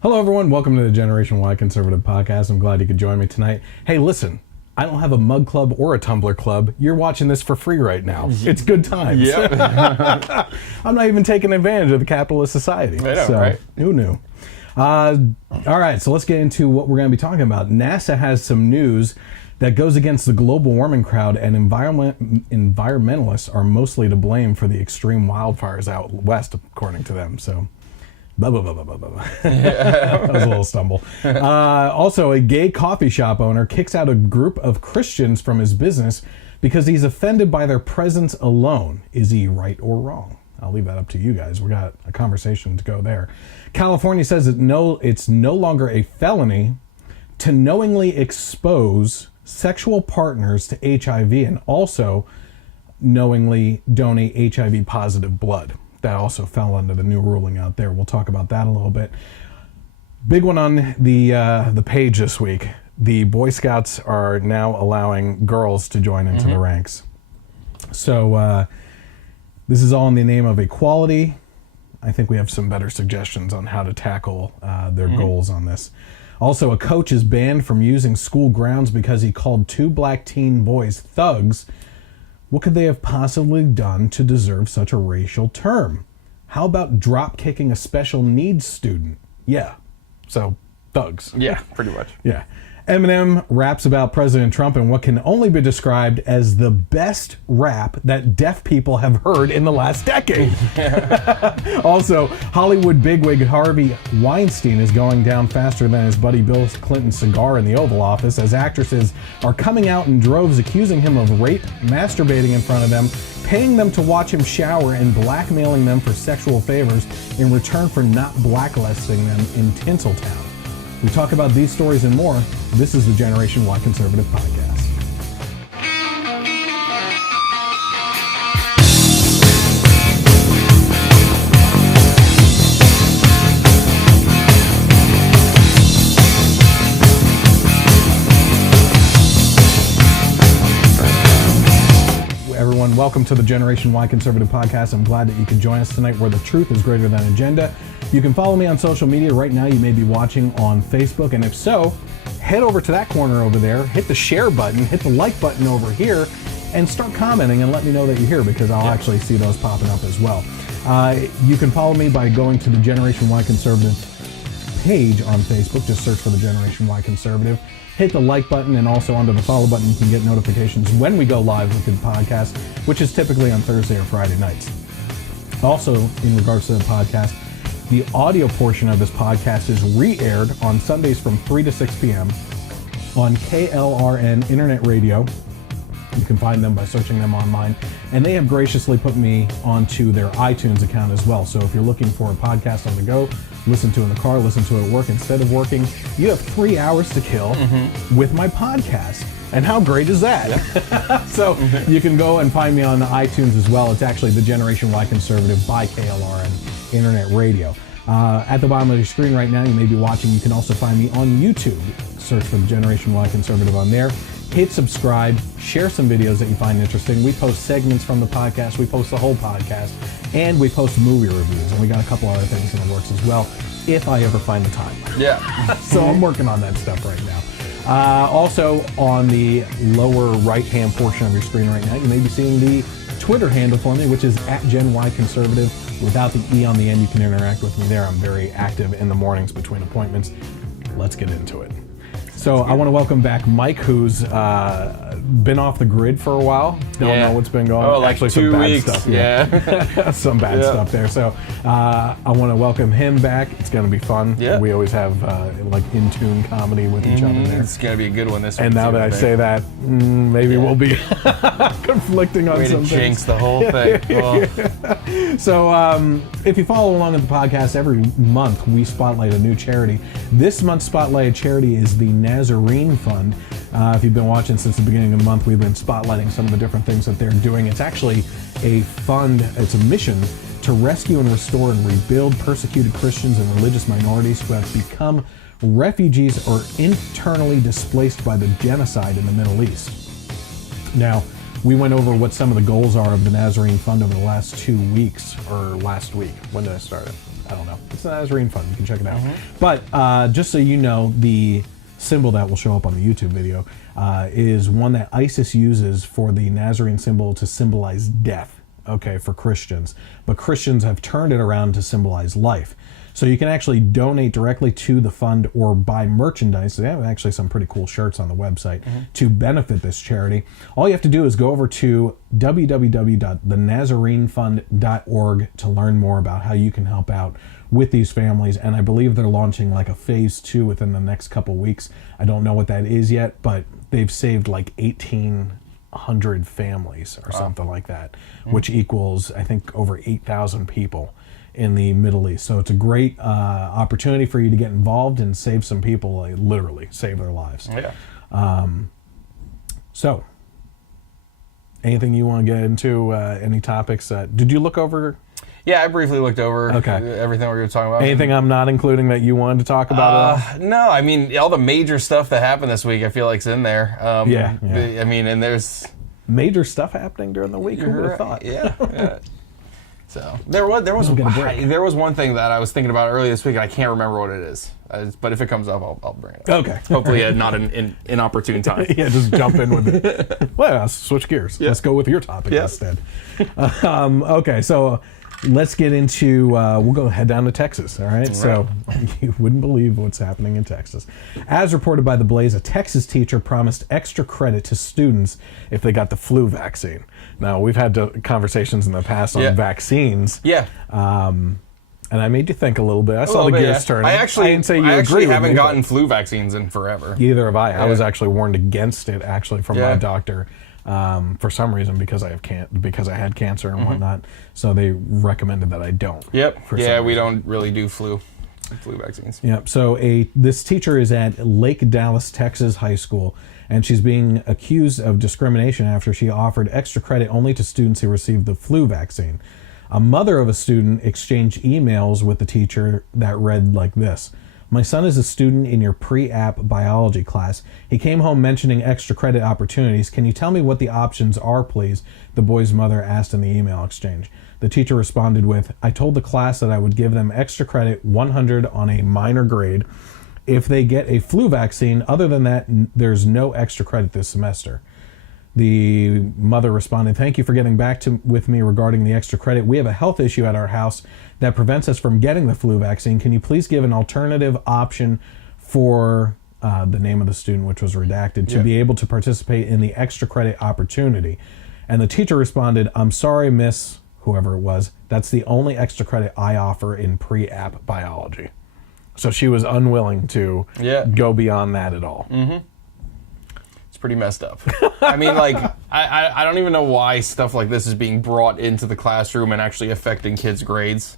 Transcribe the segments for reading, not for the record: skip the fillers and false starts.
Hello, everyone. Welcome to the Generation Y Conservative Podcast. I'm glad you could join me tonight. Hey, listen, I don't have a mug club or a Tumblr club. You're watching this for free right now. It's good times. Yep. I'm not even taking advantage of the capitalist society. I know, right? Who knew? All right, so let's get into what we're going to be talking about. NASA has some news that goes against the global warming crowd, and environmentalists are mostly to blame for the extreme wildfires out west, according to them. So, blah, blah, blah, blah, blah, blah. That was a little stumble. Also, a gay coffee shop owner kicks out a group of Christians from his business because he's offended by their presence alone. Is he right or wrong? I'll leave that up to you guys. We got a conversation to go there. California says it's no longer a felony to knowingly expose sexual partners to HIV and also knowingly donate HIV positive blood. That also fell under the new ruling out there. We'll talk about that a little bit. Big one on the page this week. The Boy Scouts are now allowing girls to join into the ranks. So this is all in the name of equality. I think we have some better suggestions on how to tackle their goals on this. Also, a coach is banned from using school grounds because he called two black teen boys thugs. What could they have possibly done to deserve such a racial term? How about drop kicking a special needs student? Yeah, so thugs. Yeah, pretty much. Yeah. Eminem raps about President Trump in what can only be described as the best rap that deaf people have heard in the last decade. Also, Hollywood bigwig Harvey Weinstein is going down faster than his buddy Bill Clinton's cigar in the Oval Office as actresses are coming out in droves accusing him of rape, masturbating in front of them, paying them to watch him shower, and blackmailing them for sexual favors in return for not blacklisting them in Tinseltown. We talk about these stories and more. This is the Generation Y Conservative Podcast. Everyone, welcome to the Generation Y Conservative Podcast. I'm glad that you can join us tonight where the truth is greater than agenda. You can follow me on social media. Right now, you may be watching on Facebook, and if so, head over to that corner over there, hit the share button, hit the like button over here, and start commenting and let me know that you're here because I'll actually see those popping up as well. You can follow me by going to the Generation Y Conservative page on Facebook. Just search for the Generation Y Conservative. Hit the like button, and also under the follow button, you can get notifications when we go live with the podcast, which is typically on Thursday or Friday nights. Also, in regards to the podcast, the audio portion of this podcast is re-aired on Sundays from 3 to 6 p.m. on KLRN Internet Radio. You can find them by searching them online. And they have graciously put me onto their iTunes account as well. So if you're looking for a podcast on the go, listen to it in the car, listen to it at work instead of working, you have 3 hours to kill with my podcast. And how great is that? Yep. So you can go and find me on iTunes as well. It's actually the Generation Y Conservative by KLRN Internet Radio. At the bottom of your screen right now, you may be watching. You can also find me on YouTube. Search for the Generation Y Conservative on there. Hit subscribe, share some videos that you find interesting. We post segments from the podcast, we post the whole podcast, and we post movie reviews. And we got a couple other things in the works as well, if I ever find the time. Yeah. So I'm working on that stuff right now. Also, on the lower right-hand portion of your screen right now, you may be seeing the Twitter handle for me, which is @GenYConservative. Without the E on the end, you can interact with me there. I'm very active in the mornings between appointments. Let's get into it. So I want to welcome back Mike, who's been off the grid for a while. Don't know what's been going on. Like actually, 2 some bad weeks. stuff. Yeah. Some bad stuff there. So I want to welcome him back. It's going to be fun. Yeah. We always have like in-tune comedy with each other there. It's going to be a good one this week. And now that I say that, maybe we'll be conflicting on Way some to things. jinx the whole thing. Oh. So if you follow along with the podcast, every month we spotlight a new charity. This month's spotlighted charity is the Nazarene Fund. If you've been watching since the beginning of the month, we've been spotlighting some of the different things that they're doing. It's actually a fund, it's a mission to rescue and restore and rebuild persecuted Christians and religious minorities who have become refugees or internally displaced by the genocide in the Middle East. Now, we went over what some of the goals are of the Nazarene Fund over the last 2 weeks, or last week. When did I start it? I don't know. It's the Nazarene Fund. You can check it out. But just so you know, the symbol that will show up on the YouTube video is one that ISIS uses for the Nazarene symbol to symbolize death, okay, for Christians. But Christians have turned it around to symbolize life. So you can actually donate directly to the fund or buy merchandise. They have actually some pretty cool shirts on the website to benefit this charity. All you have to do is go over to www.thenazarenefund.org to learn more about how you can help out with these families. And I believe they're launching like a phase 2 within the next couple weeks. I don't know what that is yet, but they've saved like 1,800 families or something like that, which equals, I think, over 8,000 people in the Middle East. So it's a great opportunity for you to get involved and save some people, like, literally save their lives. Yeah. So, anything you want to get into? Any topics? Did you look over? Yeah, I briefly looked over everything we were talking about. Anything I'm not including that you wanted to talk about at all? No, I mean, all the major stuff that happened this week, I feel like, is in there. I mean, and there's major stuff happening during the week. Who would have thought? Yeah. So there was one thing that I was thinking about earlier this week, and I can't remember what it is. But if it comes up, I'll bring it up. Okay. Hopefully, not an inopportune time. Yeah, just jump in with it. Well, let's switch gears. Yeah. Let's go with your topic instead. Okay, so let's get into, we'll go head down to Texas, all right? So you wouldn't believe what's happening in Texas. As reported by The Blaze, a Texas teacher promised extra credit to students if they got the flu vaccine. Now, we've had conversations in the past on vaccines. Yeah. And I made you think a little bit. I saw the gears turning. I didn't say you agree with haven't me, gotten flu vaccines in forever. Neither have I. I was actually warned against it, actually, from my doctor. For some reason, because I had cancer and whatnot, so they recommended that I don't. Yep. Yeah, we don't really do flu vaccines. Yep. So this teacher is at Lake Dallas, Texas high school, and she's being accused of discrimination after she offered extra credit only to students who received the flu vaccine. A mother of a student exchanged emails with the teacher that read like this: "My son is a student in your pre-app biology class. He came home mentioning extra credit opportunities. Can you tell me what the options are, please?" the boy's mother asked in the email exchange. The teacher responded with, "I told the class that I would give them extra credit, 100 on a minor grade, if they get a flu vaccine. Other than that, there's no extra credit this semester." The mother responded, "Thank you for getting back with me regarding the extra credit. We have a health issue at our house that prevents us from getting the flu vaccine. Can you please give an alternative option for," the name of the student, which was redacted, "to be able to participate in the extra credit opportunity?" And the teacher responded, "I'm sorry, miss," whoever it was, "that's the only extra credit I offer in pre-app biology." So she was unwilling to go beyond that at all. Mm-hmm. Pretty messed up. I mean, like, I don't even know why stuff like this is being brought into the classroom and actually affecting kids' grades,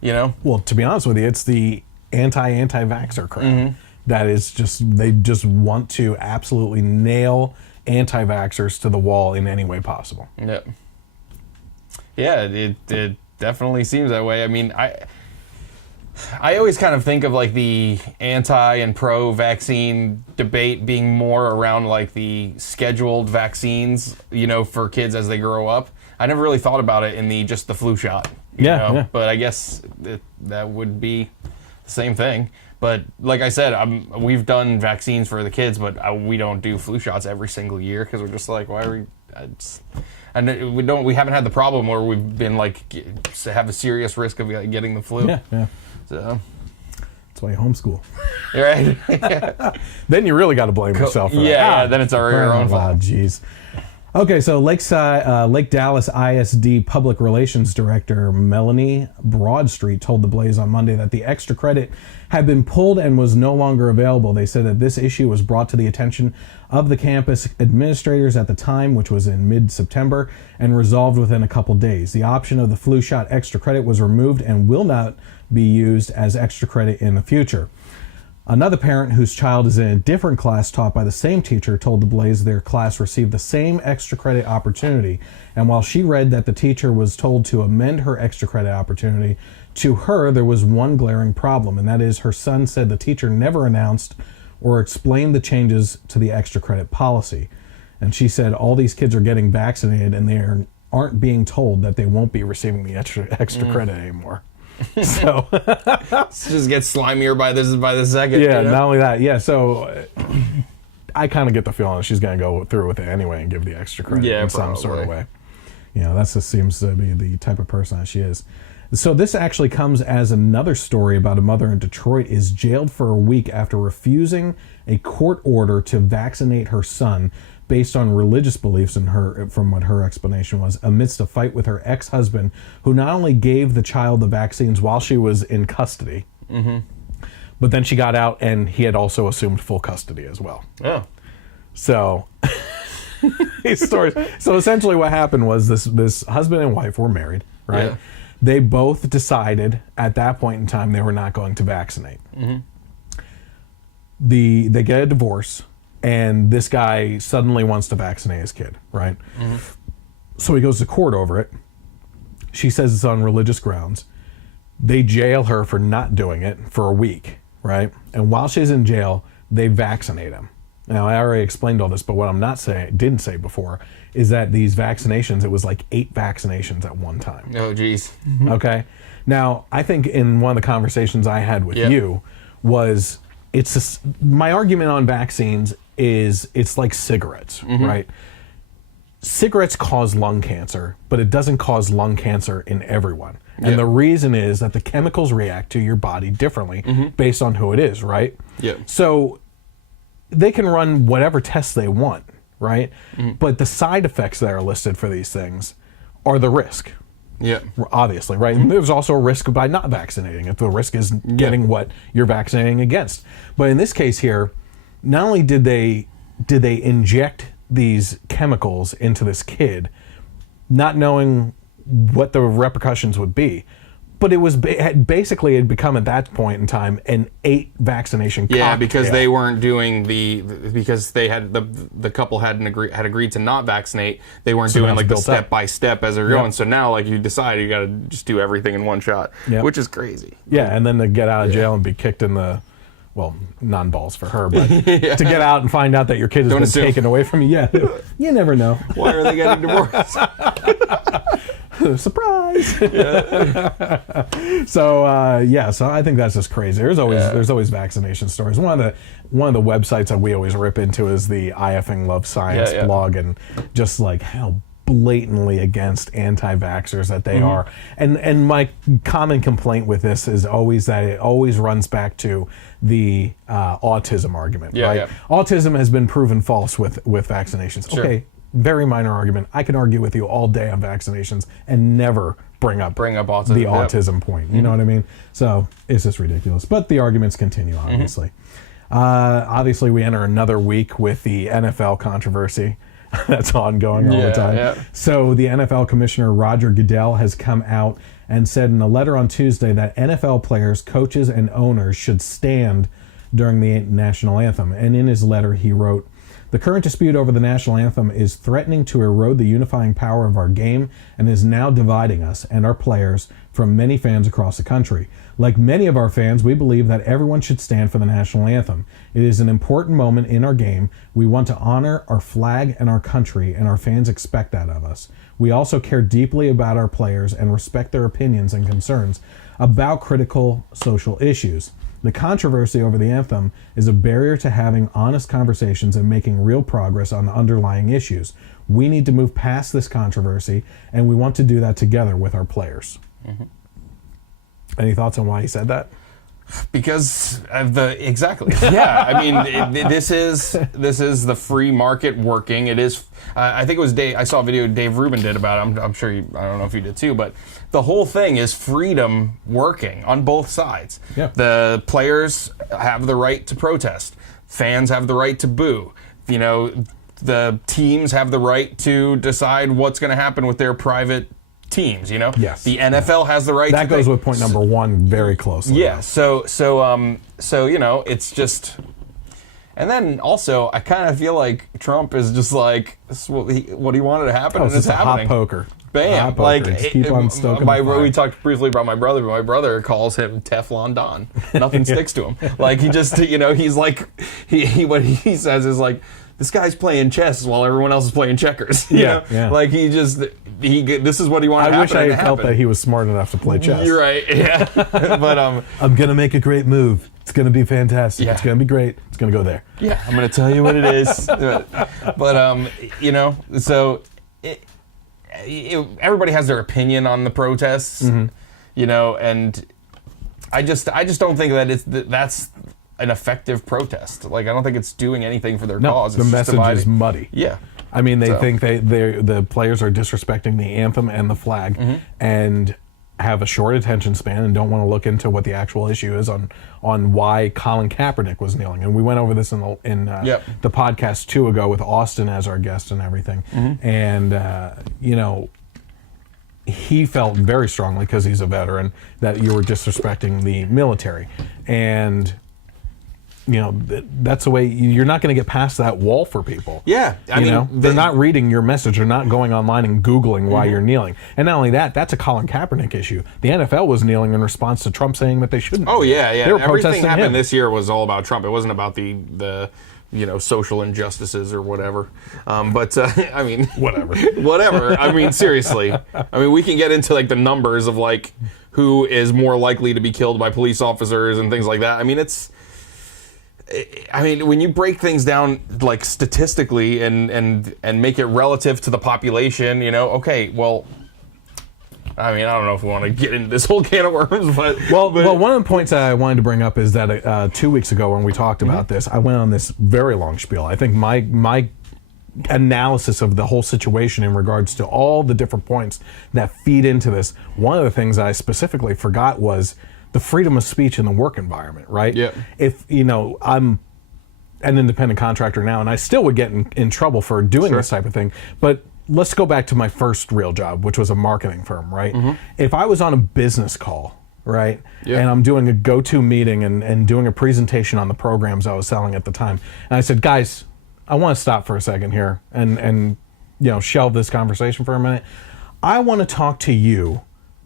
you know? Well, to be honest with you, it's the anti-vaxxer crowd that is they just want to absolutely nail anti-vaxxers to the wall in any way possible. Yep. Yeah, it definitely seems that way. I mean, I always kind of think of like the anti and pro vaccine debate being more around like the scheduled vaccines, you know, for kids as they grow up. I never really thought about it in just the flu shot. You know? But I guess that would be the same thing. But like I said, we've done vaccines for the kids, but we don't do flu shots every single year because we're just like, why are we? And we haven't had the problem where we've been like have a serious risk of getting the flu. Yeah. So that's why you homeschool. Right. Then you really got to blame yourself for that. Yeah, then it's already your own fault. Jeez. Okay, so Lake Dallas ISD Public Relations Director Melanie Broadstreet told The Blaze on Monday that the extra credit had been pulled and was no longer available. They said that this issue was brought to the attention of the campus administrators at the time, which was in mid-September, and resolved within a couple days. The option of the flu shot extra credit was removed and will not be used as extra credit in the future. Another parent whose child is in a different class taught by the same teacher told The Blaze their class received the same extra credit opportunity. And while she read that the teacher was told to amend her extra credit opportunity, to her there was one glaring problem, and that is her son said the teacher never announced or explained the changes to the extra credit policy. And she said all these kids are getting vaccinated and they aren't being told that they won't be receiving the extra credit anymore. So just gets slimier by the second. Yeah, you know? not only that. Yeah, so I kind of get the feeling that she's going to go through with it anyway and give the extra credit in some sort of way. You know, that just seems to be the type of person that she is. So this actually comes as another story about a mother in Detroit is jailed for a week after refusing a court order to vaccinate her son based on religious beliefs in her, from what her explanation was, amidst a fight with her ex-husband, who not only gave the child the vaccines while she was in custody, but then she got out and he had also assumed full custody as well. Oh. So, these stories. So essentially what happened was this husband and wife were married, right? Yeah. They both decided at that point in time they were not going to vaccinate. They get a divorce, and this guy suddenly wants to vaccinate his kid, right? So he goes to court over it. She says it's on religious grounds. They jail her for not doing it for a week, right? And while she's in jail, they vaccinate him. Now, I already explained all this, but what I'm not saying, didn't say before, is that these vaccinations, it was like 8 vaccinations at one time. Oh, geez. Okay? Now, I think in one of the conversations I had with you was, my argument on vaccines is it's like cigarettes, right? Cigarettes cause lung cancer, but it doesn't cause lung cancer in everyone. And the reason is that the chemicals react to your body differently based on who it is, right? So they can run whatever tests they want, right? But the side effects that are listed for these things are the risk. Obviously, right? And there's also a risk by not vaccinating if the risk is getting what you're vaccinating against. But in this case here, not only did they inject these chemicals into this kid, not knowing what the repercussions would be, but it had become at that point in time an 8 vaccination cocktail. Because they weren't doing because they had the couple had agreed to not vaccinate. They weren't doing like the step by step as they're going. So now like you decide you got to just do everything in one shot, which is crazy. And then to get out of jail and be kicked in the, well, non-balls for her, but to get out and find out that your kid has been taken away from you. You never know. Why are they getting divorced? Surprise! So I think that's just crazy. There's always vaccination stories. One of the websites that we always rip into is the I Effing Love Science blog, and just like how blatantly against anti-vaxxers that they are. And my common complaint with this is always that it always runs back to the autism argument, right? Autism has been proven false with vaccinations. Sure. Okay. Very minor argument. I can argue with you all day on vaccinations and never bring up autism, the autism point. You know what I mean? So it's just ridiculous. But the arguments continue, obviously. Obviously, we enter another week with the NFL controversy that's ongoing all the time. So the NFL commissioner, Roger Goodell, has come out and said in a letter on Tuesday that NFL players, coaches, and owners should stand during the national anthem. And in his letter, he wrote, "The current dispute over the national anthem is threatening to erode the unifying power of our game and is now dividing us and our players from many fans across the country. Like many of our fans, we believe that everyone should stand for the national anthem. It is an important moment in our game. We want to honor our flag and our country, and our fans expect that of us. We also care deeply about our players and respect their opinions and concerns about critical social issues. The controversy over the anthem is a barrier to having honest conversations and making real progress on underlying issues. We need to move past this controversy, and we want to do that together with our players." Any thoughts on why he said that? Because of exactly. I mean, this is the free market working. It is. I think it was Dave. I saw a video Dave Rubin did about it. I'm sure I don't know if you did too, but the whole thing is freedom working on both sides. The players have the right to protest. Fans have the right to boo. You know, the teams have the right to decide what's going to happen with their private teams, you know? Yes. The NFL has the right that goes with point number one very closely. Yeah, so you know, it's just... And then also, I kind of feel like Trump is just like, this is what he wanted to happen, and it's happening. Hot poker. Bam. Like, keep on stoking the fire. We talked briefly about my brother, but my brother calls him Teflon Don. Nothing sticks to him. Like, he just, you know, he's like, what he says is like, this guy's playing chess while everyone else is playing checkers. You know? Like this is what he wanted to happen. I wish I felt that he was smart enough to play chess. You're right, yeah. But I'm going to make a great move. It's going to be fantastic. Yeah. It's going to be great. It's going to go there. Yeah, I'm going to tell you what it is. But you know, so everybody has their opinion on the protests, you know, and I just don't think that that's an effective protest. Like, I don't think it's doing anything for their cause. The message is muddy. Yeah. I mean, they think the players are disrespecting the anthem and the flag, and have a short attention span and don't want to look into what the actual issue is on why Colin Kaepernick was kneeling. And we went over this in the podcast 2 ago with Austin as our guest and everything. And you know, he felt very strongly, because he's a veteran, that you were disrespecting the military. And you know, that's the way you're not going to get past that wall for people. Yeah. I mean, they're not reading your message. They're not going online and Googling why you're kneeling. And not only that, that's a Colin Kaepernick issue. The NFL was kneeling in response to Trump saying that they shouldn't. Oh, yeah. They were Everything protesting happened him. this year was all about Trump. It wasn't about the you know, social injustices or whatever. But I mean, whatever. I mean, seriously. I mean, we can get into like the numbers of like who is more likely to be killed by police officers and things like that. I mean, when you break things down like statistically and make it relative to the population, you know, okay, well, I mean, I don't know if we want to get into this whole can of worms, but well, one of the points that I wanted to bring up is that 2 weeks ago when we talked about this, I went on this very long spiel. I think my analysis of the whole situation in regards to all the different points that feed into this, one of the things I specifically forgot was the freedom of speech in the work environment, right? Yeah. If, you know, I'm an independent contractor now, and I still would get in trouble for doing this type of thing, but let's go back to my first real job, which was a marketing firm, right? If I was on a business call, right, and I'm doing a go-to meeting and doing a presentation on the programs I was selling at the time, and I said, guys, I want to stop for a second here and you know, shelve this conversation for a minute. I want to talk to you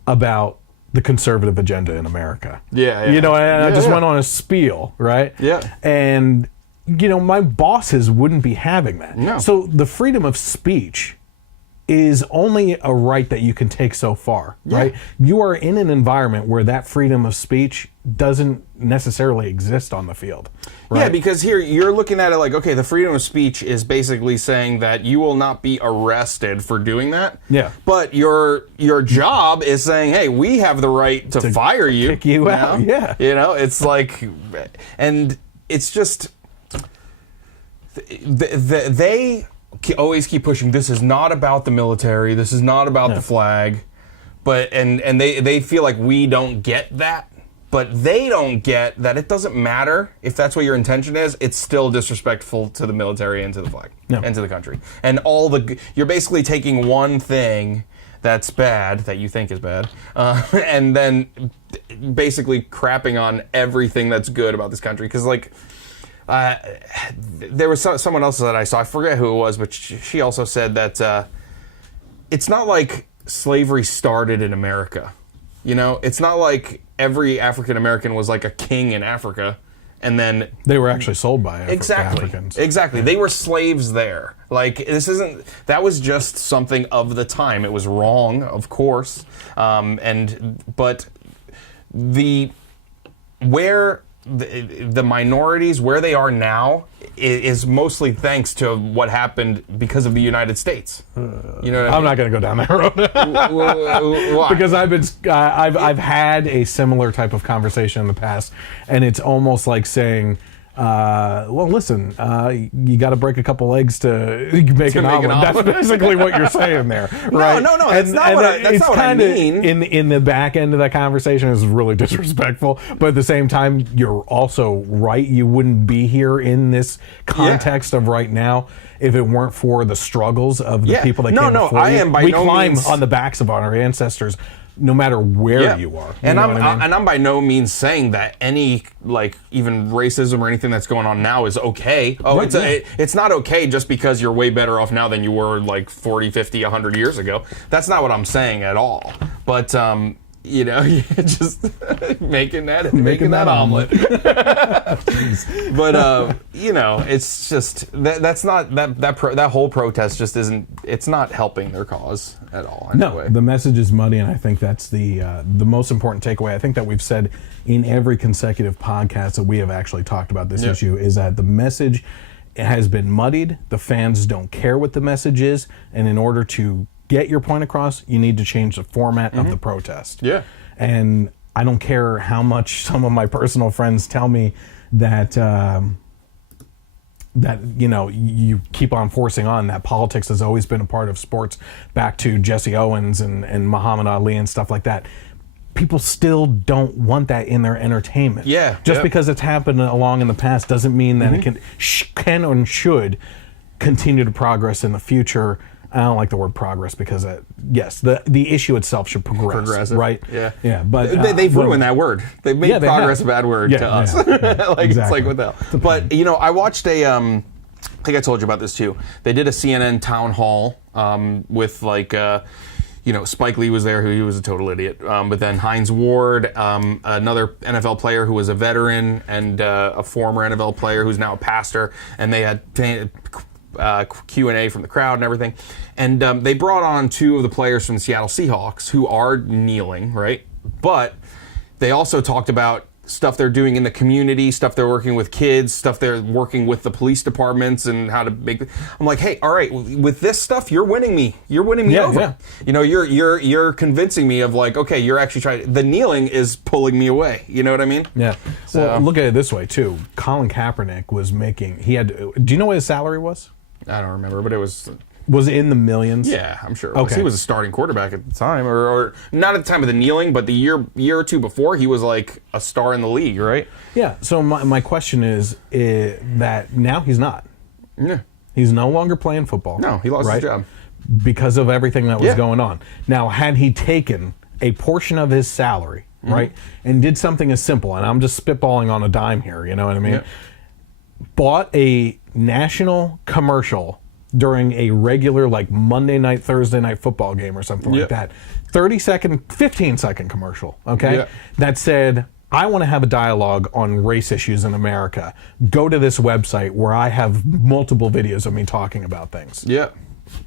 about the conservative agenda in America. You know, I just went on a spiel, right? And, you know, my bosses wouldn't be having that. No. So the freedom of speech is only a right that you can take so far, right? You are in an environment where that freedom of speech doesn't necessarily exist on the field. Right? Yeah, because here you're looking at it like, okay, the freedom of speech is basically saying that you will not be arrested for doing that. Yeah. But your job is saying, hey, we have the right to fire you. Kick you out, yeah. You know, it's like, and it's just, they always keep pushing, this is not about the military, this is not about the flag, but and they feel like we don't get that. But they don't get that it doesn't matter if that's what your intention is. It's still disrespectful to the military and to the flag and to the country. And you're basically taking one thing that's bad, that you think is bad, and then basically crapping on everything that's good about this country. Because like, there was someone else that I saw, I forget who it was, but she also said that it's not like slavery started in America. You know, it's not like every African American was like a king in Africa, and then they were actually sold by Africans. Exactly. They were slaves there. Like, that was just something of the time. It was wrong, of course, but where the minorities, where they are now, is mostly thanks to what happened because of the United States. You know what I mean? I'm not going to go down that road. Why? Because I've had a similar type of conversation in the past, and it's almost like saying, well, listen, you got to break a couple eggs to make an omelet. That's basically what you're saying there, right? No, that's not what I mean. In the back end of that conversation is really disrespectful, but at the same time, you're also right. You wouldn't be here in this context of right now if it weren't for the struggles of the people that came before I you. am by we no climb means on the backs of our ancestors, no matter where you are. And I'm by no means saying that any, like, even racism or anything that's going on now is okay. It's not okay just because you're way better off now than you were like 40, 50, 100 years ago. That's not what I'm saying at all. But just making that omelet. But it's just that's not that whole protest just isn't. It's not helping their cause at all. No, the message is muddy, and I think that's the most important takeaway. I think that we've said in every consecutive podcast that we have actually talked about this issue is that the message has been muddied. The fans don't care what the message is, and in order to get your point across, you need to change the format of the protest. Yeah. And I don't care how much some of my personal friends tell me that you keep on forcing on that politics has always been a part of sports, back to Jesse Owens and Muhammad Ali and stuff like that. People still don't want that in their entertainment. Yeah. Just because it's happened along in the past doesn't mean that it can or should continue to progress in the future. I don't like the word progress because, the issue itself should progress, right? Yeah. Yeah, but they've ruined that word. They've made progress a bad word to us. Exactly. It's like Goodell. But, I watched I think I told you about this too. They did a CNN town hall with Spike Lee was there, who he was a total idiot. But then Hines Ward, another NFL player who was a veteran, and a former NFL player who's now a pastor, and they had Q&A from the crowd and everything. And they brought on two of the players from the Seattle Seahawks who are kneeling, right? But they also talked about stuff they're doing in the community, stuff they're working with kids, stuff they're working with the police departments and how to make. I'm like, hey, all right, with this stuff, you're winning me. You're winning me over. Yeah. You're convincing me of okay, you're actually trying. The kneeling is pulling me away. You know what I mean? Yeah. So, well, look at it this way too. Colin Kaepernick was making. Do you know what his salary was? I don't remember, but it was. Was it in the millions? Yeah, I'm sure. Okay. He was a starting quarterback at the time, or not at the time of the kneeling, but the year or two before, he was like a star in the league, right? Yeah. So my question is that now he's not. Yeah. He's no longer playing football. No, he lost his job because of everything that was going on. Now, had he taken a portion of his salary, right, and did something as simple, and I'm just spitballing on a dime here, you know what I mean? Yeah. Bought a national commercial during a regular Monday night, Thursday night football game or something like that. 30-second, 15-second commercial, okay? Yeah. That said, I want to have a dialogue on race issues in America. Go to this website where I have multiple videos of me talking about things. Yeah.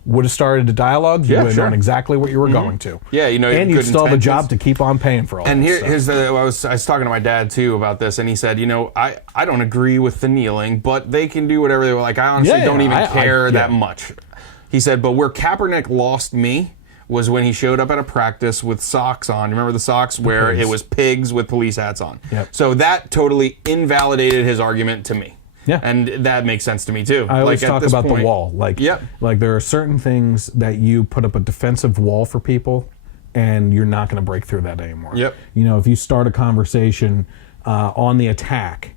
Would have started a dialogue. You would have known exactly what you were going to. Yeah, and you'd still have a job to keep on paying for all that. And here's I was talking to my dad too about this, and he said, I don't agree with the kneeling, but they can do whatever they want. I honestly don't even care that much. He said, but where Kaepernick lost me was when he showed up at a practice with socks on. Remember the socks where it was pigs with police hats on? Yep. So that totally invalidated his argument to me. Yeah. And that makes sense to me too. I always talk about the wall. There are certain things that you put up a defensive wall for people and you're not going to break through that anymore. Yep. If you start a conversation on the attack,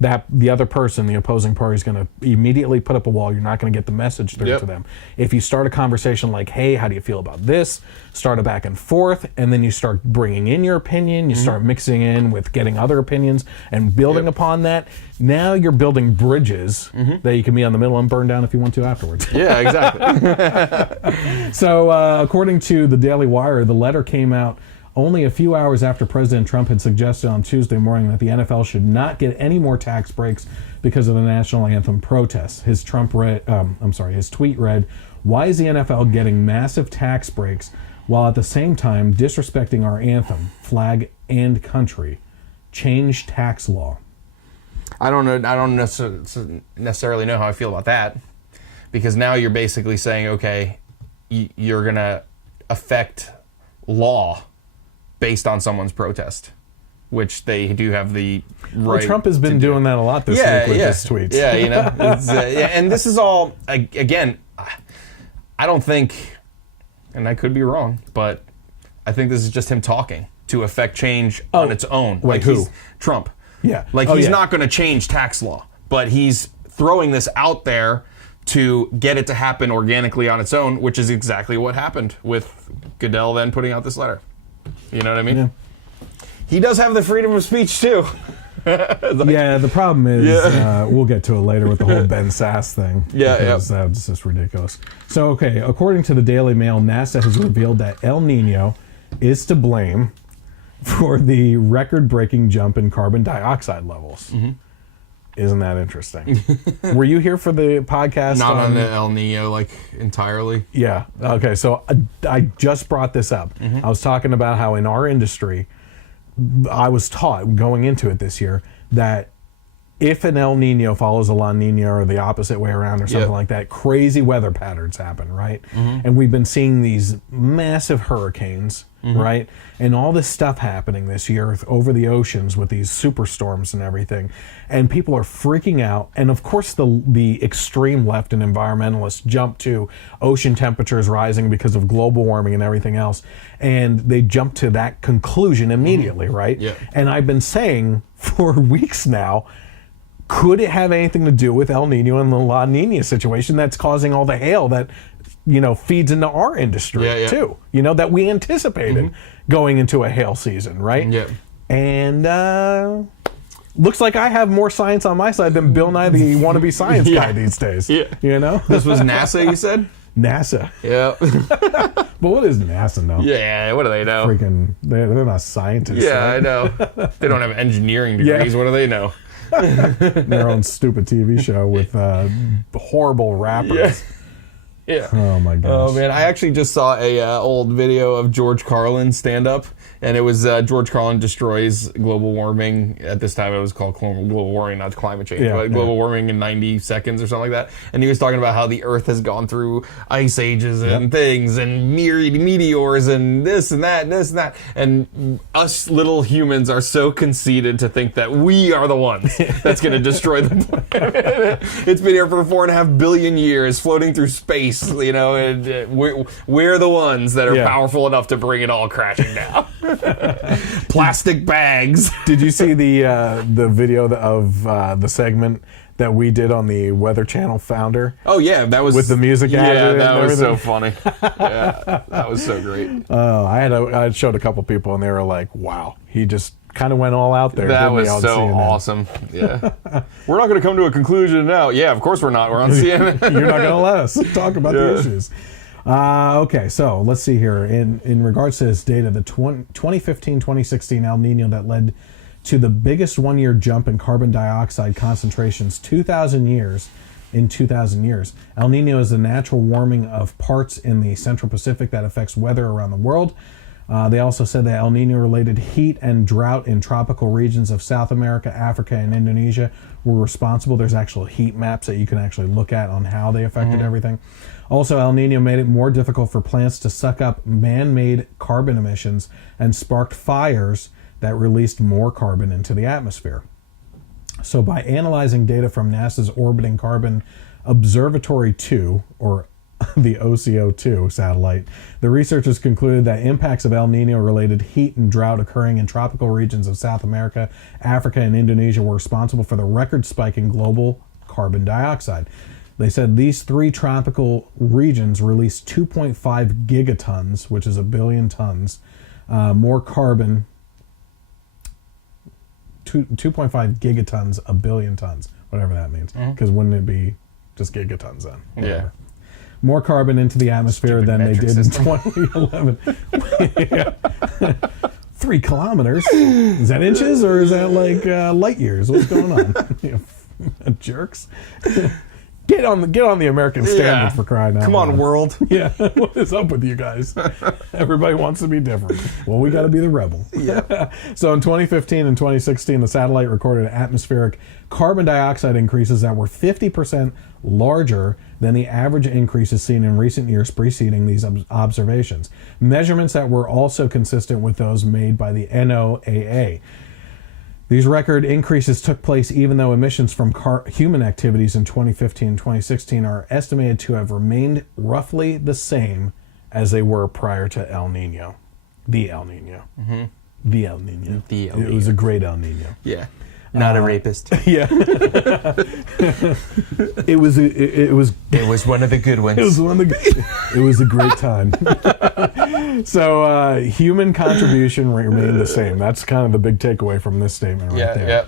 that the other person, the opposing party, is going to immediately put up a wall. You're not going to get the message through to them. If you start a conversation like, hey, how do you feel about this? Start a back and forth, and then you start bringing in your opinion. You start mixing in with getting other opinions and building upon that. Now you're building bridges that you can be on the middle and burn down if you want to afterwards. Yeah, exactly. So according to the Daily Wire, the letter came out only a few hours after President Trump had suggested on Tuesday morning that the NFL should not get any more tax breaks because of the national anthem protests. His tweet read, "Why is the NFL getting massive tax breaks while at the same time disrespecting our anthem, flag, and country? Change tax law." I don't necessarily know how I feel about that, because now you're basically saying, okay, you're gonna affect law based on someone's protest, which they do have the right. Well, Trump has been doing that a lot this week with his tweets. Yeah, and this is all, again, I don't think, and I could be wrong, but I think this is just him talking to affect change on its own. Wait, who? Trump. Yeah. He's not going to change tax law, but he's throwing this out there to get it to happen organically on its own, which is exactly what happened with Goodell then putting out this letter. You know what I mean? Yeah. He does have the freedom of speech too. The problem is, we'll get to it later with the whole Ben Sasse thing. That's just ridiculous. So, okay, according to the Daily Mail, NASA has revealed that El Nino is to blame for the record-breaking jump in carbon dioxide levels. Mm-hmm. Isn't that interesting? Were you here for the podcast? Not on the El Nino, like, entirely. Yeah. Okay, so I just brought this up. I was talking about how in our industry, I was taught going into it this year that if an El Nino follows a La Nina or the opposite way around or something like that, crazy weather patterns happen, right? And we've been seeing these massive hurricanes, right? And all this stuff happening this year over the oceans with these superstorms and everything. And people are freaking out. And of course, the extreme left and environmentalists jump to ocean temperatures rising because of global warming and everything else. And they jump to that conclusion immediately, right? Yeah. And I've been saying for weeks now, could it have anything to do with El Nino and the La Nina situation that's causing all the hail that, feeds into our industry too? That we anticipated going into a hail season, right? Yeah. And looks like I have more science on my side than Bill Nye the wannabe science guy these days. Yeah. This was NASA, you said? NASA. Yeah. But what does NASA know? Yeah, what do they know? Freaking, they're not scientists. Yeah, right? I know. They don't have engineering degrees. What do they know? Their own stupid TV show with horrible rappers. Yeah. Oh my gosh. Oh man, I actually just saw a old video of George Carlin stand up, and it was George Carlin destroys global warming. At this time, it was called global warming, not climate change, but global warming in 90 seconds or something like that. And he was talking about how the Earth has gone through ice ages and things, and meteors, and this and that, and this and that. And us little humans are so conceited to think that we are the ones that's going to destroy the planet. It's been here for 4.5 billion years, floating through space. And we're the ones that are powerful enough to bring it all crashing down. Plastic bags. Did you see the video of the segment that we did on the Weather Channel founder? Oh yeah, that was with the music. Yeah, that was so funny. Yeah, that was so great. I showed a couple people and they were like, "Wow, he just kind of went all out there." That was so awesome. Yeah. We're not going to come to a conclusion now. Yeah, of course we're not. We're on CNN. You're not going to let us talk about the issues. Okay, so let's see here. In regards to this data, the 2015-2016 El Nino that led to the biggest one-year jump in carbon dioxide concentrations in 2,000 years. El Nino is the natural warming of parts in the Central Pacific that affects weather around the world. They also said that El Nino-related heat and drought in tropical regions of South America, Africa, and Indonesia were responsible. There's actual heat maps that you can actually look at on how they affected everything. Also, El Nino made it more difficult for plants to suck up man-made carbon emissions and sparked fires that released more carbon into the atmosphere. So by analyzing data from NASA's Orbiting Carbon Observatory 2, or the OCO2 satellite, the researchers concluded that impacts of El Nino-related heat and drought occurring in tropical regions of South America, Africa, and Indonesia were responsible for the record spike in global carbon dioxide. They said these three tropical regions released 2.5 gigatons, which is a billion tons, more carbon. 2.5 gigatons, a billion tons, whatever that means. Because wouldn't it be just gigatons then? Yeah. More carbon into the atmosphere than they did in 2011. 3 kilometers? Is that inches or is that like light years? What's going on? Jerks. Get on the American standard for crying out loud. Come on, world. Yeah, what is up with you guys? Everybody wants to be different. Well, we got to be the rebel. Yeah. So in 2015 and 2016, the satellite recorded atmospheric carbon dioxide increases that were 50% larger than the average increases seen in recent years preceding these observations. Measurements that were also consistent with those made by the NOAA. These record increases took place even though emissions from human activities in 2015 and 2016 are estimated to have remained roughly the same as they were prior to El Nino. The El Nino. The El Nino. It was a great El Nino. Yeah. Not a rapist. Yeah. It was one of the good ones. It was a great time. So human contribution remained the same. That's kind of the big takeaway from this statement right there. Yeah.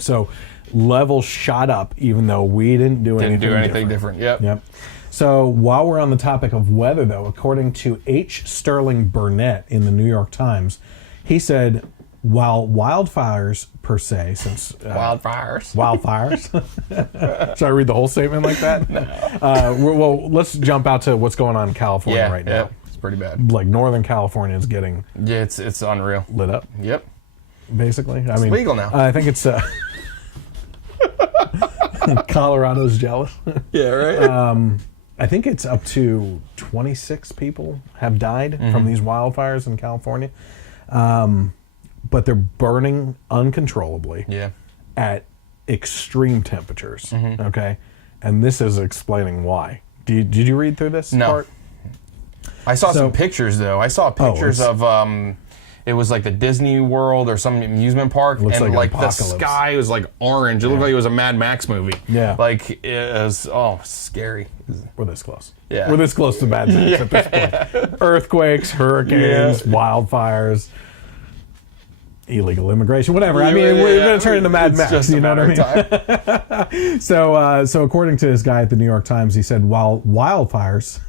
So levels shot up even though we didn't do anything different. Yep. So while we're on the topic of weather though, according to H. Sterling Burnett in the New York Times, He said, while wildfires per se, since... Wildfires. Wildfires. Should I read the whole statement like that? No. Well, let's jump out to what's going on in California right now. Yeah, it's pretty bad. Like, Northern California is getting... Yeah, it's unreal. Lit up. Yep. Basically. It's legal now. I think it's... Colorado's jealous. Yeah, right? I think it's up to 26 people have died from these wildfires in California. But they're burning uncontrollably at extreme temperatures. Okay? And this is explaining why. Did you read through this part? I saw some pictures, though. I saw pictures of... it was like the Disney World or some amusement park, and like the sky was like orange. It looked like it was a Mad Max movie. Yeah, like it was scary. We're this close. Yeah, we're this close to Mad Max at this point. Earthquakes, hurricanes, wildfires, illegal immigration, whatever. I mean, we're going to turn into Mad Max. You know what I mean? So according to this guy at the New York Times, he said while wildfires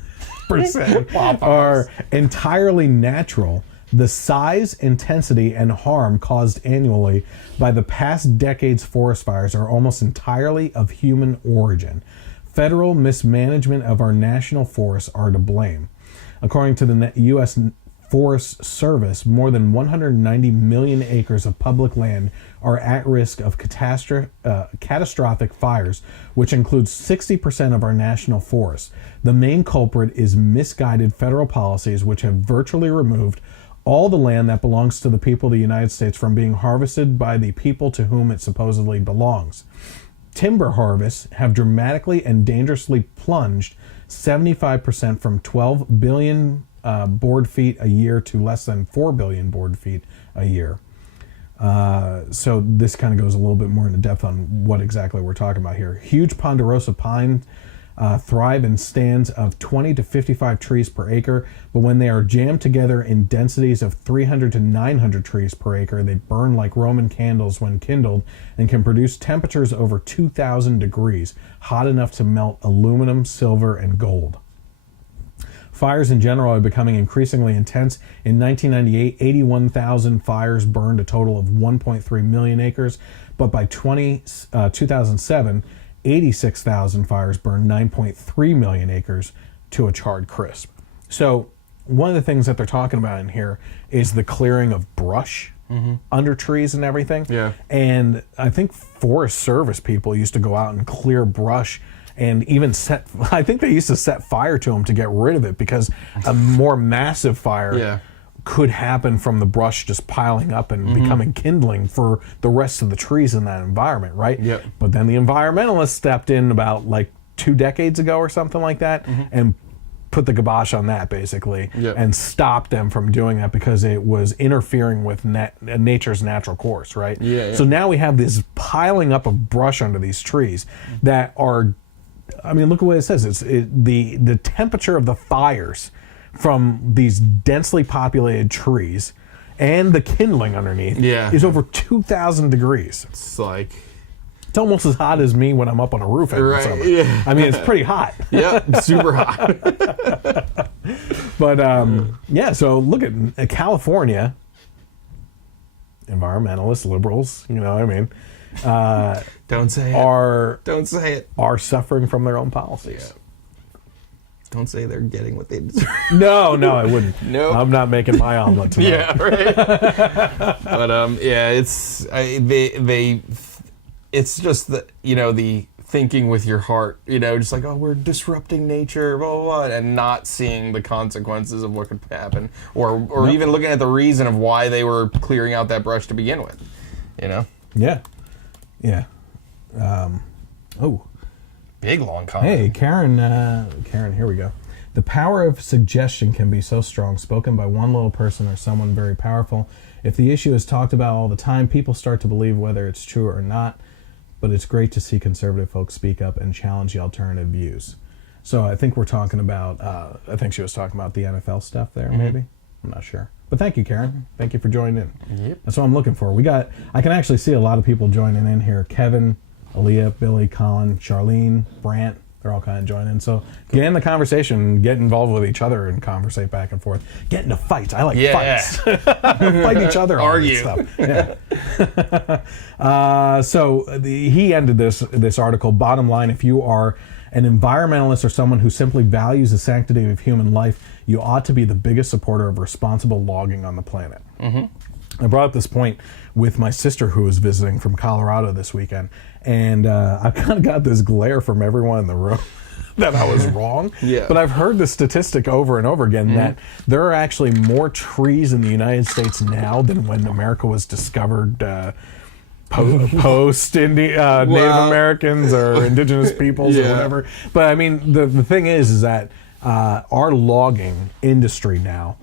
per se are entirely natural, the size, intensity, and harm caused annually by the past decade's forest fires are almost entirely of human origin. Federal mismanagement of our national forests are to blame. According to the U.S. Forest Service, more than 190 million acres of public land are at risk of catastrophic fires, which includes 60% of our national forests. The main culprit is misguided federal policies, which have virtually removed all the land that belongs to the people of the United States from being harvested by the people to whom it supposedly belongs. Timber harvests have dramatically and dangerously plunged 75% from 12 billion board feet a year to less than 4 billion board feet a year. So this kind of goes a little bit more into depth on what exactly we're talking about here. Huge ponderosa pines thrive in stands of 20 to 55 trees per acre, but when they are jammed together in densities of 300 to 900 trees per acre, they burn like Roman candles when kindled and can produce temperatures over 2,000 degrees, hot enough to melt aluminum, silver, and gold. Fires in general are becoming increasingly intense. In 1998, 81,000 fires burned a total of 1.3 million acres, but by 2007, 86,000 fires burned 9.3 million acres to a charred crisp. So one of the things that they're talking about in here is the clearing of brush under trees and everything. Yeah. And I think Forest Service people used to go out and clear brush and even I think they used to set fire to them to get rid of it because a more massive fire could happen from the brush just piling up and becoming kindling for the rest of the trees in that environment, right? Yep. But then the environmentalists stepped in about like 2 decades ago or something like that and put the kibosh on that basically and stopped them from doing that because it was interfering with nature's natural course, right? So now we have this piling up of brush under these trees that are, I mean, look at what it says. The temperature of the fires from these densely populated trees and the kindling underneath is over 2,000 degrees. It's like... It's almost as hot as me when I'm up on a roof every summer. Yeah. I mean, it's pretty hot. Yep, super hot. But, so look at California, environmentalists, liberals, you know what I mean? Don't say it. Don't say it. Are suffering from their own policies. Yeah. Don't say they're getting what they deserve. No, I wouldn't. No, I'm not making my omelet tonight. Yeah, right. But it's just the the thinking with your heart, just like, oh, we're disrupting nature, blah, blah, blah, and not seeing the consequences of what could happen, or even looking at the reason of why they were clearing out that brush to begin with, Yeah. Big long comment. Hey, Karen, here we go. The power of suggestion can be so strong, spoken by one little person or someone very powerful. If the issue is talked about all the time, people start to believe whether it's true or not. But it's great to see conservative folks speak up and challenge the alternative views. So I think we're talking about, I think she was talking about the NFL stuff there, maybe. I'm not sure. But thank you, Karen. Thank you for joining in. Yep. That's what I'm looking for. I can actually see a lot of people joining in here. Kevin, Aaliyah, Billy, Colin, Charlene, Brant. they're all kind of joining. So get in the conversation, get involved with each other, and conversate back and forth. Get into fights. I like fights. Fight each other. Argue. Stuff. Yeah. He ended this article. Bottom line: if you are an environmentalist or someone who simply values the sanctity of human life, you ought to be the biggest supporter of responsible logging on the planet. I brought up this point with my sister who was visiting from Colorado this weekend, and I kind of got this glare from everyone in the room that I was wrong. Yeah. But I've heard the statistic over and over again that there are actually more trees in the United States now than when America was discovered post Native Americans or indigenous peoples or whatever. But I mean, the thing is that our logging industry now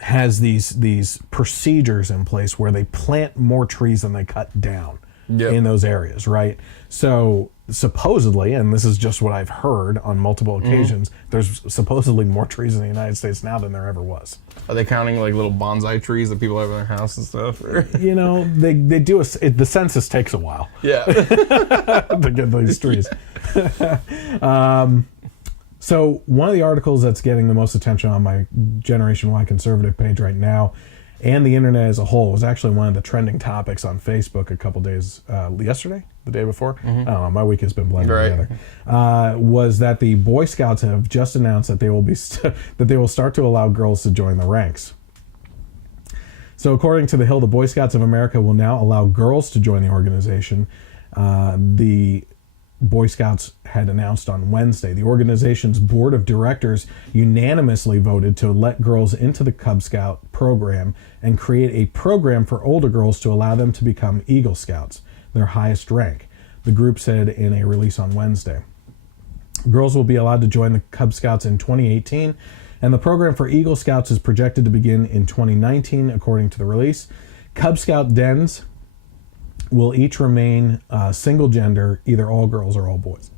has these procedures in place where they plant more trees than they cut down in those areas, right? So supposedly, and this is just what I've heard on multiple occasions, there's supposedly more trees in the United States now than there ever was. Are they counting like little bonsai trees that people have in their house and stuff? You know, they do the census takes a while. Yeah. To get these trees. So one of the articles that's getting the most attention on my Generation Y conservative page right now, and the internet as a whole, was actually one of the trending topics on Facebook a couple days yesterday, the day before. I don't know. My week has been blended together. Was that the Boy Scouts have just announced that they will start to allow girls to join the ranks. So according to The Hill, the Boy Scouts of America will now allow girls to join the organization. The Boy Scouts had announced on Wednesday. The organization's board of directors unanimously voted to let girls into the Cub Scout program and create a program for older girls to allow them to become Eagle Scouts, their highest rank, the group said in a release on Wednesday. Girls will be allowed to join the Cub Scouts in 2018, and the program for Eagle Scouts is projected to begin in 2019, according to the release. Cub Scout dens will each remain single gender, either all girls or all boys.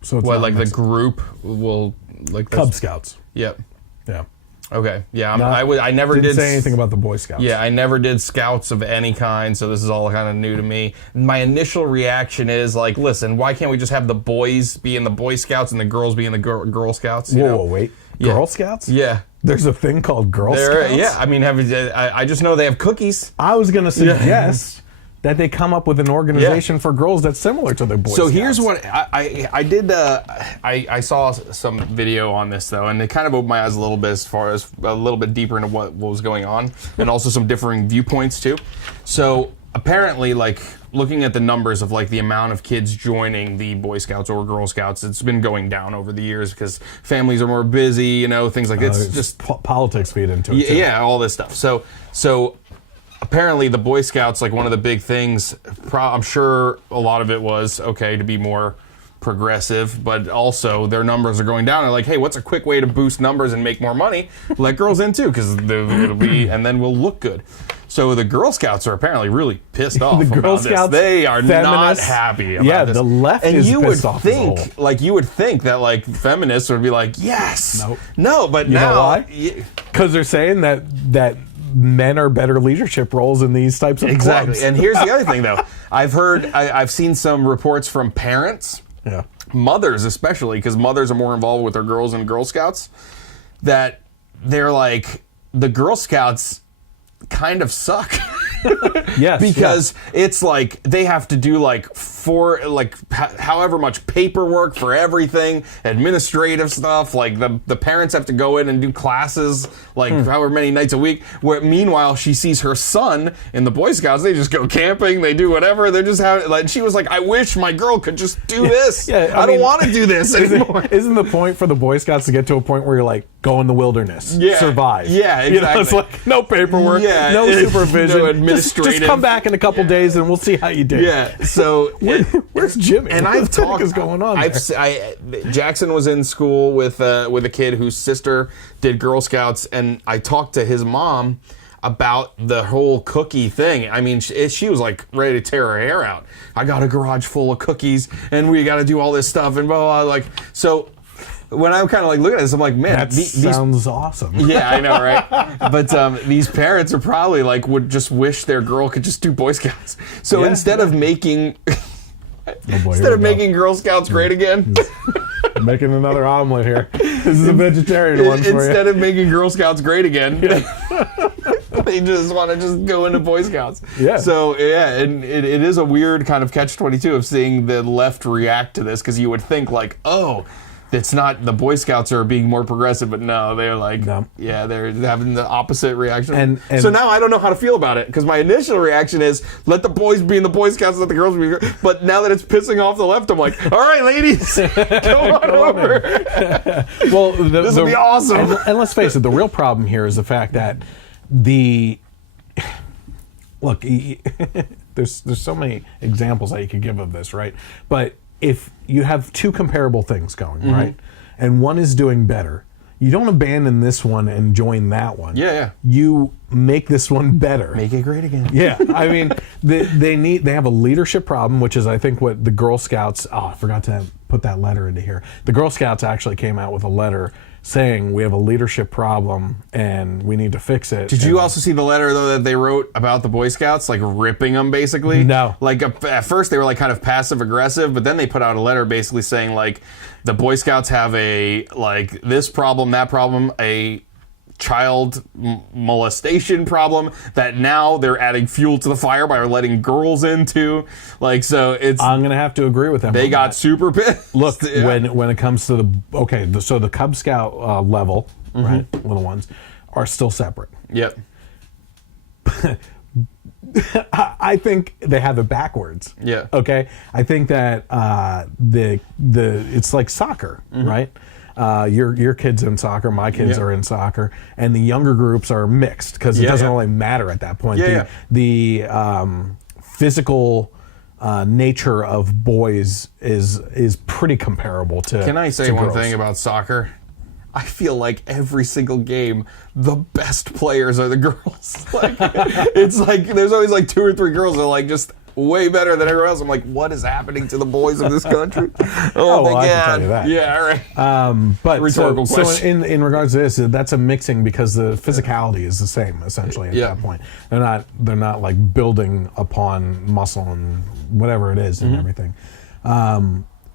So it's what, like the group will like Cub Scouts? Yep. Yeah. Okay. Yeah. I never did say anything about the Boy Scouts. Yeah, I never did Scouts of any kind, so this is all kind of new to me. My initial reaction is like, listen, why can't we just have the boys be in the Boy Scouts and the girls be in the Girl Scouts? Whoa, wait. Girl Scouts? Yeah. There's a thing called Girl Scouts? Yeah. I mean, I just know they have cookies. I was going to suggest that they come up with an organization for girls that's similar to the Boy Scouts. So here's what I did. I saw some video on this though, and it kind of opened my eyes a little bit as far as a little bit deeper into what was going on, and also some differing viewpoints too. So apparently, like looking at the numbers of like the amount of kids joining the Boy Scouts or Girl Scouts, it's been going down over the years because families are more busy, you know, things like it's just politics feed into it too. Yeah, all this stuff. So apparently the Boy Scouts, like one of the big things, I'm sure a lot of it was, okay, to be more progressive, but also their numbers are going down. They're like, hey, what's a quick way to boost numbers and make more money? Let girls in too, because it'll be, and then we'll look good. So the Girl Scouts are apparently really pissed off the Girl about Scouts, this. They are not feminists, happy about this. the left and is you pissed would off as a whole. you would think that like feminists would be like, yes. Nope. No, but you now. know why? Because they're saying that men are better leadership roles in these types of clubs. And here's the other thing, though. I've seen some reports from parents, mothers especially, because mothers are more involved with their girls in Girl Scouts, that they're like, the Girl Scouts kind of suck. Yes, because it's like they have to do like however much paperwork for everything, administrative stuff. Like the parents have to go in and do classes like however many nights a week. Where meanwhile she sees her son in the Boy Scouts. They just go camping. They do whatever. They're just having like she was like, I wish my girl could just do this. I don't want to do this anymore. Isn't the point for the Boy Scouts to get to a point where you're like, go in the wilderness, survive? Yeah, exactly. You know, it's like no paperwork, no supervision, no administrative. Just come back in a couple days and we'll see how you did. Yeah. So where's Jimmy? And what the heck is going on there? Jackson was in school with a kid whose sister did Girl Scouts, and I talked to his mom about the whole cookie thing. I mean, she was like ready to tear her hair out. I got a garage full of cookies, and we got to do all this stuff, and blah, blah, blah. Like, so when I'm kind of like looking at this, I'm like, man, that sounds awesome. Yeah, I know, right? But these parents are probably like would just wish their girl could just do Boy Scouts. So instead of making boy, Instead of making Girl Scouts great again. Making another omelet here. This is a vegetarian one for you. Instead of making Girl Scouts great again, they just want to just go into Boy Scouts. Yeah. So, yeah, and it is a weird kind of catch-22 of seeing the left react to this, because you would think, like, oh, it's not the Boy Scouts are being more progressive, but no, they're like, yeah, they're having the opposite reaction. And so now I don't know how to feel about it, because my initial reaction is, let the boys be in the Boy Scouts, let the girls be. But now that it's pissing off the left, I'm like, all right, ladies, come on over. Well, this will be awesome. And let's face it, the real problem here is the fact that look, there's so many examples that you could give of this, right? But if you have two comparable things going, right, and one is doing better, you don't abandon this one and join that one. Yeah. You make this one better. Make it great again. Yeah, I mean, they have a leadership problem, which is, I think, what the Girl Scouts. Oh, I forgot to put that letter into here. The Girl Scouts actually came out with a letter saying we have a leadership problem and we need to fix it. Did you also see the letter, though, that they wrote about the Boy Scouts, like ripping them, basically? No. Like, at first they were like kind of passive aggressive, but then they put out a letter basically saying, like, the Boy Scouts have a, like, this problem, that problem, a child molestation problem that now they're adding fuel to the fire by letting girls into. Like, so it's... I'm going to have to agree with them. They got super pissed. Look, when it comes to so the Cub Scout level, right, little ones, are still separate. Yep. I think they have it backwards. Yeah. Okay? I think that it's like soccer, right? Your kid's in soccer, my kids are in soccer, and the younger groups are mixed because it doesn't really matter at that point. The physical nature of boys is pretty comparable to. Can I say one thing about soccer? I feel like every single game, the best players are the girls. Like, it's like there's always like 2 or 3 girls that are like just way better than everyone else. I'm like, what is happening to the boys of this country? Oh my I God! can tell you that. Yeah, all right. But rhetorical so question. in regards to this, that's a mixing because the physicality is the same essentially at that point. They're not like building upon muscle and whatever it is and everything.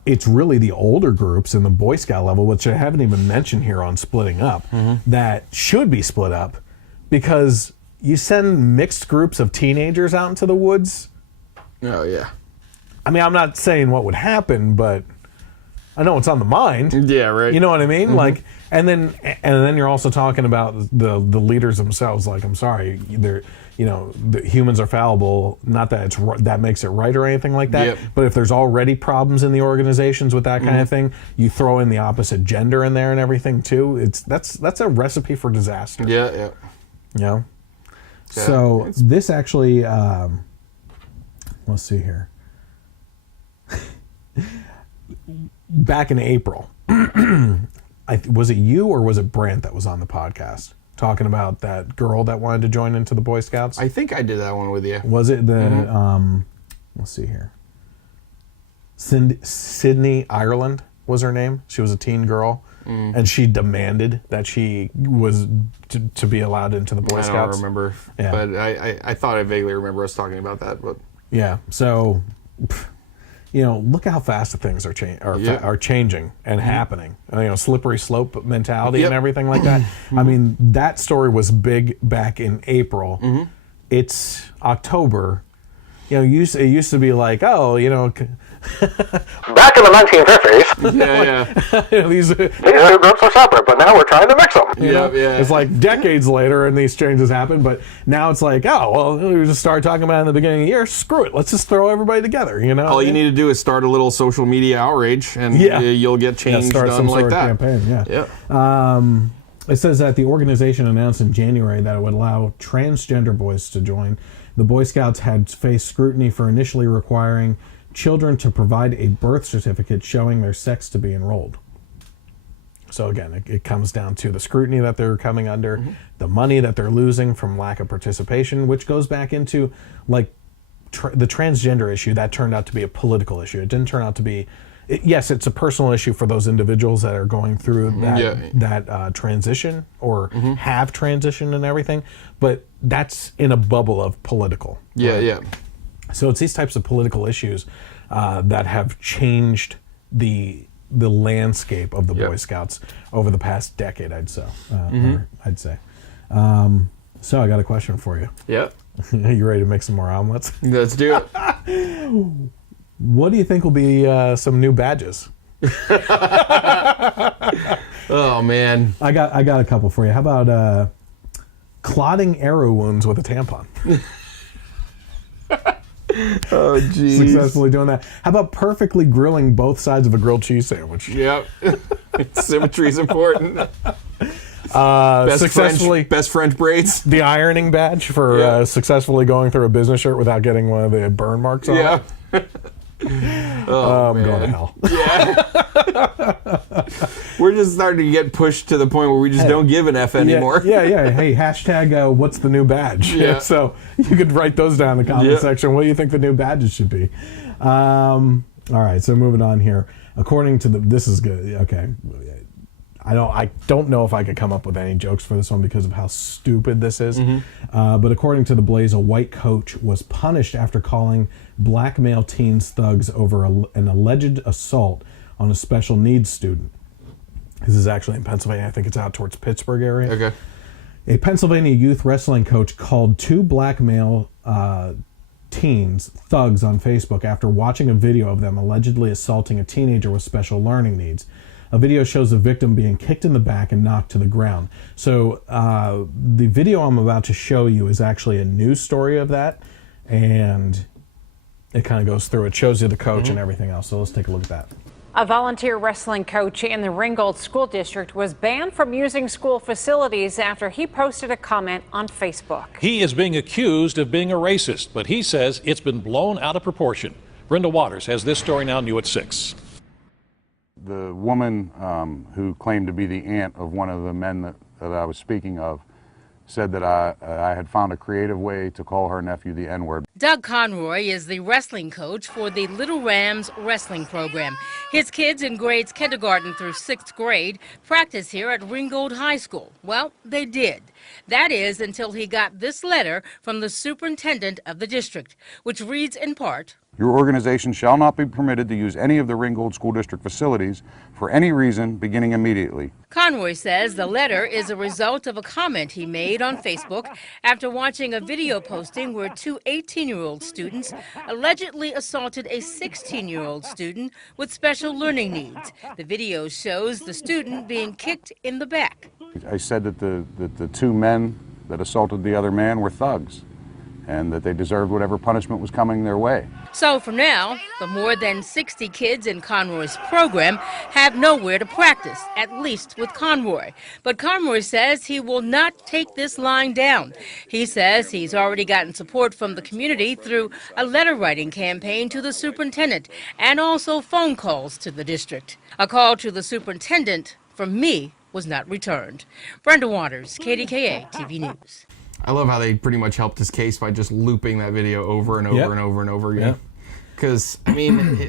It's really the older groups in the Boy Scout level, which I haven't even mentioned here on splitting up, that should be split up because you send mixed groups of teenagers out into the woods. Oh, yeah. I mean, I'm not saying what would happen, but I know it's on the mind. Yeah, right. You know what I mean? Like, and then you're also talking about the leaders themselves. Like, I'm sorry, the humans are fallible. Not that that makes it right or anything like that. But if there's already problems in the organizations with that kind of thing, you throw in the opposite gender in there and everything too. That's a recipe for disaster. Yeah. You know. So this actually, let's see here. Back in April, was it you or was it Brent that was on the podcast talking about that girl that wanted to join into the Boy Scouts? I think I did that one with you. Was it the, let's see here. Sydney Ireland was her name. She was a teen girl. And she demanded that she was to be allowed into the Boy Scouts. I don't remember. Yeah. But I thought I vaguely remember us talking about that. But yeah, so... look how fast the things are changing and happening. Slippery slope mentality and everything like that. I mean, that story was big back in April. It's October. It used to be like, back in the 1950s. These two groups are separate, but now we're trying to mix them. It's like decades later and these changes happen, but now it's like, we just started talking about it in the beginning of the year. Screw it. Let's just throw everybody together, All you need to do is start a little social media outrage and you'll get change start done some like sort that. Of campaign, it says that the organization announced in January that it would allow transgender boys to join. The Boy Scouts had faced scrutiny for initially requiring children to provide a birth certificate showing their sex to be enrolled. So again, it comes down to the scrutiny that they're coming under, the money that they're losing from lack of participation, which goes back into like the transgender issue. That turned out to be a political issue. It didn't turn out to be... Yes, it's a personal issue for those individuals that are going through that transition or have transitioned and everything, but that's in a bubble of political. Yeah. So it's these types of political issues that have changed the landscape of the Boy Scouts over the past decade, I'd say. So I got a question for you. Yep. Are you ready to make some more omelets? Let's do it. What do you think will be some new badges? Oh man, I got a couple for you. How about clotting arrow wounds with a tampon? Oh geez. Successfully doing that. How about perfectly grilling both sides of a grilled cheese sandwich? Yep. Symmetry is important. Best French braids. The ironing badge for successfully going through a business shirt without getting one of the burn marks on it. I'm going to hell. Yeah. We're just starting to get pushed to the point where we just don't give an F anymore. Yeah. Hey, hashtag what's the new badge? Yeah. So you could write those down in the comment section. What do you think the new badges should be? All right, so moving on here. According to this is good. Okay. I don't know if I could come up with any jokes for this one because of how stupid this is. But according to The Blaze, a white coach was punished after calling black male teens thugs over an alleged assault on a special needs student. This is actually in Pennsylvania. I think it's out towards Pittsburgh area. Okay. A Pennsylvania youth wrestling coach called two black male teens thugs on Facebook after watching a video of them allegedly assaulting a teenager with special learning needs. A video shows the victim being kicked in the back and knocked to the ground. So the video I'm about to show you is actually a news story of that, and it kind of goes through. It shows you the coach and everything else. So let's take a look at that. A volunteer wrestling coach in the Ringgold School District was banned from using school facilities after he posted a comment on Facebook. He is being accused of being a racist, but he says it's been blown out of proportion. Brenda Waters has this story now, new at 6. The woman who claimed to be the aunt of one of the men that I was speaking of said that I had found a creative way to call her nephew the N-word. Doug Conroy is the wrestling coach for the Little Rams wrestling program. His kids in grades kindergarten through 6th grade practice here at Ringgold High School. Well, they did. That is until he got this letter from the superintendent of the district, which reads in part, "Your organization shall not be permitted to use any of the Ringgold School District facilities for any reason beginning immediately." Conroy says the letter is a result of a comment he made on Facebook after watching a video posting where two 18-year-old students allegedly assaulted a 16-year-old student with special learning needs. The video shows the student being kicked in the back. I said that the two men that assaulted the other man were thugs, and that they deserved whatever punishment was coming their way. So for now, the more than 60 kids in Conroy's program have nowhere to practice, at least with Conroy. But Conroy says he will not take this lying down. He says he's already gotten support from the community through a letter writing campaign to the superintendent and also phone calls to the district. A call to the superintendent from me was not returned. Brenda Waters, KDKA TV News. I love how they pretty much helped his case by just looping that video over and over and over and over again. Because, I mean,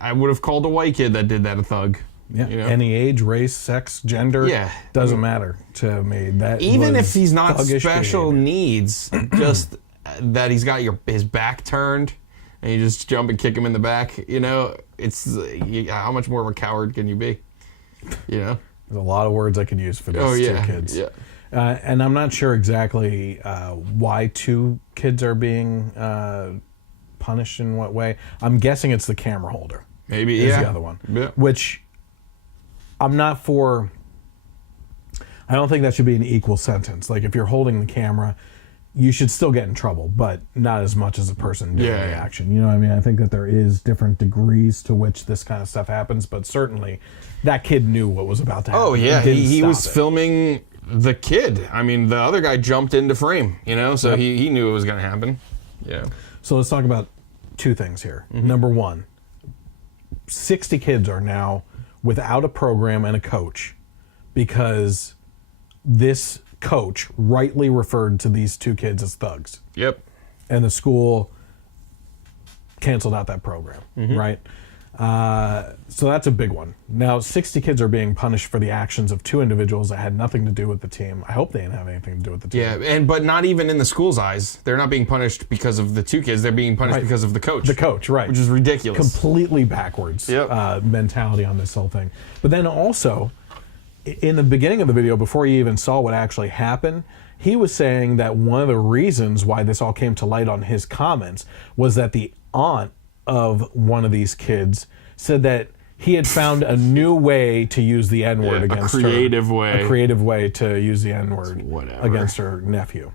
I would have called a white kid that did that a thug. Yeah. You know? Any age, race, sex, gender, doesn't matter to me. That even if he's not special needs, just that he's got his back turned and you just jump and kick him in the back, it's how much more of a coward can you be? There's a lot of words I could use for these two kids. Yeah. And I'm not sure exactly why two kids are being punished in what way. I'm guessing it's the camera holder. Maybe, is the other one. Yeah. Which I'm not for. I don't think that should be an equal sentence. Like, if you're holding the camera, you should still get in trouble, but not as much as a person doing the action. You know what I mean? I think that there is different degrees to which this kind of stuff happens, but certainly that kid knew what was about to happen. Oh, yeah. He was filming the kid. I mean, the other guy jumped into frame, so he knew it was going to happen. Yeah. So let's talk about two things here. Number one, 60 kids are now without a program and a coach because this coach rightly referred to these two kids as thugs. Yep. And the school canceled out that program, right? So that's a big one. Now, 60 kids are being punished for the actions of 2 individuals that had nothing to do with the team. I hope they didn't have anything to do with the team. Yeah, but not even in the school's eyes. They're not being punished because of the 2 kids. They're being punished because of the coach. The coach, right. Which is ridiculous. Completely backwards mentality on this whole thing. But then also, in the beginning of the video, before you even saw what actually happened, he was saying that one of the reasons why this all came to light on his comments was that the aunt of one of these kids said that he had found a new way to use the N-word against her. A creative way to use the N-word against her nephew.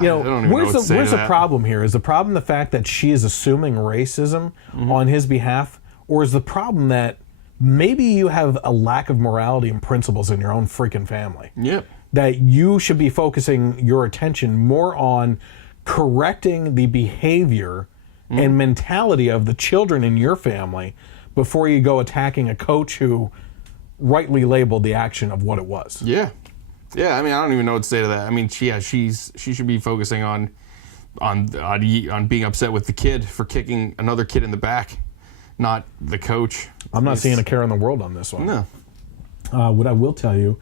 You know, where's the problem here? Is the problem the fact that she is assuming racism on his behalf? Or is the problem that maybe you have a lack of morality and principles in your own freaking family? Yep. That you should be focusing your attention more on correcting the behavior and mentality of the children in your family before you go attacking a coach who rightly labeled the action of what it was. Yeah. Yeah, I mean, I don't even know what to say to that. I mean, she should be focusing on being upset with the kid for kicking another kid in the back, not the coach. I'm not seeing a care in the world on this one. No. What I will tell you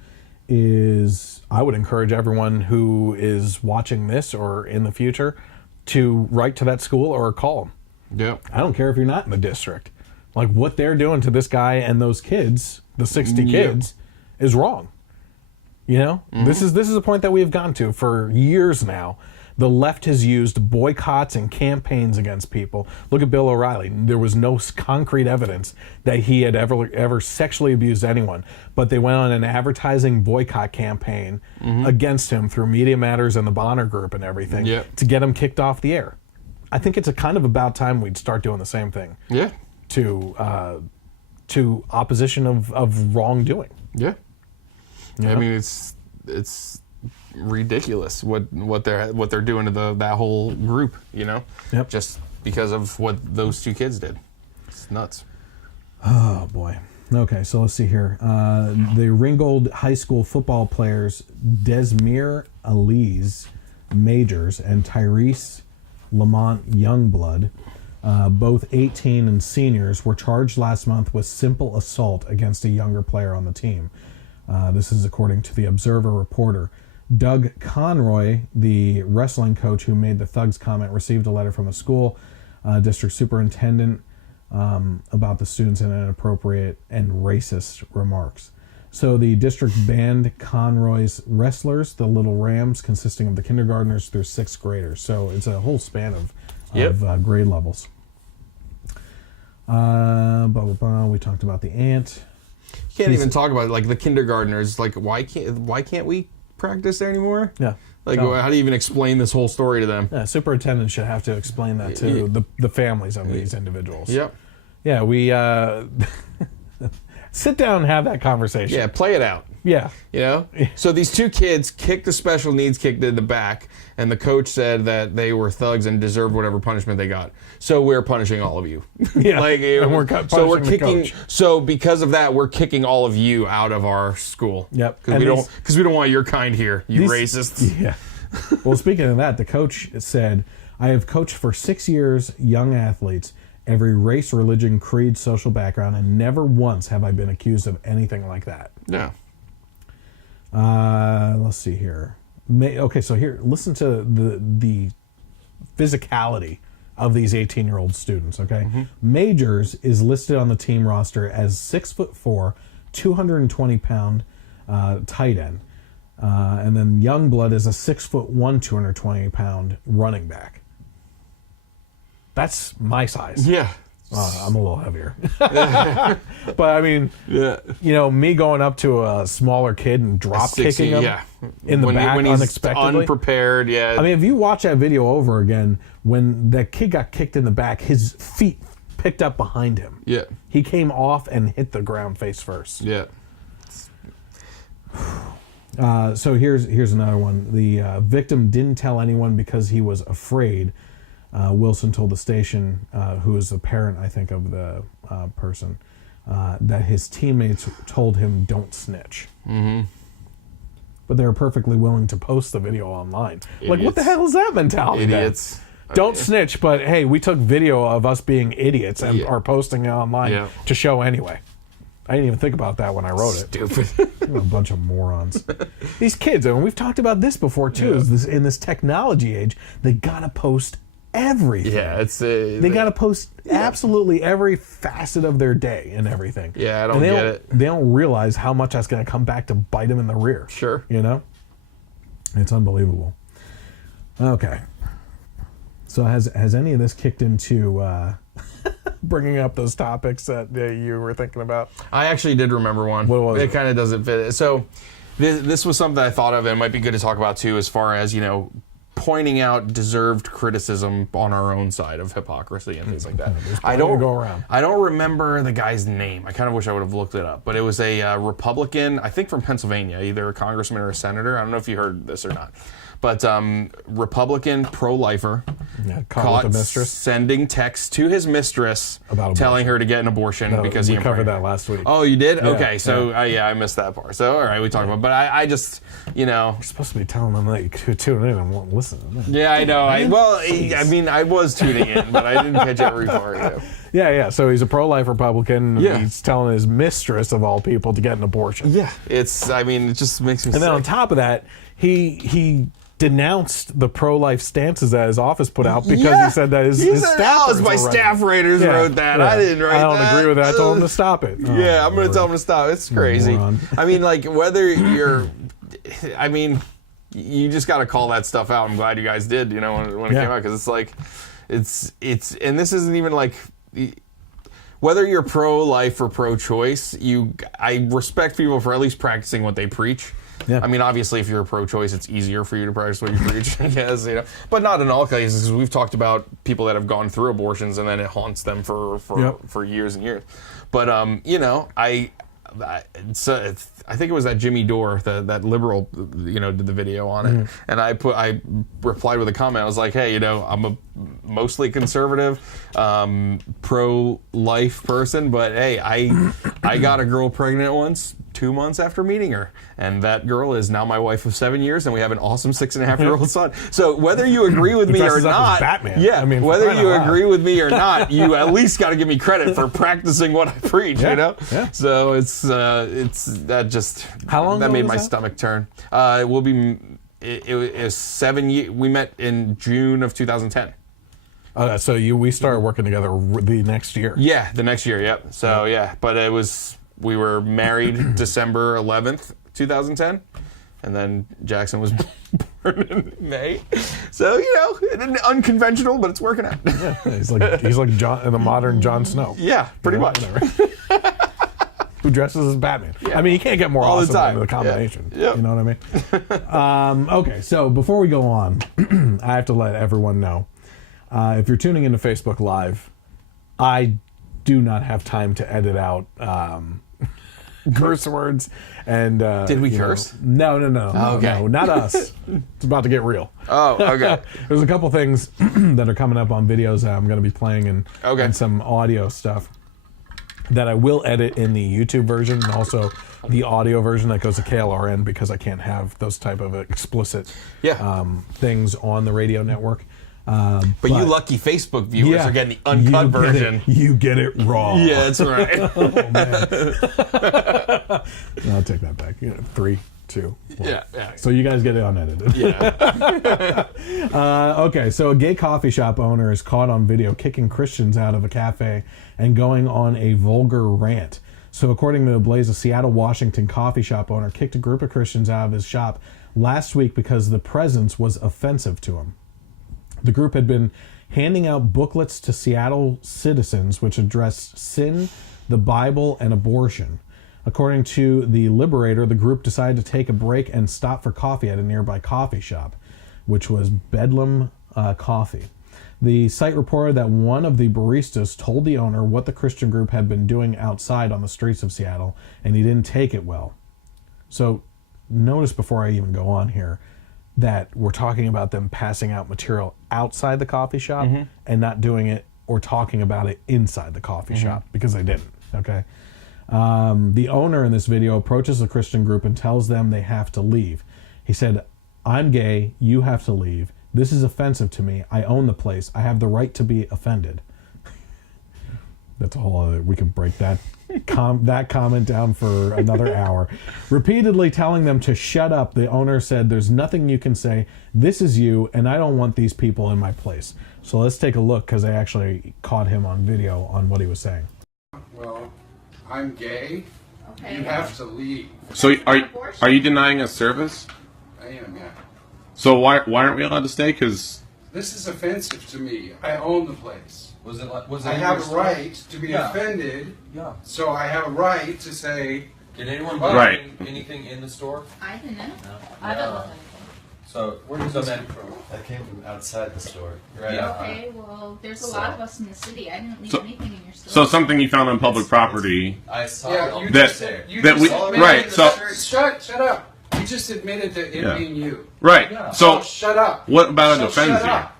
is I would encourage everyone who is watching this or in the future to write to that school or call them. Yeah. I don't care if you're not in the district. Like, what they're doing to this guy and those kids, the 60 kids, is wrong. You know? This is a point that we have gone to for years now. The left has used boycotts and campaigns against people. Look at Bill O'Reilly. There was no concrete evidence that he had ever sexually abused anyone, but they went on an advertising boycott campaign against him through Media Matters and the Bonner Group and everything to get him kicked off the air. I think it's a kind of about time we'd start doing the same thing. Yeah. To opposition of wrongdoing. Yeah. I mean, it's ridiculous what they're doing to that whole group, you know? Yep. Just because of what those 2 kids did. It's nuts. Oh boy. Okay, so let's see here. The Ringgold High School football players Desmere Elise Majors and Tyrese Lamont Youngblood, both 18 and seniors, were charged last month with simple assault against a younger player on the team. This is according to the Observer reporter. Doug Conroy, the wrestling coach who made the thugs comment, received a letter from the school district superintendent about the students and inappropriate and racist remarks. So the district banned Conroy's wrestlers, the Little Rams, consisting of the kindergartners through 6th graders. So it's a whole span of grade levels. We talked about the ant. You can't even talk about it. Like the kindergartners. Like why can't we practice there anymore? Yeah. Like how do you even explain this whole story to them? Yeah, superintendent should have to explain that to the families of these individuals. Yep. Yeah, we sit down and have that conversation. Yeah, play it out. Yeah. You know? So these 2 kids kicked the special needs kid in the back, and the coach said that they were thugs and deserved whatever punishment they got. So we're punishing all of you. Yeah. And we're punishing the coach. So because of that, we're kicking all of you out of our school. Yep. Because we don't want your kind here, you racists. Yeah. Well, speaking of that, the coach said, "I have coached for 6 years young athletes, every race, religion, creed, social background, and never once have I been accused of anything like that." Yeah. Let's see here. Okay, so here, listen to the physicality of these 18-year-old students, okay? Majors is listed on the team roster as 6'4", 220-pound tight end. And then Youngblood is a 6'1", 220-pound running back. That's my size. Yeah. I'm a little heavier. But I mean, you know, me going up to a smaller kid and drop kicking him in the back unexpectedly. Unprepared, yeah. I mean, if you watch that video over again, when that kid got kicked in the back, his feet picked up behind him. Yeah. He came off and hit the ground face first. Yeah. So here's another one. The victim didn't tell anyone because he was afraid. Wilson told the station, who is the parent, I think, of the person, that his teammates told him, "Don't snitch." Mm-hmm. But they were perfectly willing to post the video online. Idiots. Like, what the hell is that mentality? Idiots. Don't snitch, but hey, we took video of us being idiots and are posting it online to show anyway. I didn't even think about that when I wrote it. Stupid. A bunch of morons. These kids, and we've talked about this before too, is in this technology age, they gotta post everything. Yeah, it's they gotta post absolutely every facet of their day and everything. Yeah, I don't get it. They don't realize how much that's gonna come back to bite them in the rear. Sure. You know? It's unbelievable. Okay. So has any of this kicked into bringing up those topics that you were thinking about? I actually did remember one. What was it? It kind of doesn't fit. So this was something I thought of, and it might be good to talk about too, as far as, pointing out deserved criticism on our own side of hypocrisy and things like that. I don't remember the guy's name. I kind of wish I would have looked it up, but it was a Republican, I think from Pennsylvania, either a congressman or a senator. I don't know if you heard this or not. But Republican pro-lifer caught sending texts to his mistress telling her to get an abortion because he covered that last week. Oh, you did? Yeah, okay, so I missed that part. So all right, we talked about. But I just, you're supposed to be telling them that you could tune in and won't listen. Yeah, I know. I was tuning in, but I didn't catch every part. Yeah. So he's a pro-life Republican. Yeah. He's telling his mistress, of all people, to get an abortion. Yeah. It just makes me sick. And then on top of that, he denounced the pro-life stances that his office put out because he said that his staffers my staff raters wrote that. Yeah. I didn't write that. I don't agree with that. I told him to stop it. Yeah, I'm going to tell him to stop. It's crazy. I mean, whether you're... you just got to call that stuff out. I'm glad you guys did, when it came out, because it's and this isn't even whether you're pro-life or pro-choice, I respect people for at least practicing what they preach. Yeah. I mean, obviously, if you're pro-choice, it's easier for you to practice what you preach, I guess, But not in all cases, because we've talked about people that have gone through abortions and then it haunts them for years and years. But, I think it was that Jimmy Dore, that liberal, did the video on it. And I replied with a comment. I was like, hey, I'm a mostly conservative, pro-life person, but hey, I got a girl pregnant once, 2 months after meeting her. And that girl is now my wife of 7 years, and we have an awesome 6.5-year-old son. So whether you agree with me or not, Batman. Yeah, whether you agree with me or not, you at least got to give me credit for practicing what I preach, Yeah. So it's how long that made my stomach turn. It was 7 years. We met in June of 2010. So we started working together the next year. Yeah, the next year. Yep. So but we were married December 11th, 2010, and then Jackson was born in May. So unconventional, but it's working out. Yeah, he's like John, the modern Jon Snow. Yeah, pretty much. Who dresses as Batman. Yeah. I mean, you can't get more awesome than the combination. Yeah. Yep. You know what I mean? Okay, so before we go on, I have to let everyone know, if you're tuning into Facebook Live, I do not have time to edit out curse words. And did we curse? No. Oh, okay. No, not us. It's about to get real. Oh, okay. There's a couple things that are coming up on videos that I'm going to be playing and some audio stuff that I will edit in the YouTube version, and also the audio version that goes to KLRN, because I can't have those type of explicit things on the radio network. But you lucky Facebook viewers are getting the uncut version. You get it raw. Yeah, that's right. Oh, man. I'll take that back. 3, 2, 1. Yeah. So you guys get it unedited. Yeah. Okay, so a gay coffee shop owner is caught on video kicking Christians out of a cafe and going on a vulgar rant. So according to the Blaze, a Seattle, Washington coffee shop owner kicked a group of Christians out of his shop last week because the presence was offensive to him. The group had been handing out booklets to Seattle citizens which addressed sin, the Bible, and abortion. According to the Liberator, the group decided to take a break and stop for coffee at a nearby coffee shop, which was Bedlam Coffee. The site reported that one of the baristas told the owner what the Christian group had been doing outside on the streets of Seattle, and he didn't take it well. So notice, before I even go on here, that we're talking about them passing out material outside the coffee shop and not doing it or talking about it inside the coffee shop, because they didn't. Okay. The owner in this video approaches the Christian group and tells them they have to leave. He said, "I'm gay, you have to leave. This is offensive to me. I own the place. I have the right to be offended. That's a whole other, we could break that that comment down for another hour. Repeatedly telling them to shut up, the owner said, "There's nothing you can say. This is you, and I don't want these people in my place." So let's take a look, because I actually caught him on video on what he was saying. Well, I'm gay. Okay. You have to leave. So are you denying us service? I am, yeah. So why aren't we allowed to stay? Because this is offensive to me. I own the place. Was I have a right to be offended. Yeah. So I have a right to say. Did anyone Right. buy anything in the store? I didn't. No. I don't know anything. So where does that come from? That came from outside the store. Right. Yeah. Okay, well, there's a lot of us in the city. I didn't leave anything in your store. So something you found on public property. I saw you that just, you that just we admitted right. So shut up. You just admitted to it being you. Right. Yeah. So shut up. What about it Shut offends you? up.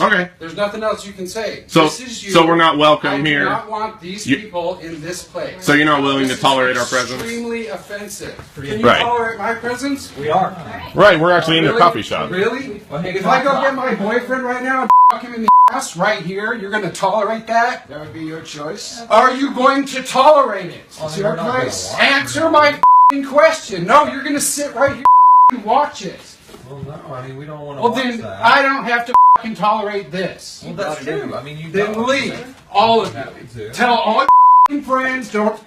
Okay. There's nothing else you can say. So This is you. so we're not welcome I here. do not want these people in this place. So you're not willing This to tolerate is our presence? Extremely offensive. Can you Right. tolerate my presence? We are. Right. We're actually in Really? the coffee shop. Really? Well, hey, If I go get my boyfriend right now and fuck him in the ass right here, you're going to tolerate that? That would be your choice. Are you going to tolerate it? It's your place. Answer my question. No, you're going to sit right here and watch it. Well, no. I mean, we don't want to Well, watch then that. I don't have to fucking tolerate this. Well, that's true. I mean, you Then don't. leave, all of Happy you. to. Tell all your friends don't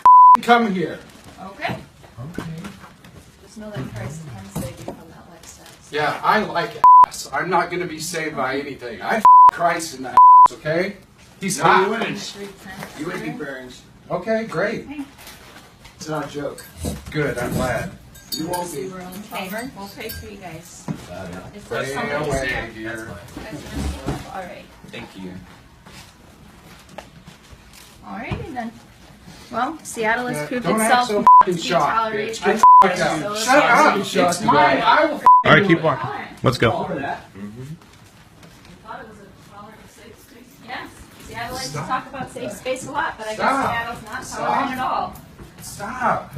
come here. Okay. Okay. Just know that Christ can save you from that lifestyle. Yeah, I like ass. I'm not going to be saved by anything. I Christ in the ass, okay? He's hot. You wouldn't be bearings. Okay, great. It's not a joke. Good, I'm glad. You won't be. Okay, we'll pay for you guys. Is there Stay somebody away, here? dear. All right. Thank you. All righty then. Well, Seattle has proved Don't itself act so to fucking be shocked, tolerated. bitch. Get the fuck out. Shut up. It's mine. I will All right. Keep walking. Let's go. thought it was a tolerant, safe space. Yes. Seattle likes to talk about safe space a lot, but I guess Seattle's not tolerant at all. Stop.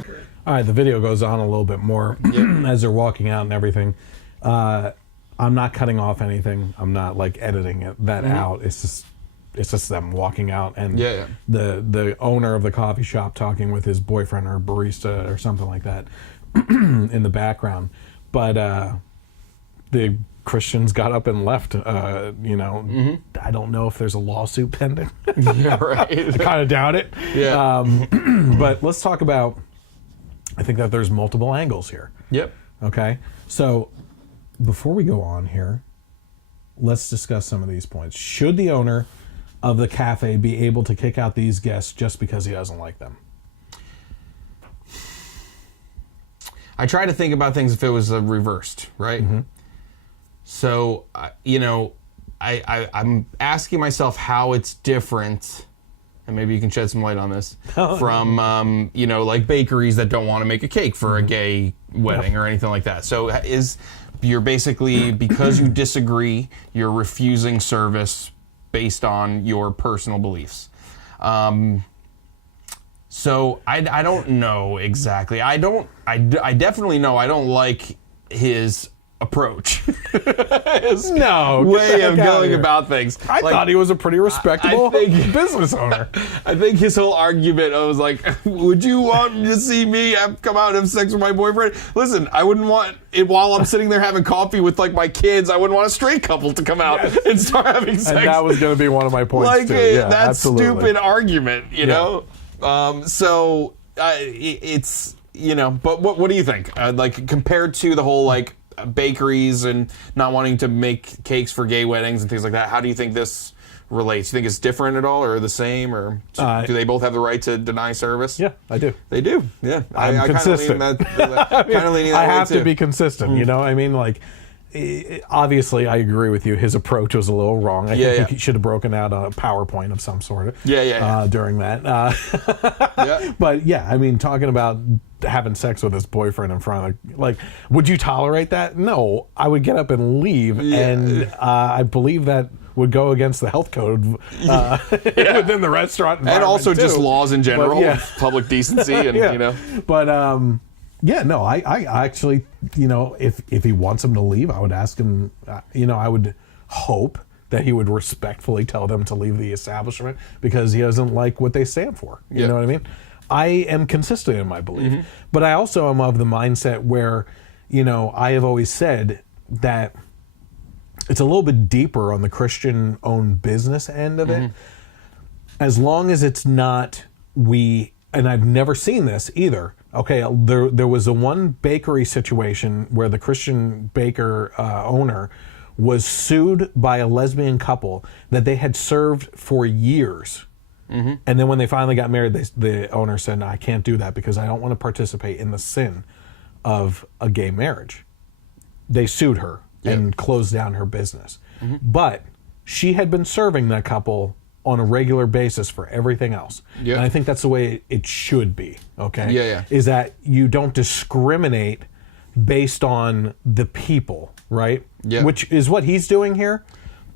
All right, the video goes on a little bit more as they're walking out and everything. I'm not cutting off anything. I'm not like editing that out. It's just them walking out and the owner of the coffee shop talking with his boyfriend or barista or something like that in the background. But the Christians got up and left. I don't know if there's a lawsuit pending. Yeah, right. I kind of doubt it. Yeah. But let's talk about. I think that there's multiple angles here. Yep. Okay. So before we go on here, let's discuss some of these points. Should the owner of the cafe be able to kick out these guests just because he doesn't like them? I try to think about things if it was reversed, right? Mm-hmm. So, I'm asking myself how it's different, and maybe you can shed some light on this, from, like bakeries that don't want to make a cake for a gay wedding or anything like that. So you're basically, because you disagree, you're refusing service based on your personal beliefs. So I don't know exactly. I definitely know I don't like his approach. His way of going about things. I thought he was a pretty respectable business owner. I think his whole argument was like, would you want to see me come out and have sex with my boyfriend? Listen, I wouldn't want it while I'm sitting there having coffee with like my kids. I wouldn't want a straight couple to come out and start having sex. And that was going to be one of my points too. Yeah, that absolutely. stupid argument, you know? It's, but what do you think? Like compared to the whole like bakeries and not wanting to make cakes for gay weddings and things like that, how do you think this relates? Do you think it's different at all or the same, or do they both have the right to deny service? Yeah, I do. They do. Yeah. I'm consistent. I have to be consistent, you know? I mean, like, obviously, I agree with you. His approach was a little wrong. I think he should have broken out a PowerPoint of some sort during that. But yeah, I mean, talking about having sex with his boyfriend in front of, like, would you tolerate that? No, I would get up and leave, and I believe that would go against the health code within the restaurant environment and also too. just laws in general, But, public decency, and But Yeah, no, I actually, if he wants him to leave, I would ask him, I would hope that he would respectfully tell them to leave the establishment because he doesn't like what they stand for. You know what I mean? I am consistent in my belief, but I also am of the mindset where, I have always said that it's a little bit deeper on the Christian-owned business end of it. As long as it's not and I've never seen this either. Okay, there was a one bakery situation where the Christian baker owner was sued by a lesbian couple that they had served for years. And then when they finally got married, the owner said, no, I can't do that because I don't want to participate in the sin of a gay marriage. They sued her and closed down her business. But she had been serving that couple on a regular basis for everything else. And I think that's the way it should be, okay? Is that you don't discriminate based on the people, right? Which is what he's doing here.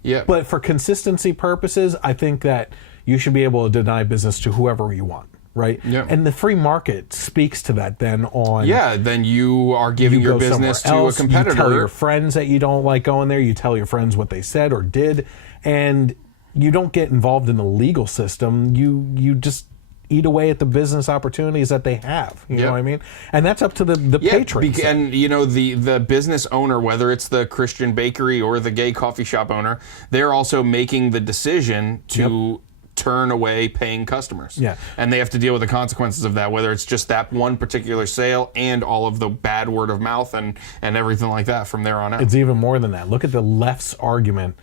But for consistency purposes, I think that you should be able to deny business to whoever you want, right? And the free market speaks to that then on... then you are giving your business to a competitor. You tell your friends that you don't like going there. You tell your friends what they said or did. And you don't get involved in the legal system. You just eat away at the business opportunities that they have. You know what I mean? And that's up to the patrons. And, the business owner, whether it's the Christian bakery or the gay coffee shop owner, they're also making the decision to turn away paying customers. And they have to deal with the consequences of that, whether it's just that one particular sale and all of the bad word of mouth and everything like that from there on out. It's even more than that. Look at the left's argument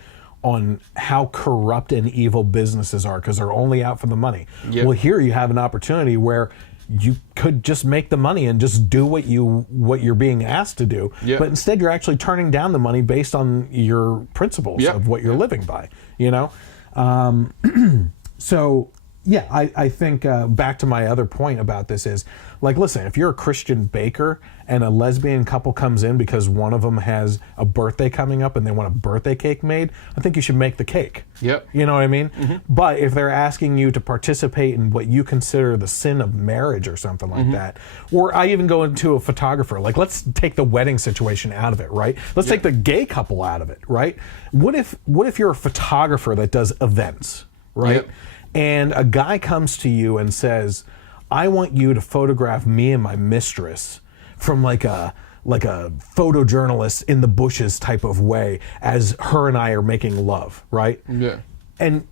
on how corrupt and evil businesses are because they're only out for the money. Well, here you have an opportunity where you could just make the money and just do what you're being asked to do. But instead you're actually turning down the money based on your principles of what you're living by, So, I think back to my other point about this is, listen, if you're a Christian baker and a lesbian couple comes in because one of them has a birthday coming up and they want a birthday cake made, I think you should make the cake. You know what I mean? But if they're asking you to participate in what you consider the sin of marriage or something like that, or I even go into a photographer, let's take the wedding situation out of it, right? Let's take the gay couple out of it, right? What if you're a photographer that does events, right? And a guy comes to you and says, I want you to photograph me and my mistress from like a photojournalist in the bushes type of way as her and I are making love, right? And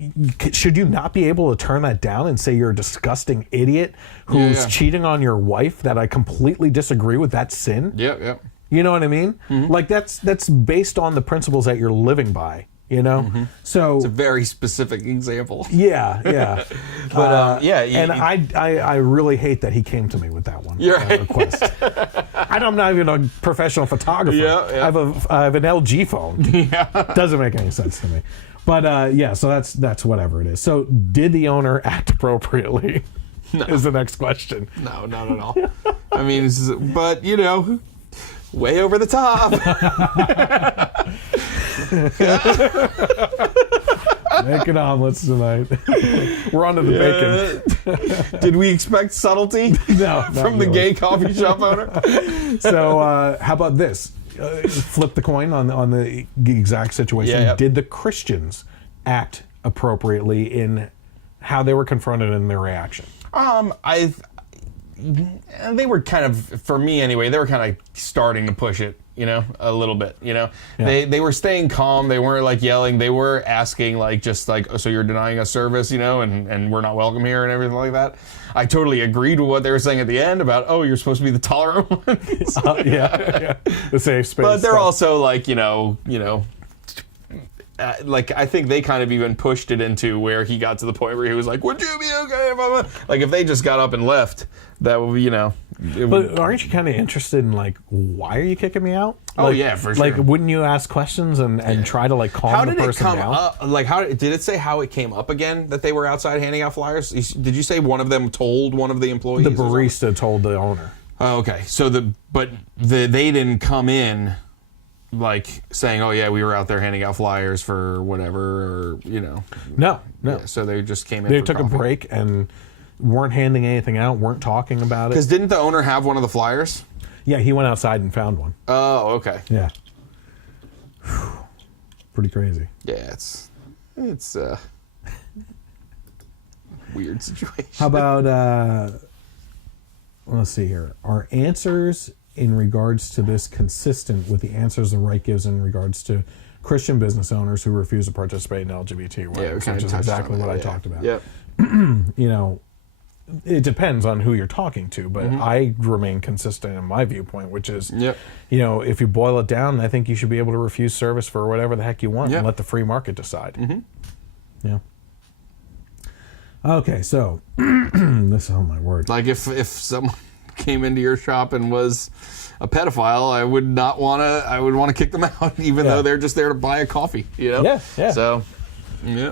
should you not be able to turn that down and say you're a disgusting idiot who's cheating on your wife, that I completely disagree with that sin? You know what I mean? That's based on the principles that you're living by. So it's a very specific example. But and I really hate that he came to me with that one request. I'm not even a professional photographer. I have an LG phone. Doesn't make any sense to me. But so that's whatever it is. So did the owner act appropriately? No. Is the next question. No, not at all. I mean, but way over the top. Making omelets tonight. We're on to the bacon. Did we expect subtlety? No, from the gay coffee shop owner. So how about this? Flip the coin on the exact situation. Did the Christians act appropriately in how they were confronted in their reaction? They were kind of, for me anyway, they were kind of starting to push it, a little bit, They were staying calm. They weren't yelling. They were asking so you're denying us service, and we're not welcome here and everything like that. I totally agreed with what they were saying at the end about, you're supposed to be the tolerant ones. The safe space. But they're also I think they kind of even pushed it into where he got to the point where he was like, would you be okay? If they just got up and left, that would be, But aren't you kind of interested in why are you kicking me out? For sure. Wouldn't you ask questions and try to calm the person down? How did it say how it came up again that they were outside handing out flyers? Did you say one of them told one of the employees? The barista told the owner. Oh, okay. So they didn't come in saying, we were out there handing out flyers for whatever, or No. Yeah, so they just came in. They for took coffee. a break and weren't handing anything out, weren't talking about it. Because didn't the owner have one of the flyers? Yeah, he went outside and found one. Oh, okay. Yeah. Pretty crazy. Yeah, it's a weird situation. How about, let's see here. Are answers in regards to this consistent with the answers the right gives in regards to Christian business owners who refuse to participate in LGBT rights, which is exactly what I talked about. Yep. You know, it depends on who you're talking to, but I remain consistent in my viewpoint, which is, you know, if you boil it down, I think you should be able to refuse service for whatever the heck you want and let the free market decide. Yeah. Okay, so this, oh my word. Like if someone came into your shop and was a pedophile, I would not want to. I would want to kick them out, even though they're just there to buy a coffee. You know. Yeah. So, yeah.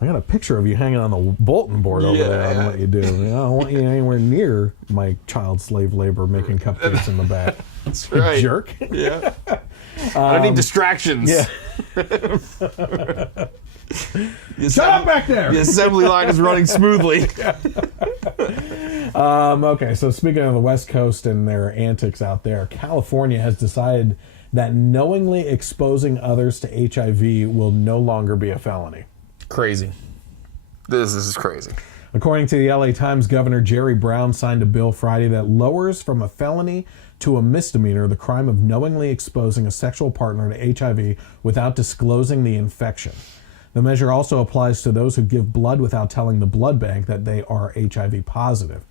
I got a picture of you hanging on the bulletin board over there on what you do. I don't want you anywhere near my child slave labor making cupcakes in the back. That's right. Jerk. Yeah. I don't need distractions. Yeah. Shut up back there. The assembly line is running smoothly. Okay, so speaking of the West Coast and their antics out there, California has decided that knowingly exposing others to HIV will no longer be a felony. Crazy. This is crazy. According to the LA Times, Governor Jerry Brown signed a bill Friday that lowers from a felony to a misdemeanor the crime of knowingly exposing a sexual partner to HIV without disclosing the infection. The measure also applies to those who give blood without telling the blood bank that they are HIV positive.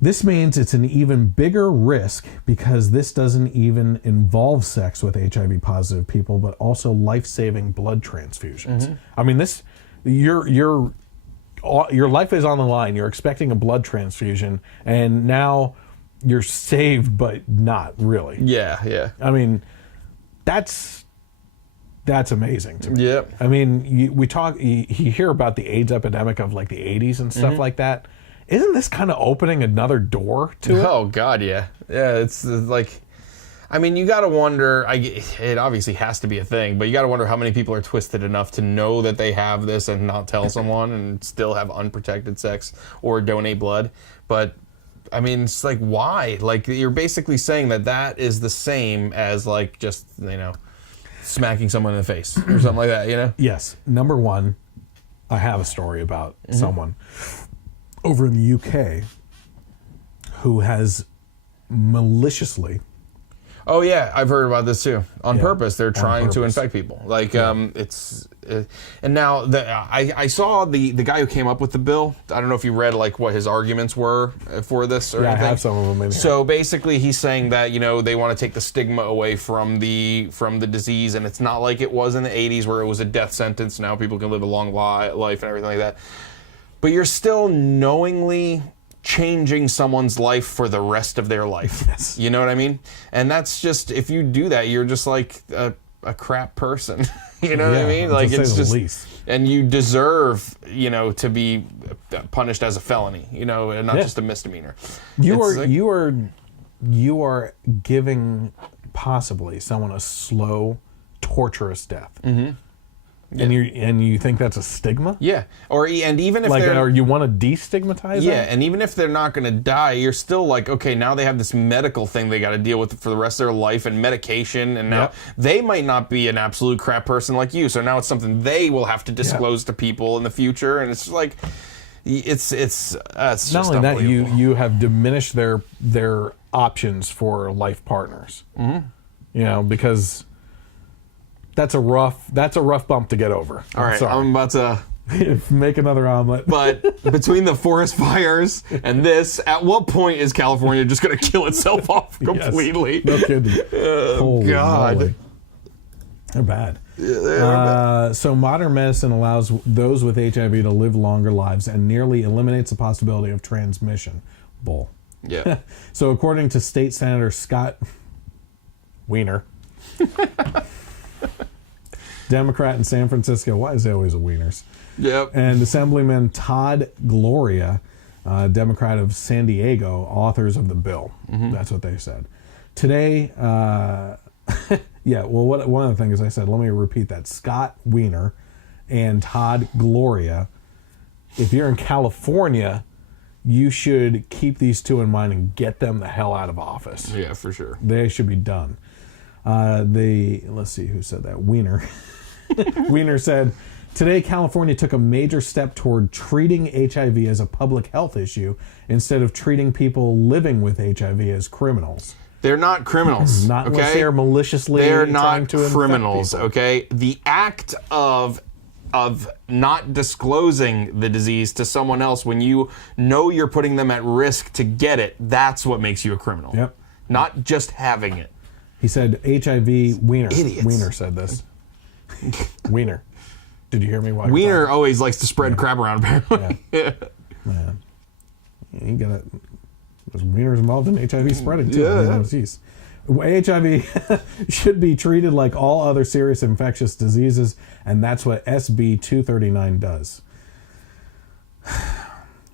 This means it's an even bigger risk because this doesn't even involve sex with HIV positive people, but also life-saving blood transfusions. I mean, this your life is on the line. You're expecting a blood transfusion, and now you're saved, but not really. Yeah. I mean, that's amazing to me. Yep. I mean, you hear about the AIDS epidemic of like the 80s and stuff like that. Isn't this kind of opening another door to it? Oh, God, yeah. Yeah, it's like, I mean, you got to wonder, it obviously has to be a thing, but you got to wonder how many people are twisted enough to know that they have this and not tell someone and still have unprotected sex or donate blood. But, I mean, it's like, why? Like, you're basically saying that is the same as, like, just, you know, smacking someone in the face or something like that, you know? Yes. Number one, I have a story about someone over in the UK who has maliciously... Oh, yeah, I've heard about this too. On purpose, they're trying to purpose. infect people. Like, and now I saw the guy who came up with the bill. I don't know if you read like what his arguments were for this or anything. I have some of them in here. So basically, he's saying that, you know, they want to take the stigma away from the disease, and it's not like it was in the 80s where it was a death sentence. Now people can live a long life and everything like that. But you're still knowingly changing someone's life for the rest of their life. Yes. You know what I mean? And that's just, if you do that, you're just like a crap person. You know what I mean? Like, it's just, least. And you deserve, you know, to be punished as a felony, you know, and not just a misdemeanor. You are giving possibly someone a slow, torturous death. And you think that's a stigma? Yeah. And even if or you want to destigmatize that? And even if they're not going to die, you're still like, okay, now they have this medical thing they got to deal with for the rest of their life and medication, and now they might not be an absolute crap person like you, so now it's something they will have to disclose to people in the future, and it's like, it's just not only that, you have diminished their options for life partners. You know, because that's a rough bump to get over. All right, I'm about to make another omelet. But between the forest fires and this, at what point is California just going to kill itself off completely? Yes. No kidding. Oh, God. Moly. They're bad. Yeah, they're bad. So modern medicine allows those with HIV to live longer lives and nearly eliminates the possibility of transmission. Bull. Yeah. So according to State Senator Scott Wiener, Democrat in San Francisco. Why is it always a Wieners? Yep. And Assemblyman Todd Gloria, Democrat of San Diego, authors of the bill. That's what they said. Today, one of the things I said, let me repeat that. Scott Wiener and Todd Gloria. If you're in California, you should keep these two in mind and get them the hell out of office. Yeah, for sure. They should be done. Let's see who said that. Wiener. Wiener said, today California took a major step toward treating HIV as a public health issue instead of treating people living with HIV as criminals. They're not criminals. Not okay? unless they are maliciously They're trying not to criminals, infect people. okay? The act of not disclosing the disease to someone else when you know you're putting them at risk to get it, that's what makes you a criminal. Yep. Not just having it. He said HIV Wiener. Idiots. Wiener said this. Wiener. Did you hear me? While Wiener always likes to spread crap around, apparently. Yeah. Man. You got it. There's Wiener's involved in HIV spreading, too. Yeah. Jeez. HIV should be treated like all other serious infectious diseases, and that's what SB 239 does.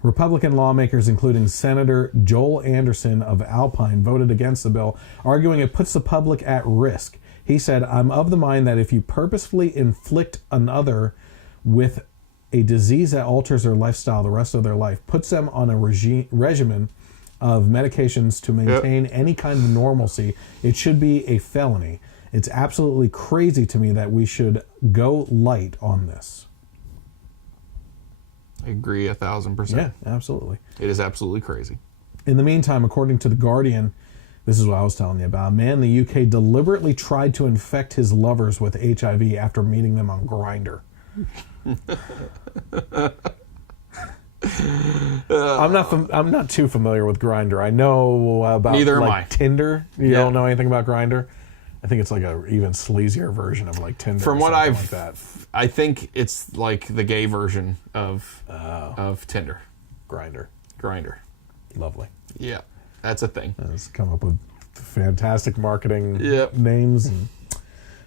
Republican lawmakers, including Senator Joel Anderson of Alpine, voted against the bill, arguing it puts the public at risk. He said, I'm of the mind that if you purposefully inflict another with a disease that alters their lifestyle the rest of their life, puts them on a regimen of medications to maintain any kind of normalcy, it should be a felony. It's absolutely crazy to me that we should go light on this. I agree 1,000%. Yeah, absolutely. It is absolutely crazy. In the meantime, according to The Guardian, this is what I was telling you about. A man in the UK deliberately tried to infect his lovers with HIV after meeting them on Grindr. I'm not too familiar with Grindr. I know about Neither am I. Tinder. You don't know anything about Grindr? I think it's like a even sleazier version of like Tinder. From what like that. I think it's like the gay version of Tinder. Grindr. Lovely. Yeah, that's a thing. It's come up with fantastic marketing Yep. names.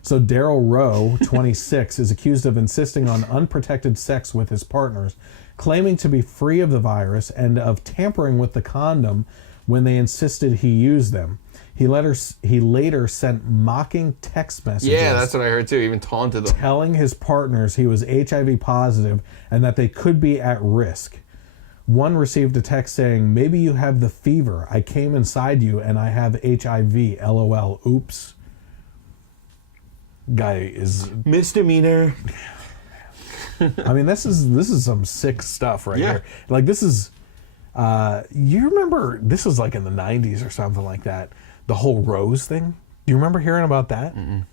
So Daryl Rowe, 26, is accused of insisting on unprotected sex with his partners, claiming to be free of the virus and of tampering with the condom when they insisted he use them. He later sent mocking text messages. Yeah, that's what I heard too. Even taunted them. Telling his partners he was HIV positive and that they could be at risk. One received a text saying, maybe you have the fever. I came inside you and I have HIV. LOL. Oops. Guy is misdemeanor. I mean, this is some sick stuff right here. Like this is, you remember, this was like in the 90s or something like that. The whole Rose thing. Do you remember hearing about that? Mm-mm.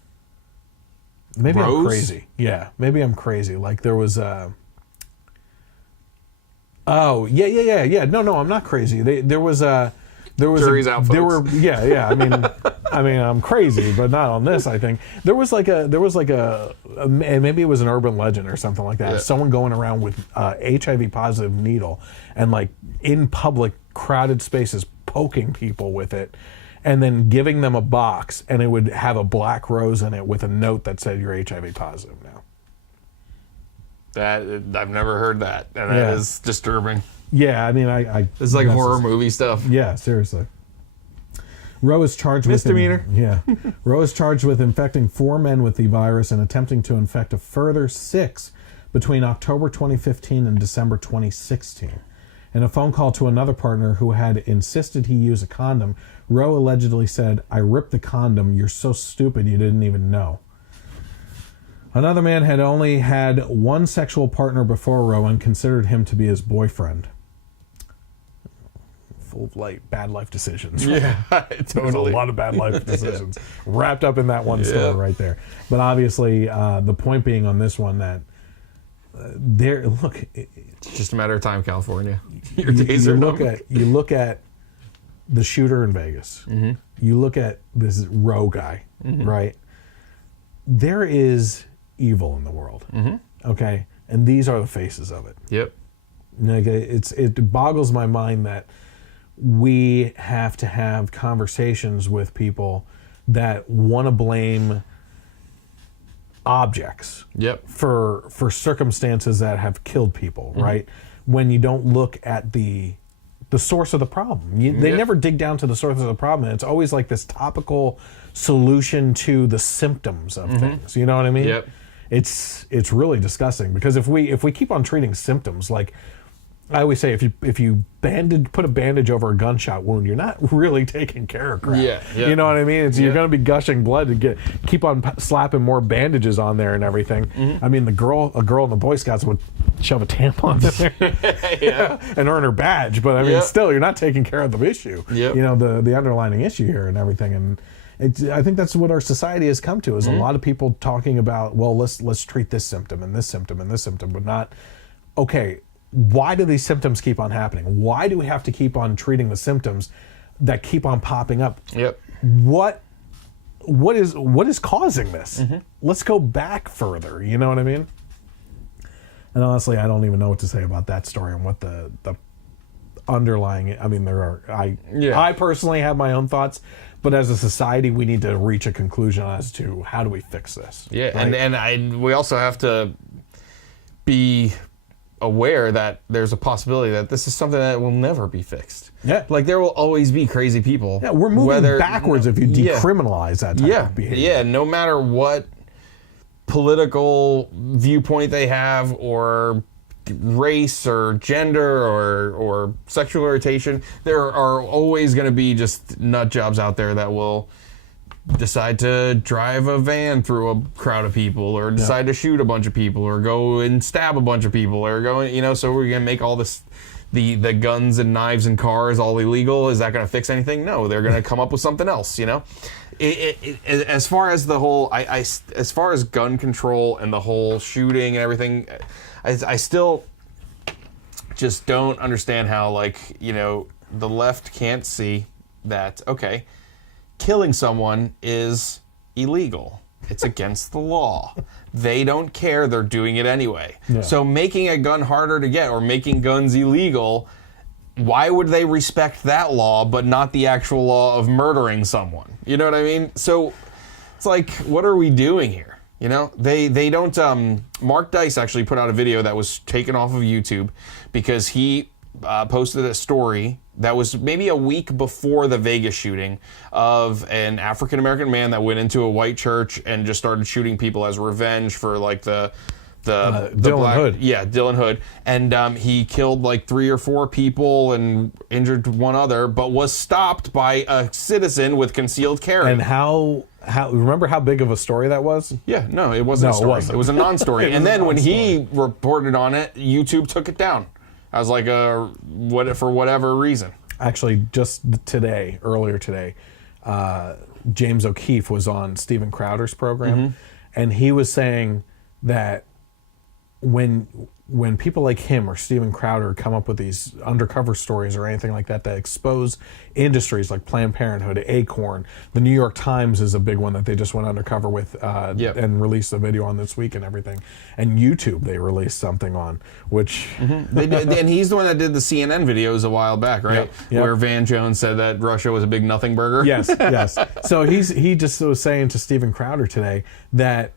Maybe Rose? I'm crazy. Yeah, maybe I'm crazy. Like there was oh yeah. No, I'm not crazy. There was Jury's out, folks. There were I mean I'm crazy, but not on this. I think there was like a and maybe it was an urban legend or something like that. Yeah. Someone going around with HIV positive needle and like in public crowded spaces poking people with it, and then giving them a box, and it would have a black rose in it with a note that said you're HIV positive now. That I've never heard that, and that is disturbing. Yeah, I mean, I it's like horror movie stuff. Yeah, seriously. Rowe is charged misdemeanor. Rowe is charged with infecting 4 men with the virus and attempting to infect a further 6 between October 2015 and December 2016. In a phone call to another partner who had insisted he use a condom, Rowe allegedly said, I ripped the condom. You're so stupid you didn't even know. Another man had only had one sexual partner before Rowe and considered him to be his boyfriend. Full of bad life decisions. Right? Yeah, There's totally. a lot of bad life decisions wrapped up in that one story right there. But obviously, the point being on this one that it's just a matter of time, California. Your days are numbered. You look at the shooter in Vegas. Mm-hmm. You look at this Rowe guy, Mm-hmm. right? There is evil in the world, okay? And these are the faces of it. Yep. Like it boggles my mind that we have to have conversations with people that want to blame objects for circumstances that have killed people, right? When you don't look at the source of the problem. They never dig down to the source of the problem. And it's always like this topical solution to the symptoms of things. You know what I mean? Yep. It's really disgusting because if we keep on treating symptoms, like I always say if you put a bandage over a gunshot wound, you're not really taking care of crap. Yeah. You know what I mean? You're going to be gushing blood to keep on slapping more bandages on there and everything. I mean, a girl in the Boy Scouts would shove a tampon in there and earn her badge, but I mean, still, you're not taking care of the issue. You know, the underlying issue here and everything. And I think that's what our society has come to, is a lot of people talking about, well, let's treat this symptom and this symptom and this symptom, but not, okay, why do these symptoms keep on happening? Why do we have to keep on treating the symptoms that keep on popping up? What is causing this? Let's go back further. You know what I mean? And honestly, I don't even know what to say about that story and what the underlying. I mean, I personally have my own thoughts, but as a society, we need to reach a conclusion as to how do we fix this. Yeah, right? and we also have to be aware that there's a possibility that this is something that will never be fixed. Yeah. Like, there will always be crazy people. Yeah, we're moving backwards if you decriminalize that type of behavior. Yeah, no matter what political viewpoint they have, or race, or gender, or sexual orientation, there are always going to be just nut jobs out there that will decide to drive a van through a crowd of people, or decide to shoot a bunch of people, or go and stab a bunch of people, or go, you know, so we're going to make all this, the guns and knives and cars all illegal. Is that going to fix anything? No, they're going to come up with something else, you know? As far as the whole, as far as gun control and the whole shooting and everything, I still just don't understand how, like, you know, the left can't see that, okay, killing someone is illegal. It's against the law. They don't care. They're doing it anyway. Yeah. So making a gun harder to get, or making guns illegal, why would they respect that law but not the actual law of murdering someone? You know what I mean? So it's like, what are we doing here? You know, they don't. Mark Dice actually put out a video that was taken off of YouTube because he posted a story that was maybe a week before the Vegas shooting of an African-American man that went into a white church and just started shooting people as revenge for, like, the Dylan Hood. Yeah, Dylan Hood. And he killed like 3 or 4 people and injured one other, but was stopped by a citizen with concealed carry. And how remember how big of a story that was? Yeah, no, it wasn't a story. It was a non-story. And then when he reported on it, YouTube took it down. I was like, for whatever reason. Actually, just earlier today, James O'Keefe was on Steven Crowder's program, and he was saying that when people like him or Steven Crowder come up with these undercover stories or anything like that expose industries like Planned Parenthood, Acorn, the New York Times is a big one that they just went undercover with and released a video on this week and everything. And YouTube they released something on, which... They did, and he's the one that did the CNN videos a while back, right? Yep. Where Van Jones said that Russia was a big nothing burger. Yes. So he just was saying to Steven Crowder today that...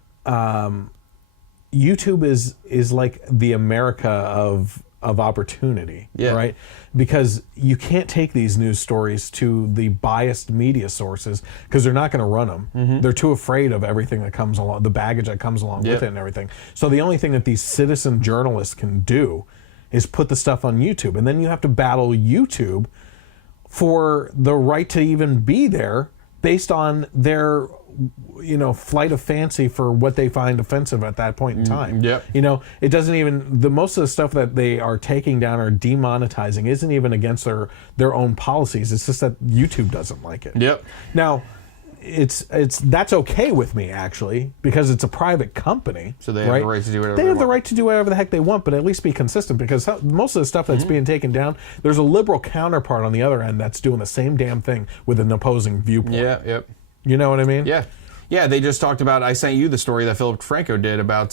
YouTube is like the America of opportunity, right? Because you can't take these news stories to the biased media sources because they're not going to run them. They're too afraid of everything that comes along, the baggage that comes along with it and everything. So the only thing that these citizen journalists can do is put the stuff on YouTube. And then you have to battle YouTube for the right to even be there based on their... flight of fancy for what they find offensive at that point in time. It doesn't even, most of the stuff that they are taking down or demonetizing isn't even against their own policies. It's just that YouTube doesn't like it. Now, that's okay with me, actually, because it's a private company. So they have the right to do whatever they have the right to do whatever the heck they want, but at least be consistent, because most of the stuff that's being taken down, there's a liberal counterpart on the other end that's doing the same damn thing with an opposing viewpoint. You know what I mean? Yeah, they just talked about, I sent you the story that Philip Franco did about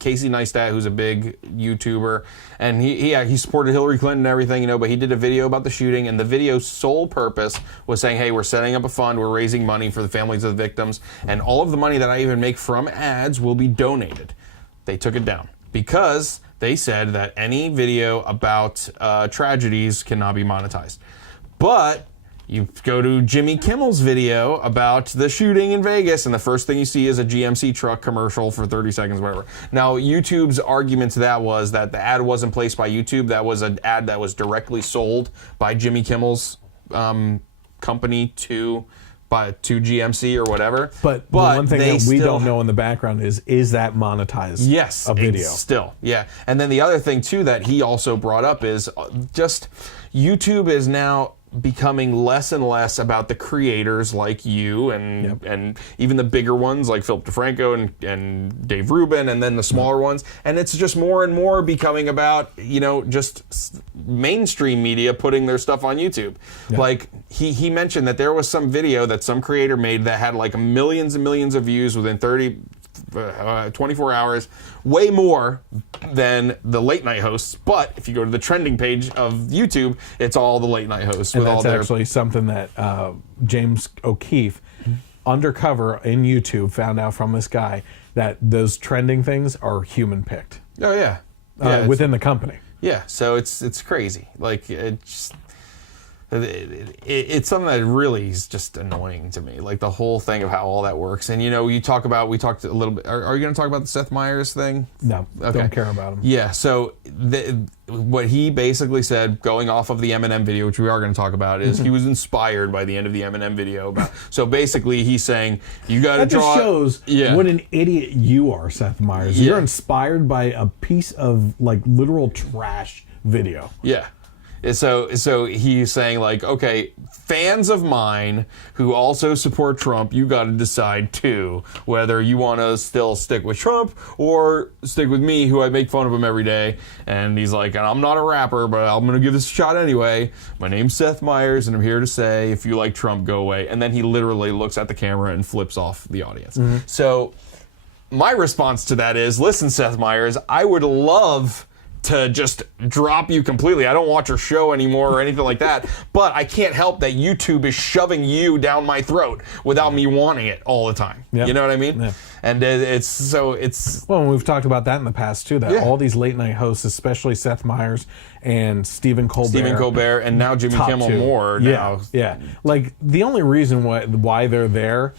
Casey Neistat, who's a big YouTuber, and he supported Hillary Clinton and everything, but he did a video about the shooting, and the video's sole purpose was saying, hey, we're setting up a fund, we're raising money for the families of the victims, and all of the money that I even make from ads will be donated. They took it down because they said that any video about tragedies cannot be monetized. But You go to Jimmy Kimmel's video about the shooting in Vegas, and the first thing you see is a GMC truck commercial for 30 seconds, whatever. Now, YouTube's argument to that was that the ad wasn't placed by YouTube. That was an ad that was directly sold by Jimmy Kimmel's company to GMC or whatever. But the one thing that we don't know in the background is that monetized? Yes, a video. Still, yeah. And then the other thing too that he also brought up is just YouTube is now becoming less and less about the creators like you and even the bigger ones like Philip DeFranco and Dave Rubin, and then the smaller ones, and it's just more and more becoming about, you know, just mainstream media putting their stuff on YouTube. Like he mentioned that there was some video that some creator made that had like millions and millions of views within 24 hours, way more than the late night hosts. But if you go to the trending page of YouTube, it's all the late night hosts. And with that's all their actually something that James O'Keefe, undercover in YouTube, found out from this guy that those trending things are human picked. Oh yeah, within the company. Yeah, so it's crazy. Like it's something that really is just annoying to me, like the whole thing of how all that works. And you know, we talked a little bit. Are you going to talk about the Seth Meyers thing? No, don't care about him. Yeah, so what he basically said, going off of the Eminem video, which we are going to talk about, is he was inspired by the end of the Eminem video. So basically, he's saying you got to draw. That just shows what an idiot you are, Seth Meyers. You're inspired by a piece of like literal trash video. Yeah. So he's saying, like, okay, fans of mine who also support Trump, you got to decide too whether you want to still stick with Trump or stick with me, who I make fun of him every day. And he's like, and I'm not a rapper, but I'm going to give this a shot anyway. My name's Seth Meyers, and I'm here to say, if you like Trump, go away. And then he literally looks at the camera and flips off the audience. So my response to that is, listen, Seth Meyers, I would love to just drop you completely. I don't watch your show anymore or anything like that, but I can't help that YouTube is shoving you down my throat without me wanting it all the time. You know what I mean? And well, we've talked about that in the past too, that all these late night hosts, especially Seth Meyers and Stephen Colbert, and now Jimmy Kimmel more now. Like the only reason why they're there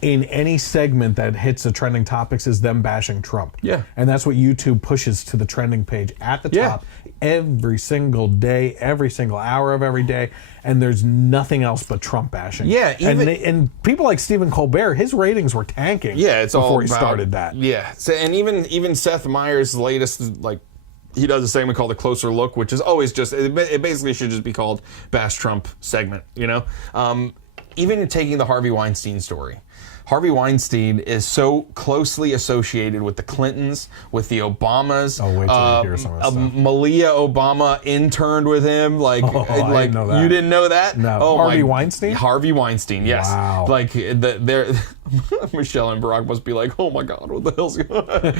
in any segment that hits the trending topics is them bashing Trump. And that's what YouTube pushes to the trending page at the top every single day, every single hour of every day, and there's nothing else but Trump bashing. And people like Stephen Colbert, his ratings were tanking it's before all he started that. So, and even Seth Meyers' latest, like, he does a segment called The Closer Look, which is always just, it basically should just be called Bash Trump segment, you know? Even taking the Harvey Weinstein story. Harvey Weinstein is so closely associated with the Clintons, with the Obamas. Oh, wait till you hear some of this stuff. Malia Obama interned with him. Like, I didn't know that. You didn't know that? No. Oh, Harvey Weinstein? Harvey Weinstein, yes. Wow. Like, Michelle and Barack must be like, oh my God, what the hell's going on?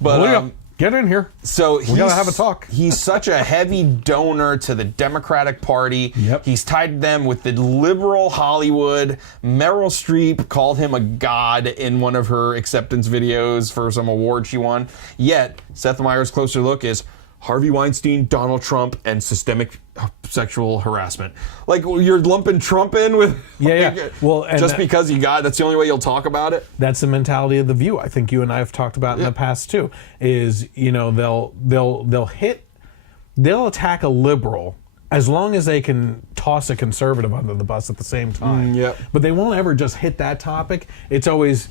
But get in here. So we gotta have a talk. He's such a heavy donor to the Democratic Party. He's tied them with the liberal Hollywood. Meryl Streep called him a god in one of her acceptance videos for some award she won. Yet, Seth Meyers' Closer Look is Harvey Weinstein, Donald Trump, and systemic sexual harassment. Like, you're lumping Trump in with... Well, and just because that's the only way you'll talk about it? That's the mentality of The View. I think you and I have talked about in the past too, is, you know, they'll attack a liberal as long as they can toss a conservative under the bus at the same time. But they won't ever just hit that topic. It's always,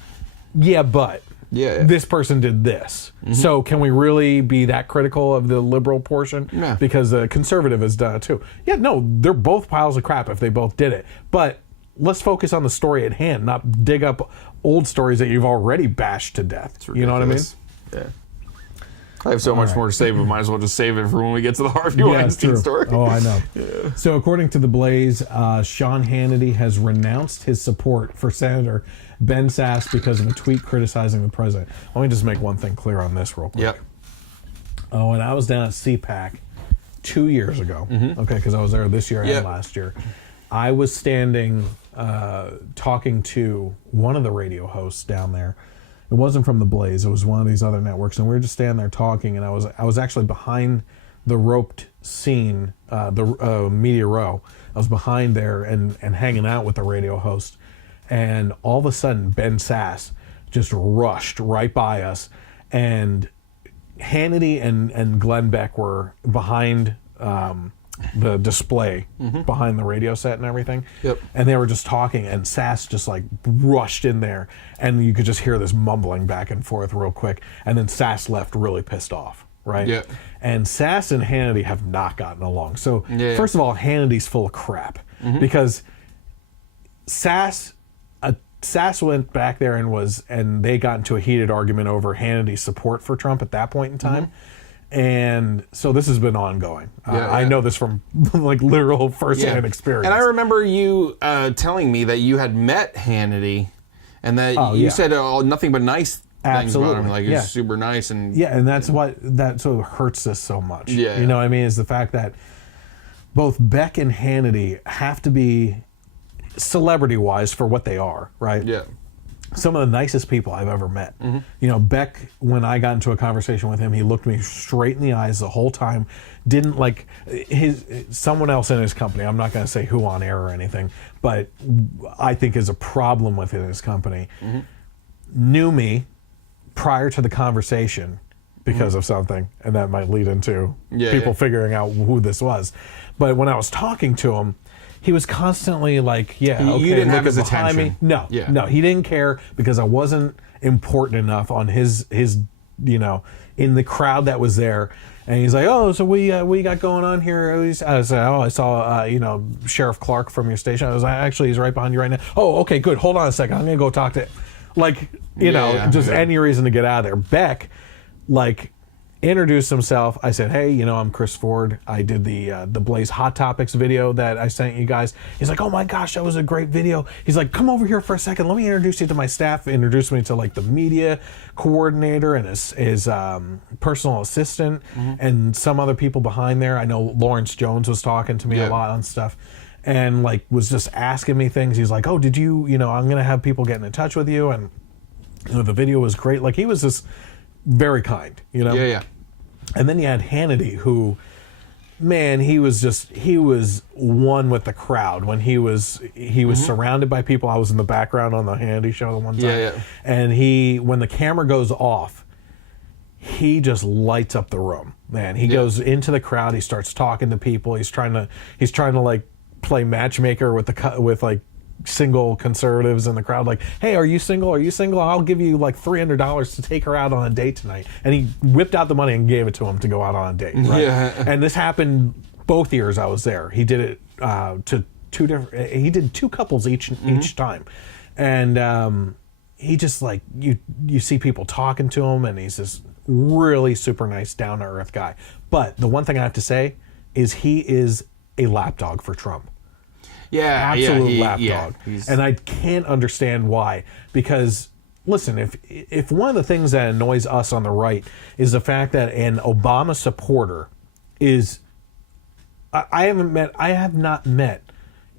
but this person did this. So can we really be that critical of the liberal portion? Because the conservative has done it too. They're both piles of crap if they both did it. But let's focus on the story at hand, not dig up old stories that you've already bashed to death. You know what I mean? I have so much more to say, but might as well just save it for when we get to the Harvey Weinstein story. Oh, I know. So according to The Blaze, Sean Hannity has renounced his support for Senator Ben Sasse because of a tweet criticizing the president. Let me just make one thing clear on this real quick. When I was down at CPAC 2 years ago, because I was there this year and last year, I was standing talking to one of the radio hosts down there. It wasn't from The Blaze. It was one of these other networks, and we were just standing there talking. And I was actually behind the roped seen the media row. I was behind there and hanging out with the radio host, and all of a sudden Ben Sasse just rushed right by us, and Hannity and Glenn Beck were behind the display behind the radio set and everything. Yep. And they were just talking, and Sasse just like rushed in there, and you could just hear this mumbling back and forth real quick, and then Sasse left really pissed off, right? Yeah. And Sasse and Hannity have not gotten along. So Yeah. first of all, Hannity's full of crap because Sasse went back there and they got into a heated argument over Hannity's support for Trump at that point in time. And so this has been ongoing. I know this from like literal firsthand experience. And I remember you telling me that you had met Hannity, and that you said nothing but nice things about him. Like he's super nice, and and that's what hurts us so much. Yeah, you know what I mean? Is the fact that both Beck and Hannity have to be celebrity-wise for what they are, right? Yeah. Some of the nicest people I've ever met. You know, Beck, when I got into a conversation with him, he looked me straight in the eyes the whole time. Didn't like someone else in his company. I'm not going to say who on air or anything, but I think is a problem within his company. Knew me prior to the conversation because of something, and that might lead into people figuring out who this was. But when I was talking to him, he was constantly like, you didn't have his attention. Me. No, he didn't care because I wasn't important enough on his in the crowd that was there. And he's like, oh, so we got going on here. I said, oh, I saw Sheriff Clark from your station. I was like, actually, he's right behind you right now. Oh, okay, good. Hold on a second. I'm gonna go talk to, any reason to get out of there. Beck, introduced himself. I said, hey, I'm Chris Ford. I did the Blaze Hot Topics video that I sent you guys. He's like, oh my gosh, that was a great video. He's like, come over here for a second. Let me introduce you to my staff. Introduced me to the media coordinator and his personal assistant and some other people behind there. I know Lawrence Jones was talking to me a lot on stuff and was just asking me things. He's like, oh, did you, I'm going to have people getting in touch with you. And the video was great. He was just very kind, Yeah. And then you had Hannity, who, man, he was one with the crowd when he was surrounded by people. I was in the background on the Hannity show the one time. And when the camera goes off, he just lights up the room, man. He goes into the crowd, he starts talking to people. He's trying to play matchmaker with single conservatives in the crowd, hey, are you single? I'll give you $300 to take her out on a date tonight. And he whipped out the money and gave it to him to go out on a date, right? And this happened both years I was there. He did it to two different, he did two couples each time. And he just you see people talking to him, and he's this really super nice, down to earth guy. But the one thing I have to say is he is a lapdog for Trump. Absolute lapdog. And I can't understand why. Because, listen, if one of the things that annoys us on the right is the fact that an Obama supporter is... I have not met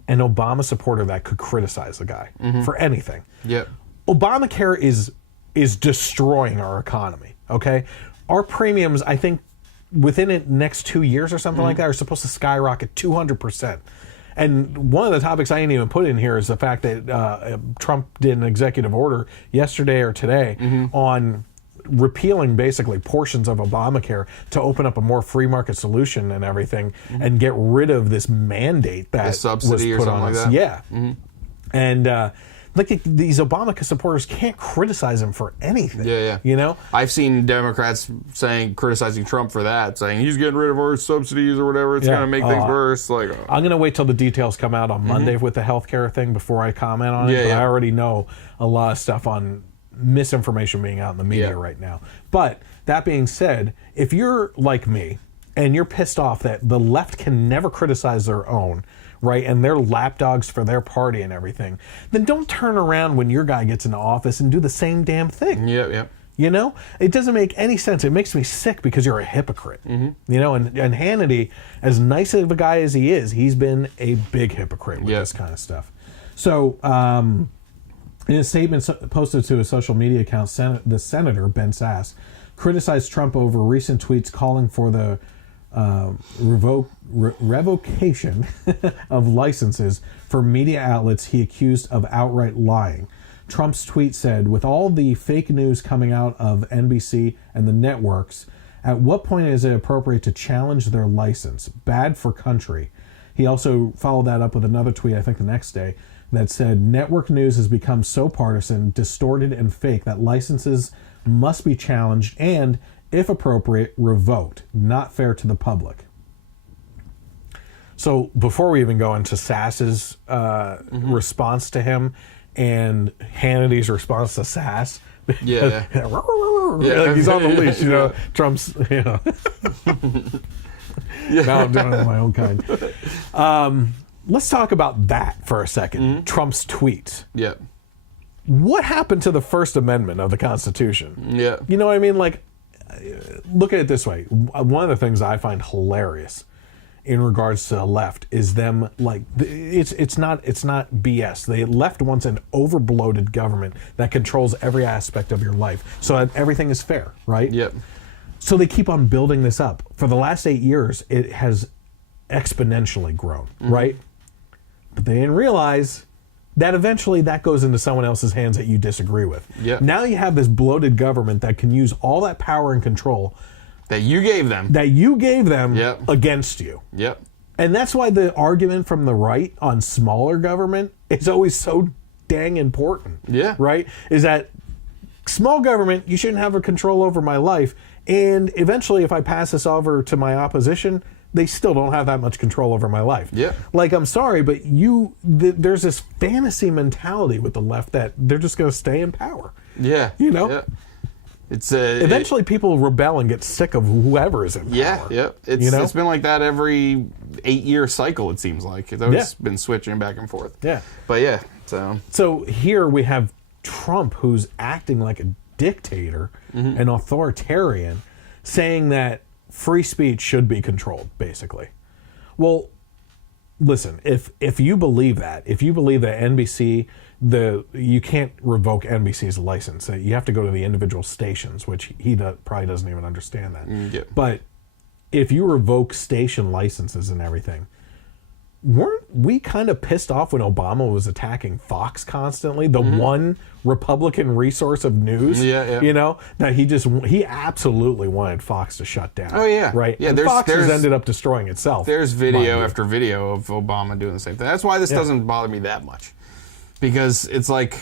an Obama supporter that could criticize the guy for anything. Obamacare is destroying our economy, okay? Our premiums, I think, within the next 2 years or something like that, are supposed to skyrocket 200%. And one of the topics I didn't even put in here is the fact that Trump did an executive order yesterday or today on repealing basically portions of Obamacare to open up a more free market solution and everything and get rid of this mandate that was put on us. And these Obama supporters can't criticize him for anything. I've seen Democrats criticizing Trump for that, saying he's getting rid of our subsidies or whatever. It's going to make things worse. I'm going to wait till the details come out on Monday with the healthcare thing before I comment on it. But I already know a lot of stuff on misinformation being out in the media right now. But that being said, if you're like me and you're pissed off that the left can never criticize their own, right, and they're lapdogs for their party and everything, then don't turn around when your guy gets into office and do the same damn thing. It doesn't make any sense. It makes me sick because you're a hypocrite. And Hannity, as nice of a guy as he is, he's been a big hypocrite with this kind of stuff. So in a statement posted to his social media account, the Senator Ben Sasse criticized Trump over recent tweets calling for the revocation of licenses for media outlets he accused of outright lying. Trump's tweet said, with all the fake news coming out of NBC and the networks, at what point is it appropriate to challenge their license? Bad for country. He also followed that up with another tweet, I think the next day, that said, network news has become so partisan, distorted, and fake that licenses must be challenged and, if appropriate, revoked. Not fair to the public. So before we even go into Sasse's response to him and Hannity's response to Sasse, Yeah. like he's on the leash, you know, Trump's, you know. Now I'm doing it on my own kind. Let's talk about that for a second. Trump's tweets. Yeah. What happened to the First Amendment of the Constitution? Yeah. You know what I mean? Like, look at it this way. One of the things I find hilarious in regards to the left is them, like, it's not BS. The left wants an overbloated government that controls every aspect of your life so that everything is fair, right? Yep. So they keep on building this up. For the last 8 years, it has exponentially grown, right? But they didn't realize that eventually that goes into someone else's hands that you disagree with. Yep. Now you have this bloated government that can use all that power and control that you gave them Yep. against you. Yep. And that's why the argument from the right on smaller government is always so dang important. Yeah. Right? Is that small government, you shouldn't have a control over my life. And eventually, if I pass this over to my opposition, they still don't have that much control over my life. Yeah. Like, I'm sorry, but there's this fantasy mentality with the left that they're just going to stay in power. Yeah. You know? Yeah. It's eventually people rebel and get sick of whoever is in power. Yeah. It's been like that every 8-year cycle, it seems like. It's always been switching back and forth. Yeah. But yeah, so here we have Trump, who's acting like a dictator, an authoritarian, saying that free speech should be controlled, basically. Well, listen, if you believe that, NBC, you can't revoke NBC's license. You have to go to the individual stations, which he probably doesn't even understand that. Yeah. But if you revoke station licenses and everything, weren't we kind of pissed off when Obama was attacking Fox constantly, the one Republican resource of news? Yeah. You know, that he absolutely wanted Fox to shut down. Oh yeah, right. Yeah, and Fox has ended up destroying itself. There's video after video of Obama doing the same thing. That's why this doesn't bother me that much, because it's like,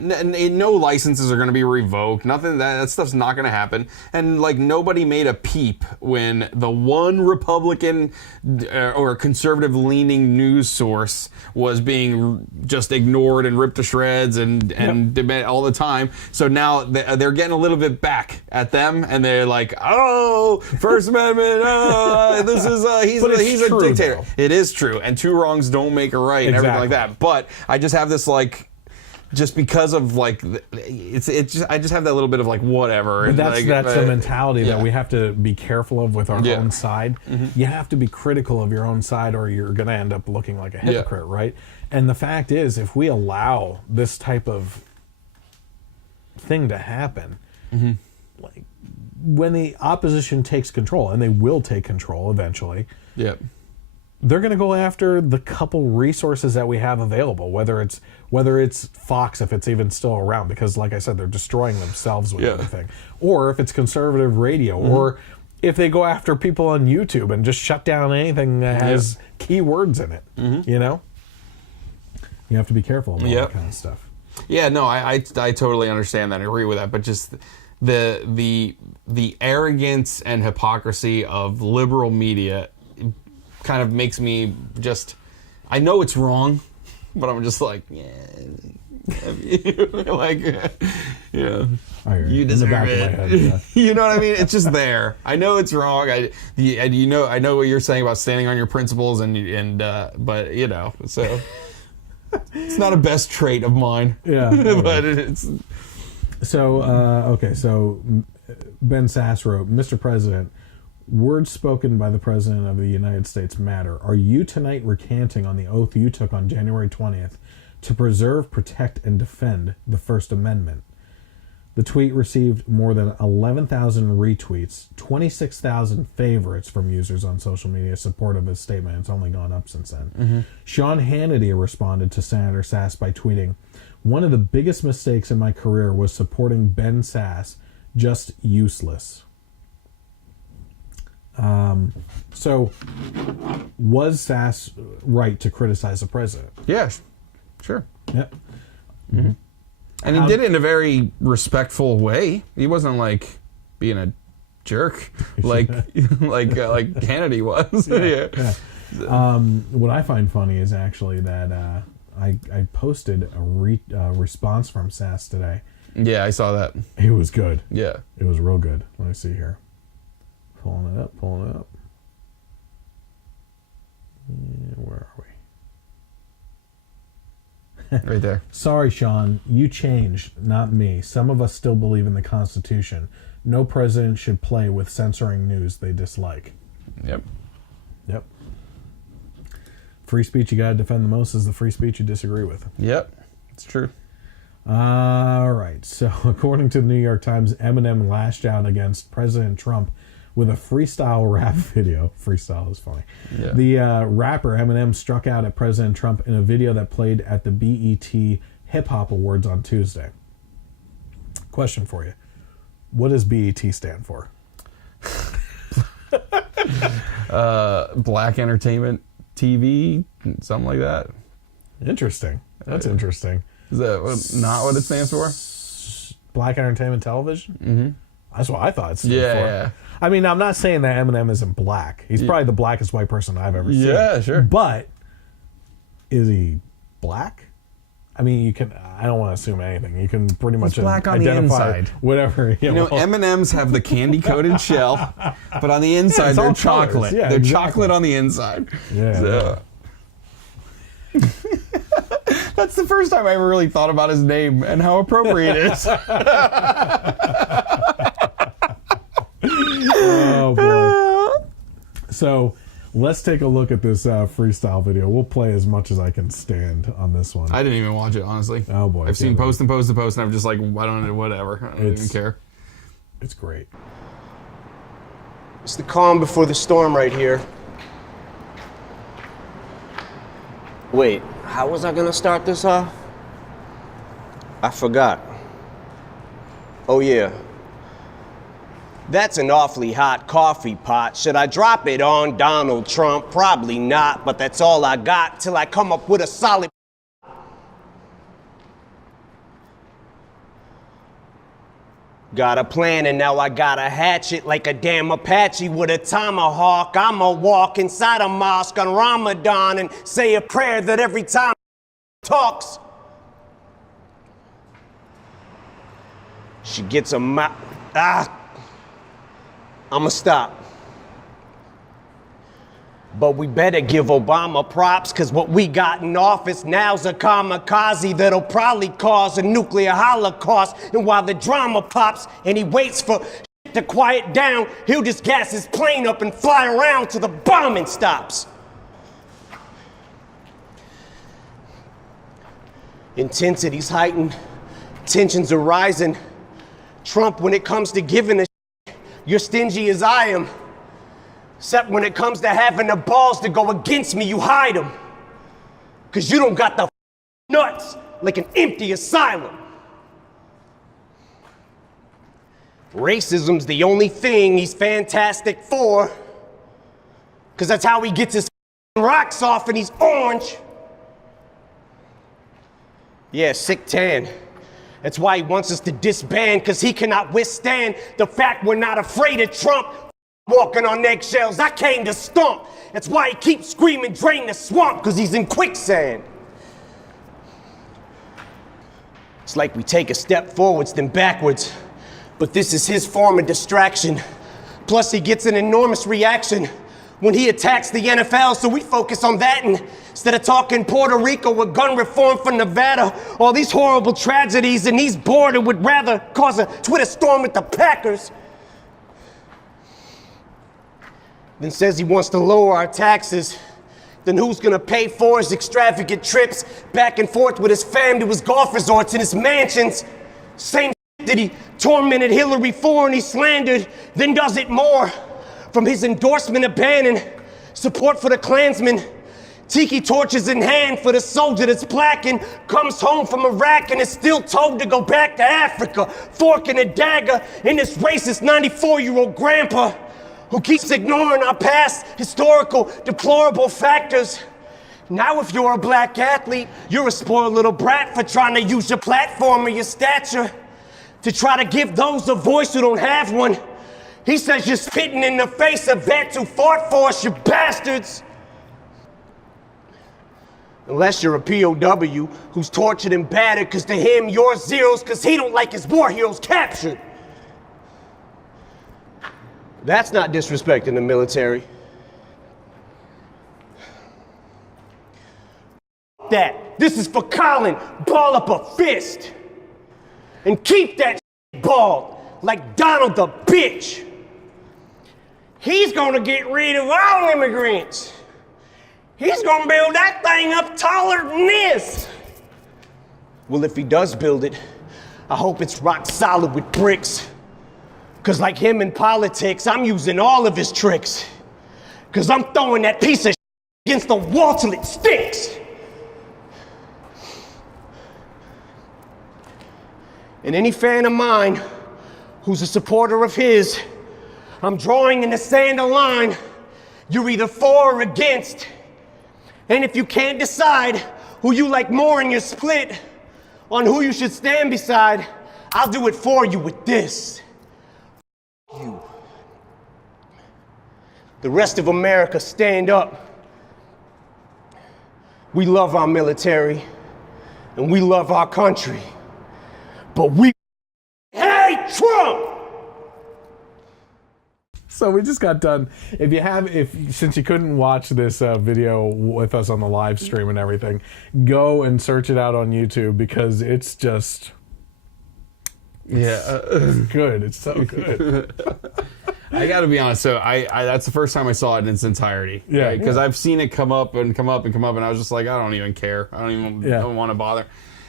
no licenses are going to be revoked. Nothing. That stuff's not going to happen. And like, nobody made a peep when the one Republican or conservative-leaning news source was being just ignored and ripped to shreds and debate all the time. So now they're getting a little bit back at them, and they're like, "Oh, First Amendment. This is he's a dictator." Though. It is true, and two wrongs don't make a right, and everything like that. But I just have this like. Just because of like, I just have that little bit of like whatever. But that's the mentality that we have to be careful of with our own side. You have to be critical of your own side, or you're going to end up looking like a hypocrite, right? And the fact is, if we allow this type of thing to happen, like when the opposition takes control, and they will take control eventually. Yep. They're going to go after the couple resources that we have available, whether it's Fox, if it's even still around, because like I said, they're destroying themselves with everything, or if it's conservative radio, or if they go after people on YouTube and just shut down anything that has keywords in it. You know, you have to be careful about that kind of stuff. Yeah, no, I totally understand that. I agree with that, but just the arrogance and hypocrisy of liberal media kind of makes me just, I know it's wrong, but I'm just like, like, you deserve it. You know what I mean? It's just there. I know it's wrong. I know what you're saying about standing on your principles, and but you know, so it's not a best trait of mine. Yeah, but it's. So okay, so Ben Sasse wrote, Mr. President, words spoken by the President of the United States matter. Are you tonight recanting on the oath you took on January 20th to preserve, protect, and defend the First Amendment? The tweet received more than 11,000 retweets, 26,000 favorites from users on social media supportive of his statement. It's only gone up since then. Mm-hmm. Sean Hannity responded to Senator Sasse by tweeting, "One of the biggest mistakes in my career was supporting Ben Sasse. Just useless." So, was Sasse right to criticize the president? Yeah, sure. Yep. Mm-hmm. And he did it in a very respectful way. He wasn't like being a jerk like Hannity was. Yeah. What I find funny is actually that I posted a response from Sasse today. Yeah, I saw that. It was good. Yeah. It was real good. Let me see here. Pulling it up. Where are we? Right there. "Sorry, Sean. You changed, not me. Some of us still believe in the Constitution. No president should play with censoring news they dislike." Yep. Free speech you gotta defend the most is the free speech you disagree with. Yep. It's true. All right. So, according to the New York Times, Eminem lashed out against President Trump with a freestyle rap video. Freestyle is funny. Yeah. The rapper Eminem struck out at President Trump in a video that played at the BET Hip Hop Awards on Tuesday. Question for you. What does BET stand for? Black Entertainment TV, something like that. Interesting. That's interesting. Is that not what it stands for? Black Entertainment Television? Mm-hmm. That's what I thought it stood for. Yeah. I mean, I'm not saying that Eminem isn't black. He's probably the blackest white person I've ever seen. Yeah, sure. But is he black? I mean, you can. I don't want to assume anything. You can pretty much black on the identify inside. Whatever. You know, M&Ms have the candy-coated shell, but on the inside it's they're all chocolate. colors. Yeah, they're exactly. chocolate on the inside. Yeah. So. That's the first time I ever really thought about his name and how appropriate it is. Oh boy. So let's take a look at this freestyle video. We'll play as much as I can stand on this one. I didn't even watch it, honestly. Oh boy. I've seen post, and I'm just like, I don't know, whatever. I don't even care. It's great. It's the calm before the storm right here. Wait, how was I gonna start this off? I forgot. Oh yeah. That's an awfully hot coffee pot. Should I drop it on Donald Trump? Probably not, but that's all I got till I come up with a solid. Got a plan and now I gotta hatch it like a damn Apache with a tomahawk. I'ma walk inside a mosque on Ramadan and say a prayer that every time talks, she gets a I'ma stop. But we better give Obama props, cause what we got in office now's a kamikaze that'll probably cause a nuclear holocaust. And while the drama pops and he waits for shit to quiet down, he'll just gas his plane up and fly around till the bombing stops. Intensity's heightened, tensions are rising. Trump, when it comes to giving a shit, you're stingy as I am. Except when it comes to having the balls to go against me, you hide them. Cause you don't got the nuts like an empty asylum. Racism's the only thing he's fantastic for. Cause that's how he gets his rocks off and he's orange. Yeah, sick tan. That's why he wants us to disband, cause he cannot withstand the fact we're not afraid of Trump. Walking on eggshells, I came to stomp. That's why he keeps screaming, drain the swamp, cause he's in quicksand. It's like we take a step forwards, then backwards. But this is his form of distraction. Plus he gets an enormous reaction when he attacks the NFL, so we focus on that instead of talking Puerto Rico with gun reform for Nevada, all these horrible tragedies, and he's bored and would rather cause a Twitter storm with the Packers. Then says he wants to lower our taxes. Then who's gonna pay for his extravagant trips back and forth with his fam to his golf resorts and his mansions? Same shit that he tormented Hillary for and he slandered, then does it more. From his endorsement of Bannon, support for the Klansmen, tiki torches in hand for the soldier that's black and comes home from Iraq and is still told to go back to Africa, fork and a dagger in this racist 94-year-old grandpa who keeps ignoring our past historical deplorable factors. Now if you're a black athlete, you're a spoiled little brat for trying to use your platform or your stature to try to give those a voice who don't have one. He says you're spitting in the face of vets who fought for us, you bastards. Unless you're a POW who's tortured and battered, because to him you're zeros because he don't like his war heroes captured. That's not disrespecting the military. That. This is for Colin. Ball up a fist. And keep that balled like Donald the bitch. He's gonna get rid of all immigrants. He's gonna build that thing up taller than this. Well, if he does build it, I hope it's rock solid with bricks. Cause like him in politics, I'm using all of his tricks. Cause I'm throwing that piece of against the wall till it sticks. And any fan of mine who's a supporter of his, I'm drawing in the sand a line. You're either for or against. And if you can't decide who you like more and you're split on who you should stand beside, I'll do it for you with this. You. The rest of America, stand up. We love our military and we love our country, but we hate Trump! So we just got done. Since you couldn't watch this video with us on the live stream and everything, go and search it out on YouTube because it's just, it's good. It's so good. I got to be honest. So I that's the first time I saw it in its entirety. Yeah, because I've seen it come up and come up and come up, and I was just like, I don't even care. I don't want to bother.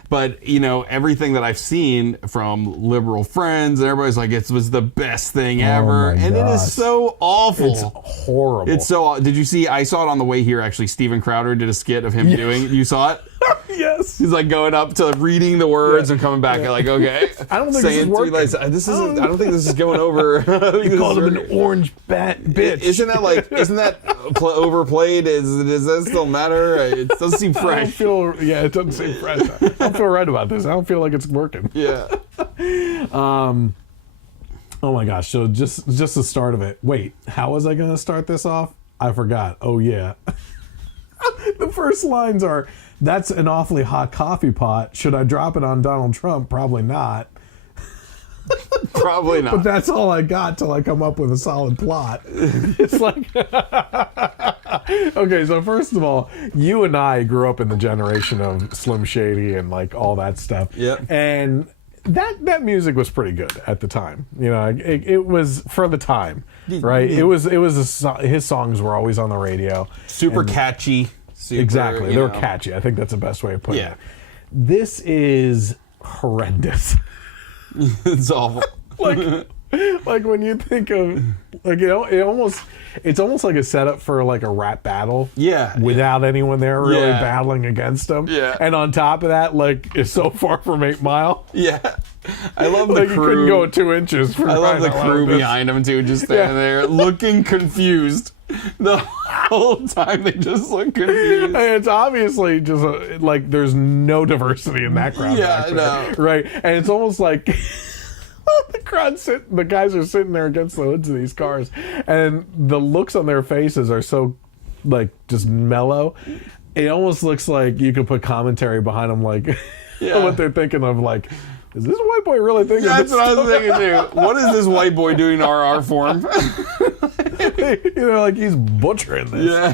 But, you know, everything that I've seen from liberal friends, and everybody's like, it was the best thing ever. And it is so awful. It's horrible. It's so, did you see, I saw it on the way here, actually. Steven Crowder did a skit of him doing it. You saw it? Yes. He's like going up to reading the words and coming back like, okay. I don't think this is working. I don't think this is going over. You called him an orange bitch. Isn't that overplayed? Does that still matter? It doesn't seem fresh. It doesn't seem fresh. I don't feel right about this. I don't feel like it's working. Yeah. Oh my gosh. So just the start of it. Wait, how was I going to start this off? I forgot. Oh yeah. The first lines are, "That's an awfully hot coffee pot. Should I drop it on Donald Trump? Probably not." Probably not. But that's all I got till I come up with a solid plot. It's like, okay, so first of all, you and I grew up in the generation of Slim Shady and like all that stuff. Yep. And that music was pretty good at the time. You know, it was for the time, right? It was his songs were always on the radio. Super catchy. Exactly. They were catchy. I think that's the best way of putting it. This is horrendous. It's awful. like when you think of it's almost like a setup for like a rap battle. Yeah. Without anyone there really battling against them. Yeah. And on top of that, like, it's so far from 8 Mile. Yeah. I love the crew. You couldn't go 2 inches. I love the crew behind him too, just standing there looking confused. The whole time they just look confused. And it's obviously just like there's no diversity in that crowd. Yeah, I know. Right? And it's almost like the guys are sitting there against the hoods of these cars, and the looks on their faces are so like just mellow. It almost looks like you could put commentary behind them, like what they're thinking of, like, is this white boy really thinking That's this? what I was thinking too. What is this white boy doing to our art form? Like he's butchering this. Yeah.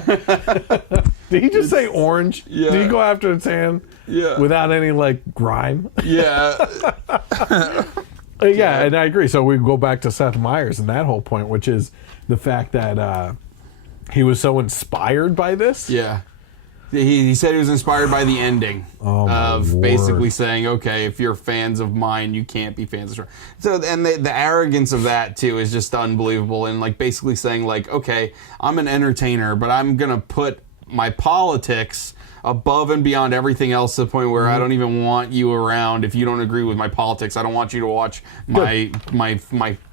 Did he just say orange? Yeah. Did he go after its hand? Yeah. Without any like grime? Yeah. Yeah, and I agree. So we go back to Seth Meyers and that whole point, which is the fact that he was so inspired by this. Yeah. He said he was inspired by the ending of Lord. basically saying, okay, if you're fans of mine, you can't be fans of Trump. So, and the arrogance of that, too, is just unbelievable. And, like, basically saying, like, okay, I'm an entertainer, but I'm going to put my politics above and beyond everything else to the point where I don't even want you around if you don't agree with my politics. I don't want you to watch my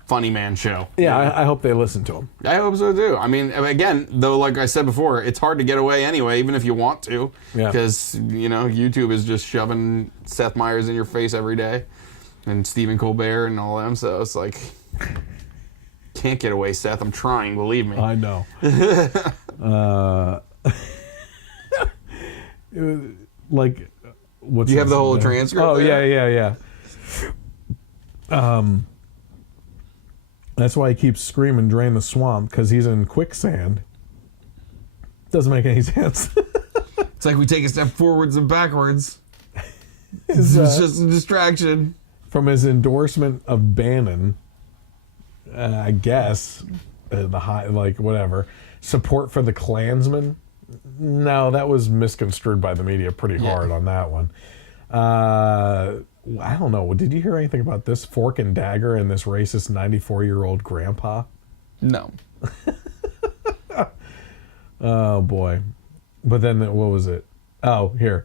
funny man show. Yeah, I hope they listen to him. I hope so too. I mean, again, though, like I said before, it's hard to get away anyway, even if you want to, because YouTube is just shoving Seth Meyers in your face every day, and Stephen Colbert and all them. So it's like, can't get away, Seth. I'm trying, believe me. I know. It was like, what's Do you have the whole name? transcript? Oh there? yeah. That's why he keeps screaming, "Drain the swamp," because he's in quicksand. Doesn't make any sense. It's like we take a step forwards and backwards. It's just a distraction. From his endorsement of Bannon, I guess, the high, like, whatever, support for the Klansmen. No, that was misconstrued by the media pretty hard on that one. I don't know. Did you hear anything about this fork and dagger and this racist 94-year-old grandpa? No. Oh, boy. But then, what was it? Oh, here.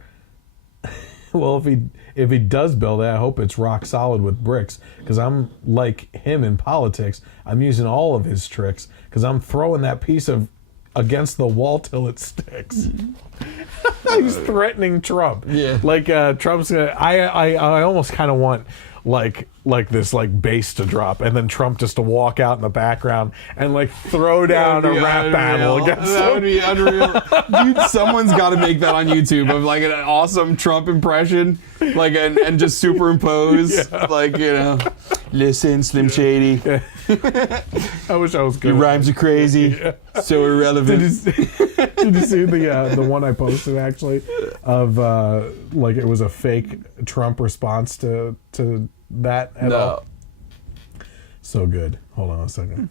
Well, if he does build it, I hope it's rock solid with bricks, because I'm like him in politics. I'm using all of his tricks, because I'm throwing that piece of against the wall till it sticks. He's threatening Trump. Yeah. Like Trump's gonna, I almost kind of want like this like bass to drop and then Trump just to walk out in the background and like throw down a rap battle against That him. would be unreal. Dude, someone's got to make that on YouTube of like an awesome Trump impression, like and just superimpose, like, listen, Slim Shady. I wish I was good. Your rhymes are crazy, so irrelevant. Did you see the one I posted actually of like it was a fake Trump response to that at all? So good. Hold on a second.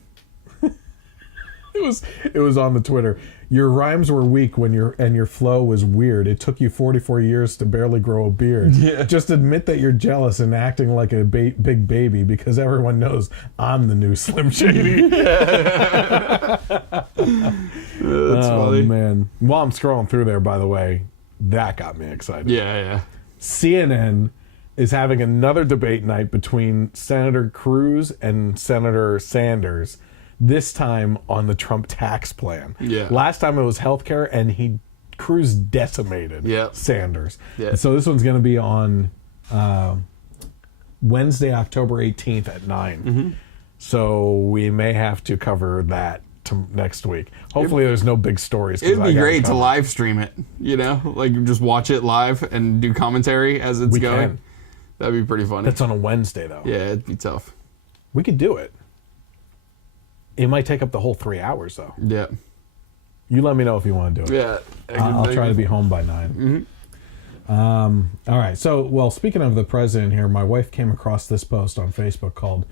It was on the Twitter. Your rhymes were weak when your flow was weird. It took you 44 years to barely grow a beard. Yeah. Just admit that you're jealous and acting like a big baby because everyone knows I'm the new Slim Shady. That's funny. Man. While I'm scrolling through there, by the way, that got me excited. Yeah. CNN is having another debate night between Senator Cruz and Senator Sanders, this time on the Trump tax plan. Yeah. Last time it was healthcare, and Cruz decimated Sanders. Yeah. So this one's going to be on Wednesday, October 18th at 9. Mm-hmm. So we may have to cover that next week. Hopefully there's no big stories. It'd be great to live stream it, like just watch it live and do commentary as it's going. Can. That'd be pretty funny. That's on a Wednesday, though. Yeah, it'd be tough. We could do it. It might take up the whole 3 hours, though. Yeah. You let me know if you want to do it. Yeah. I'll try to be home by 9. Mm-hmm. All right. So, well, speaking of the president here, my wife came across this post on Facebook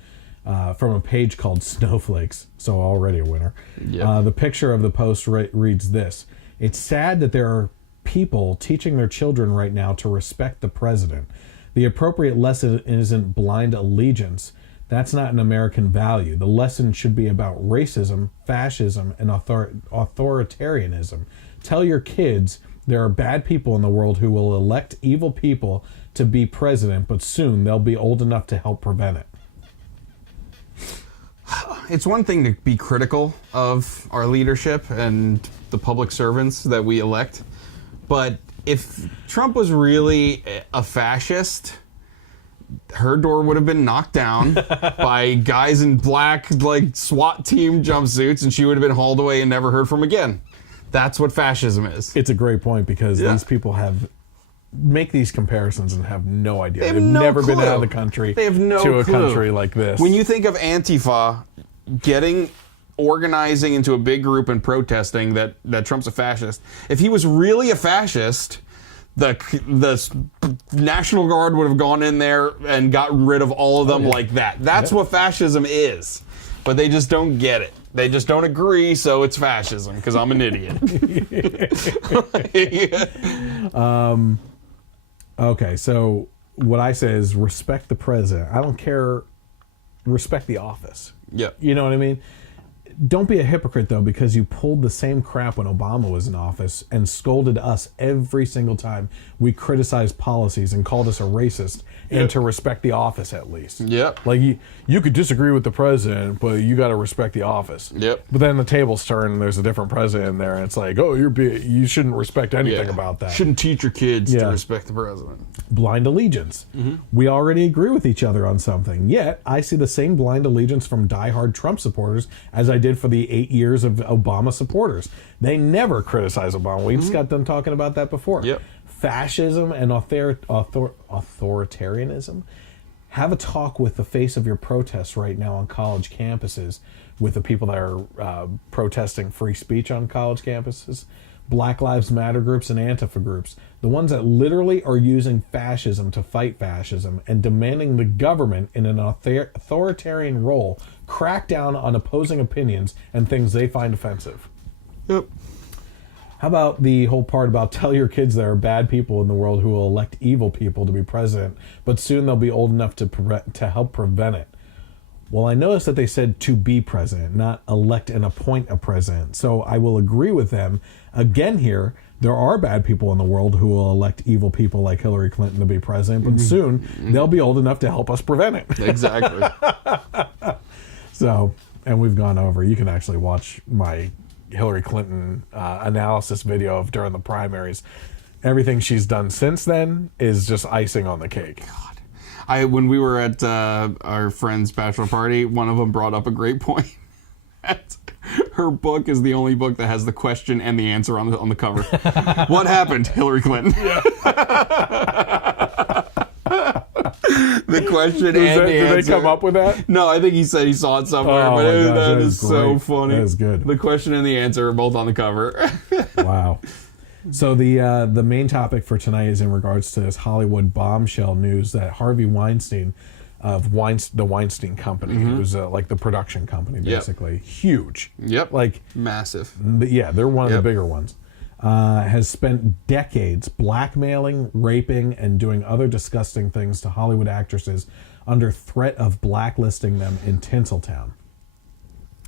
from a page called Snowflakes. So already a winner. Yep. The picture of the post reads this: "It's sad that there are people teaching their children right now to respect the president. The appropriate lesson isn't blind allegiance. That's not an American value. The lesson should be about racism, fascism, and authoritarianism. Tell your kids there are bad people in the world who will elect evil people to be president, but soon they'll be old enough to help prevent it." It's one thing to be critical of our leadership and the public servants that we elect, but if Trump was really a fascist, her door would have been knocked down by guys in black, like SWAT team jumpsuits, and she would have been hauled away and never heard from again. That's what fascism is. It's a great point, because these people make these comparisons and have no idea. They've never been out of the country. They have no to a clue. country like this. When you think of Antifa organizing into a big group and protesting that Trump's a fascist, if he was really a fascist, the National Guard would have gone in there and gotten rid of all of them like that. That's what fascism is. But they just don't get it. They just don't agree, so it's fascism because I'm an idiot. Okay, so what I say is respect the president. I don't care. Respect the office. Yep. You know what I mean? Don't be a hypocrite, though, because you pulled the same crap when Obama was in office and scolded us every single time we criticized policies and called us a racist, and to respect the office at least. Yep. Like, you could disagree with the president, but you got to respect the office. Yep. But then the tables turn and there's a different president in there, and it's like, oh, you shouldn't respect anything about that. Shouldn't teach your kids to respect the president. Blind allegiance. We already agree with each other on something, yet I see the same blind allegiance from diehard Trump supporters as I did for the 8 years of Obama supporters. They never criticize Obama. We just got done talking about that before. Yep. Fascism and authoritarianism. Have a talk with the face of your protests right now on college campuses, with the people that are protesting free speech on college campuses. Black Lives Matter groups and Antifa groups, the ones that literally are using fascism to fight fascism and demanding the government in an authoritarian role crack down on opposing opinions and things they find offensive. Yep. How about the whole part about tell your kids there are bad people in the world who will elect evil people to be president, but soon they'll be old enough to help prevent it. Well, I noticed that they said to be president, not elect and appoint a president. So I will agree with them. Again here, there are bad people in the world who will elect evil people like Hillary Clinton to be president, but soon they'll be old enough to help us prevent it. Exactly. So, and we've gone over, you can actually watch my Hillary Clinton analysis video of during the primaries. Everything she's done since then is just icing on the cake. When we were at our friend's bachelor party, one of them brought up a great point. Her book is the only book that has the question and the answer on the cover. What happened, Hillary Clinton? Yeah. The question and the answer. Did they come up with that? No, I think he said he saw it somewhere. Oh, but my gosh, that is so funny. That is good. The question and the answer are both on the cover. Wow. So the main topic for tonight is in regards to this Hollywood bombshell news that Harvey Weinstein of the Weinstein Company, who's like the production company, basically. Huge. Yep. Like massive. Yeah, they're one of the bigger ones. Has spent decades blackmailing, raping, and doing other disgusting things to Hollywood actresses under threat of blacklisting them in Tinseltown.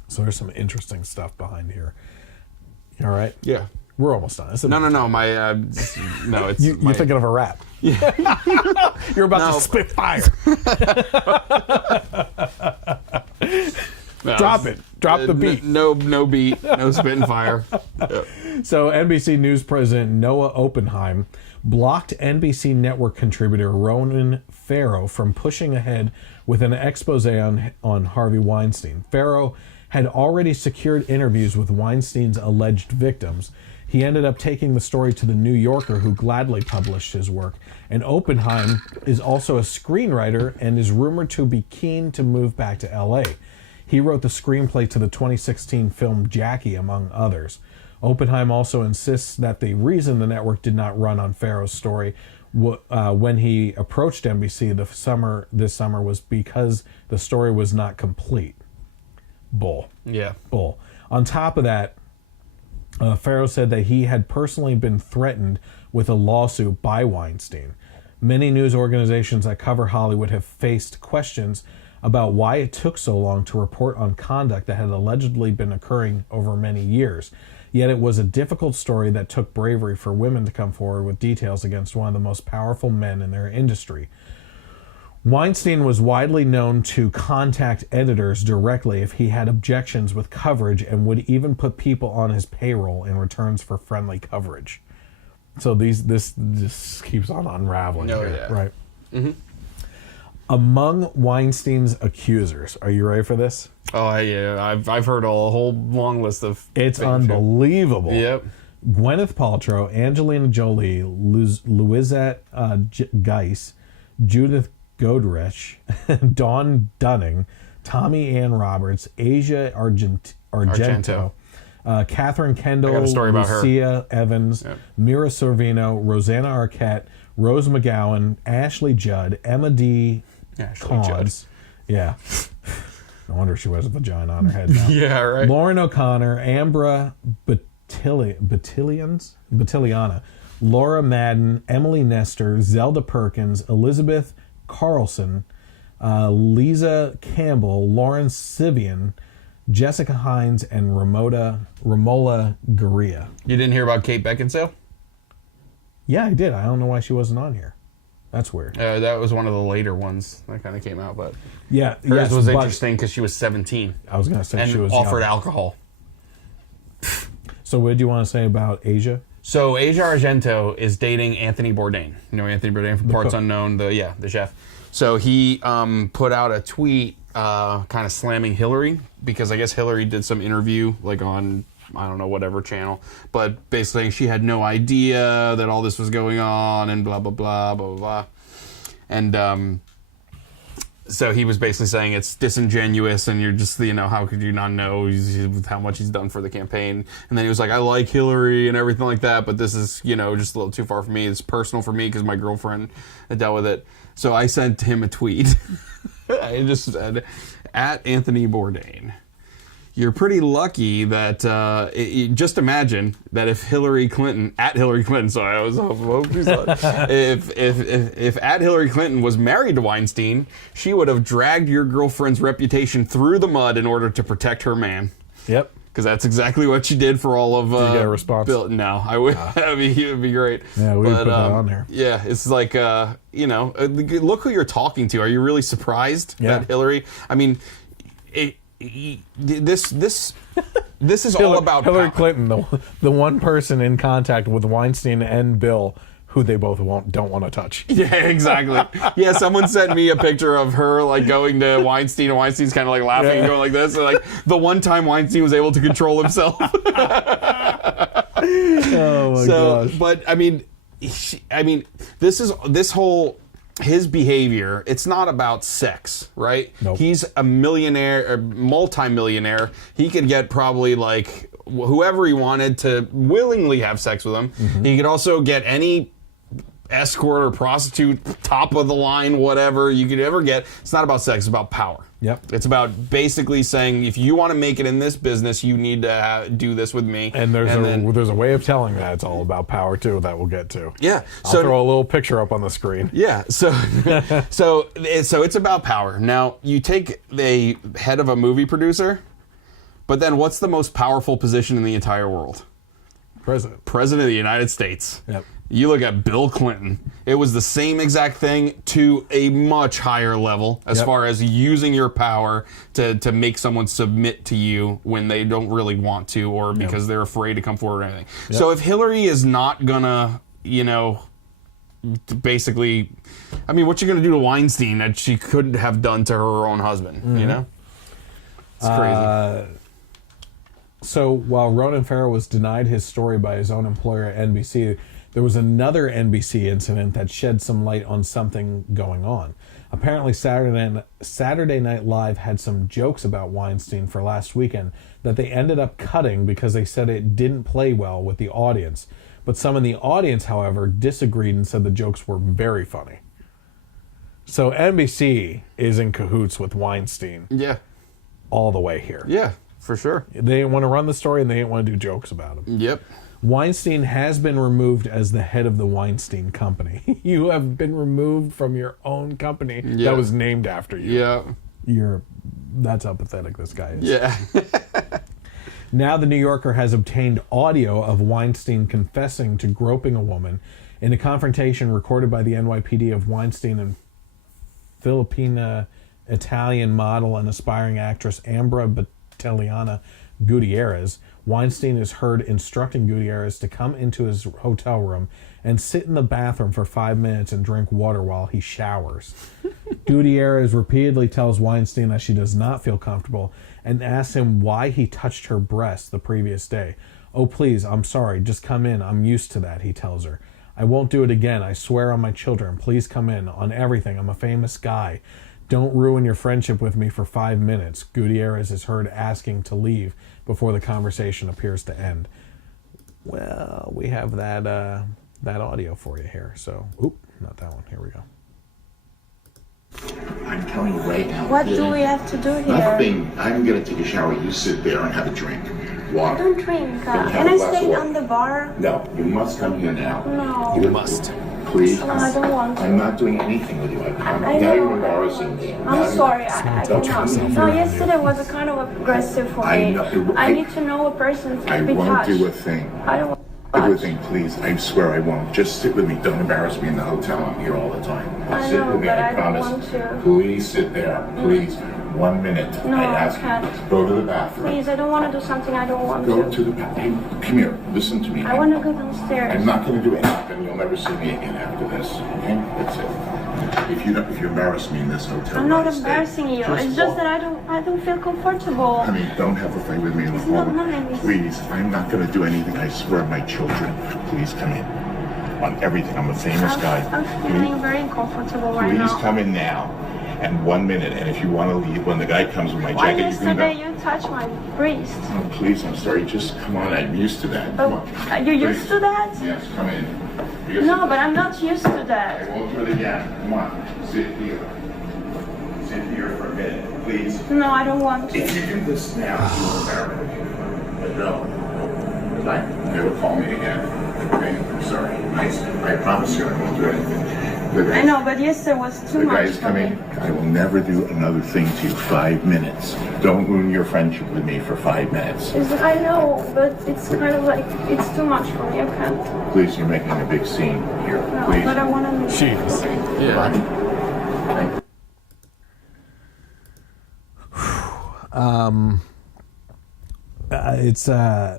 So there's some interesting stuff behind here. All right? Yeah. We're almost done. No. My no, it's you're thinking of a rap. Yeah. You're about to spit fire. Drop it. Drop the beat. No beat. No spit and fire. Yep. So NBC News president Noah Oppenheim blocked NBC network contributor Ronan Farrow from pushing ahead with an expose on Harvey Weinstein. Farrow had already secured interviews with Weinstein's alleged victims. He ended up taking the story to the New Yorker, who gladly published his work. And Oppenheim is also a screenwriter and is rumored to be keen to move back to L.A. He wrote the screenplay to the 2016 film Jackie, among others. Oppenheim also insists that the reason the network did not run on Farrow's story when he approached NBC this summer was because the story was not complete. Bull. Yeah. Bull. On top of that, Farrow said that he had personally been threatened with a lawsuit by Weinstein. Many news organizations that cover Hollywood have faced questions about why it took so long to report on conduct that had allegedly been occurring over many years. Yet it was a difficult story that took bravery for women to come forward with details against one of the most powerful men in their industry. Weinstein was widely known to contact editors directly if he had objections with coverage, and would even put people on his payroll in returns for friendly coverage. So this keeps on unraveling. Oh, here, yeah. Right. Mm-hmm. Among Weinstein's accusers, are you ready for this? Oh yeah, I've heard a whole long list of. It's unbelievable. Yep. Gwyneth Paltrow, Angelina Jolie, Louisette Geiss, Judith Godrich, Dawn Dunning, Tommy Ann Roberts, Asia Argento, Catherine Kendall, I got a story about Lucia Evans, Mira Sorvino, Rosanna Arquette, Rose McGowan, Ashley Judd, Emma D. Cons. Yeah. No wonder she has a vagina on her head now. Yeah, right. Lauren O'Connor, Ambra Battiliana, Laura Madden, Emily Nestor, Zelda Perkins, Elizabeth Carlson, Lisa Campbell, Lauren Sivian, Jessica Hines, and Romola Guria. You didn't hear about Kate Beckinsale? Yeah, I did. I don't know why she wasn't on here. That's weird. That was one of the later ones that kind of came out, but yeah, hers was interesting because she was 17. I was going to say and she was offered young. alcohol. So what did you want to say about Asia? So Asia Argento is dating Anthony Bourdain. You know Anthony Bourdain from Parts cook. Unknown, the chef. So he put out a tweet kind of slamming Hillary because I guess Hillary did some interview like on, I don't know, whatever channel, but basically she had no idea that all this was going on and blah, blah, blah, blah, blah, blah. And so he was basically saying it's disingenuous and you're just, how could you not know how much he's done for the campaign? And then he was like, I like Hillary and everything like that, but this is, just a little too far for me. It's personal for me because my girlfriend dealt with it. So I sent him a tweet. I just said, at Anthony Bourdain, you're pretty lucky that, just imagine that if Hillary Clinton, sorry, I was if at Hillary Clinton was married to Weinstein, she would have dragged your girlfriend's reputation through the mud in order to protect her man. Yep. Because that's exactly what she did for all of... Did you get a response? Bill. No, I would. It would be great. Yeah, we would put that on there. Yeah, it's like, look who you're talking to. Are you really surprised that Hillary... I mean... This is all about Hillary power. Clinton, the one person in contact with Weinstein and Bill who they both don't want to touch. Yeah, exactly. Yeah, someone sent me a picture of her like going to Weinstein, and Weinstein's kind of like laughing and going like this. So, like the one time Weinstein was able to control himself. Oh my gosh! But I mean, this whole. His behavior, it's not about sex, right? Nope. He's a millionaire, or multi-millionaire. He could get probably like whoever he wanted to willingly have sex with him. Mm-hmm. He could also get any escort or prostitute, top of the line, whatever you could ever get. It's not about sex, it's about power. Yep. It's about basically saying, if you want to make it in this business, you need to do this with me. And there's a way of telling that it's all about power too that we'll get to. Yeah. I'll throw a little picture up on the screen. Yeah. So it's about power. Now you take the head of a movie producer, but then what's the most powerful position in the entire world? President of the United States. Yep. You look at Bill Clinton. It was the same exact thing to a much higher level as far as using your power to make someone submit to you when they don't really want to or because they're afraid to come forward or anything. Yep. So if Hillary is not gonna, basically, I mean, what you gonna do to Weinstein that she couldn't have done to her own husband, Mm-hmm. It's crazy. So while Ronan Farrow was denied his story by his own employer at NBC, there was another NBC incident that shed some light on something going on. Apparently, Saturday Night Live had some jokes about Weinstein for last weekend that they ended up cutting because they said it didn't play well with the audience. But some in the audience, however, disagreed and said the jokes were very funny. So NBC is in cahoots with Weinstein. Yeah. All the way here. Yeah, for sure. They didn't want to run the story and they didn't want to do jokes about him. Yep. Weinstein has been removed as the head of the Weinstein Company. You have been removed from your own company that was named after you. Yeah. That's how pathetic this guy is. Yeah. Now the New Yorker has obtained audio of Weinstein confessing to groping a woman in a confrontation recorded by the NYPD of Weinstein and Filipina-Italian model and aspiring actress Ambra Battiliana Gutierrez. Weinstein is heard instructing Gutierrez to come into his hotel room and sit in the bathroom for 5 minutes and drink water while he showers. Gutierrez repeatedly tells Weinstein that she does not feel comfortable and asks him why he touched her breast the previous day. "Oh, please, I'm sorry. Just come in. I'm used to that," he tells her. "I won't do it again. I swear on my children. Please come in. On everything. I'm a famous guy. Don't ruin your friendship with me for 5 minutes." Gutierrez is heard asking to leave before the conversation appears to end. Well, we have that audio for you here. So, not that one. Here we go. I'm telling you right now. What do we have to do here? Nothing. I'm gonna take a shower. You sit there and have a drink. Water. I don't drink. Don't have Can a I glass stay of water. on the bar? No, you must come here now. No. You must. Please. No, I don't want to. I'm not doing anything with you. Now know. you're embarrassing me. I'm sorry. I Don't cannot. come No, here. yesterday was a kind of aggressive for I me. know- I need to know a person I to be won't touched. do a thing. I don't want Everything, please. I swear I won't. Just sit with me. Don't embarrass me in the hotel. I'm here all the time. I Sit know, with me. but I I don't promise. want to. Please sit there. Please. 1 minute. No, I I ask can't. you. Go to the bathroom. Please, I don't want to do something I don't want Go to. to the bathroom. Come here. Listen to me. I want to go downstairs. I'm not going to do anything. You'll never see me again after this. Okay? That's it. If you embarrass me in this hotel, I'm not I'll stay. embarrassing you. It's walk. just that I don't feel comfortable. Honey, don't have a fight with me in the It's not hallway. nice. Please, I'm not going to do anything. I swear, my children. Please come in. On everything. I'm a famous guy. I'm feeling very uncomfortable right Please now. come in now. And 1 minute. And if you want to leave, when the guy comes with my Why jacket, you can go. yesterday you touched my breast? Oh, please, I'm sorry. Just come on. I'm used to that. Come on. Are you used to that? Yes, come in. Because No, but I'm not used to I that. won't do it again. Come on. Sit here. Sit here for a minute, please. No, I don't want to. If you do this now, you will embarrass me. But no. Right? Never call me again. Okay? I'm sorry. I promise you I won't do anything. I know, but yesterday was too The much guy's for coming. me. I will never do another thing to you. 5 minutes. Don't ruin your friendship with me for 5 minutes. I know, but it's kind of like, it's too much for me. I can't. Please, you're making a big scene here. No, Please. but I want to leave. Jeez. Yeah. Thank you. It's I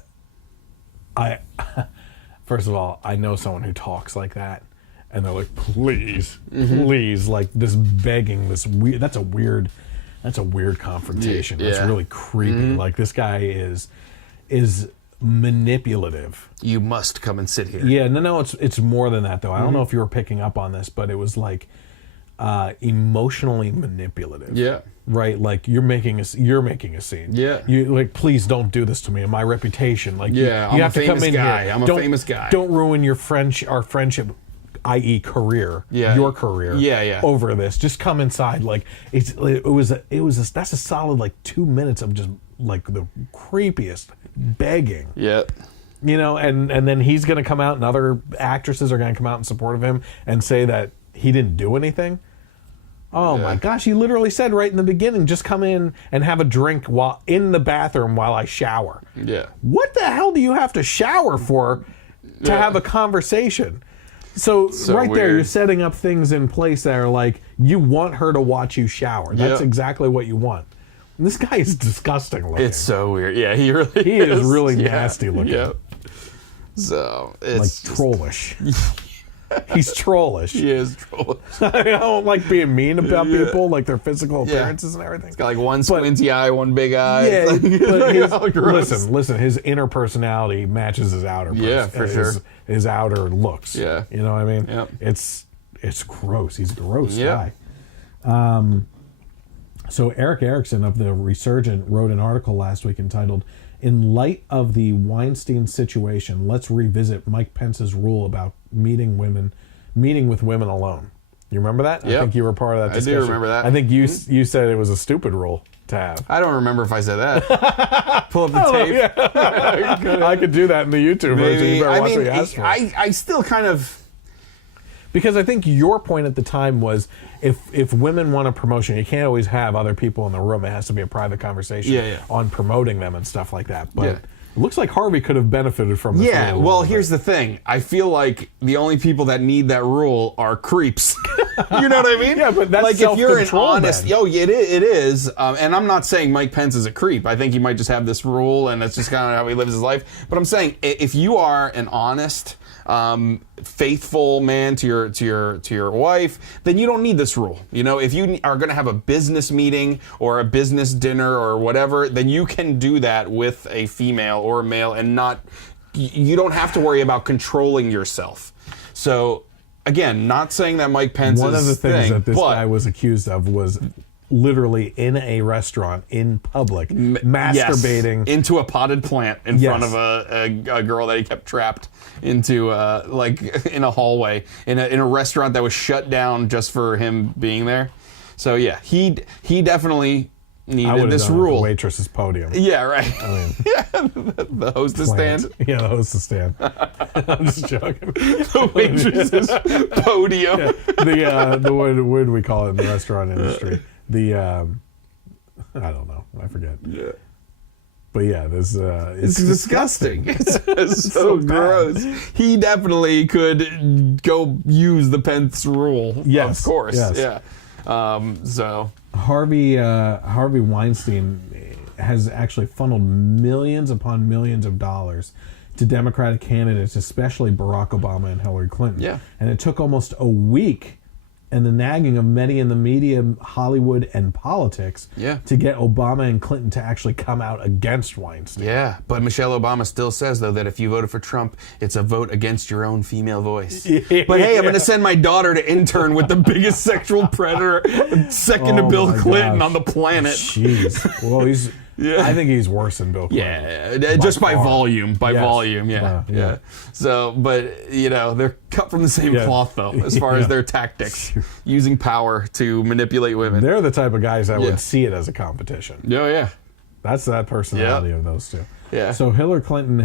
first of all, I know someone who talks like that, and they're like, please, please, like this begging, this weird. That's a weird confrontation. Yeah. That's really creepy. Like this guy is manipulative. You must come and sit here. Yeah, no, it's more than that though. I don't know if you were picking up on this, but it was like emotionally manipulative. Yeah. Right, like you're making a scene. Yeah. You like, please don't do this to me and my reputation. Like, Yeah, you I'm have a to come famous in guy. here. I'm a Don't- famous guy. Don't ruin our friendship, i.e., career. Yeah. Your career. Yeah. Over this, just come inside. Like that's a solid like 2 minutes of just like the creepiest begging. Yeah. You know, and then he's gonna come out, and other actresses are gonna come out in support of him and say that he didn't do anything. Oh my gosh, he literally said right in the beginning, just come in and have a drink while in the bathroom while I shower. Yeah. What the hell do you have to shower for to have a conversation? So right there, weird. you're setting up things in place that are like, you want her to watch you shower. That's Yeah. exactly what you want. And this guy is disgusting looking. It's so weird. Yeah, he really He is really nasty looking. Yeah. So it's like trollish. He's trollish. He is trollish. I don't like being mean about Yeah. people, like their physical Yeah. appearances and everything. He's got like one squinty eye, one big eye. Yeah, It's like- but his, Oh, gross. listen, his inner personality matches his outer. Yeah, for sure. His outer looks. Yeah. You know what I mean? Yep. It's gross. He's a gross Yeah. guy. So Eric Erickson of The Resurgent wrote an article last week entitled, "In light of the Weinstein situation, let's revisit Mike Pence's rule about meeting with women alone." You remember that? I Yep. think you were part of that I do discussion. remember that. I think you said it was a stupid rule to have. I don't remember if I said that. Pull up the tape. I could do that in the YouTube version. You better watch what you asked for. I still kind of... Because I think your point at the time was, if women want a promotion, you can't always have other people in the room. It has to be a private conversation on promoting them and stuff like that. But it looks like Harvey could have benefited from this. Yeah, rule a well, little here's the thing. I feel like the only people that need that rule are creeps. You know what I mean? Yeah, but that's like if you're an self-control honest, then. it is. And I'm not saying Mike Pence is a creep. I think he might just have this rule, and that's just kind of how he lives his life. But I'm saying if you are an honest, faithful man to your wife, then you don't need this rule. You know, if you are going to have a business meeting or a business dinner or whatever, then you can do that with a female or a male, and not. You don't have to worry about controlling yourself. So. Again, not saying that Mike Pence One is of the things that this but guy was accused of was literally in a restaurant in public masturbating into a potted plant in Yes. front of a girl that he kept trapped into like in a hallway in a restaurant that was shut down just for him being there. So yeah, he definitely needed would've this done it at rule. the waitress's podium. Yeah, right. I mean, the hostess plant. stand. Yeah, the hostess stand. I'm just joking. The waitress's podium. Yeah. The what do we call it in the restaurant industry? The I don't know. I forget. Yeah. But yeah, this it's disgusting. It's so gross. He definitely could go use the Pence rule. Yes, of course. yes. Yeah. So Harvey Weinstein has actually funneled millions upon millions of dollars to Democratic candidates, especially Barack Obama and Hillary Clinton. Yeah. And it took almost a week and the nagging of many in the media, Hollywood, and politics to get Obama and Clinton to actually come out against Weinstein. yeah, but Michelle Obama still says though that if you voted for Trump, it's a vote against your own female voice. But hey, I'm going to send my daughter to intern with the biggest sexual predator, second to Bill Clinton on the planet. Jeez. Well, he's. Yeah. I think he's worse than Bill Clinton. Yeah, just by volume. By Yes. volume, yeah. So, but, they're cut from the same cloth, though, as far as their tactics, using power to manipulate women. They're the type of guys that would see it as a competition. Oh, yeah. That's that personality of those two. Yeah. So Hillary Clinton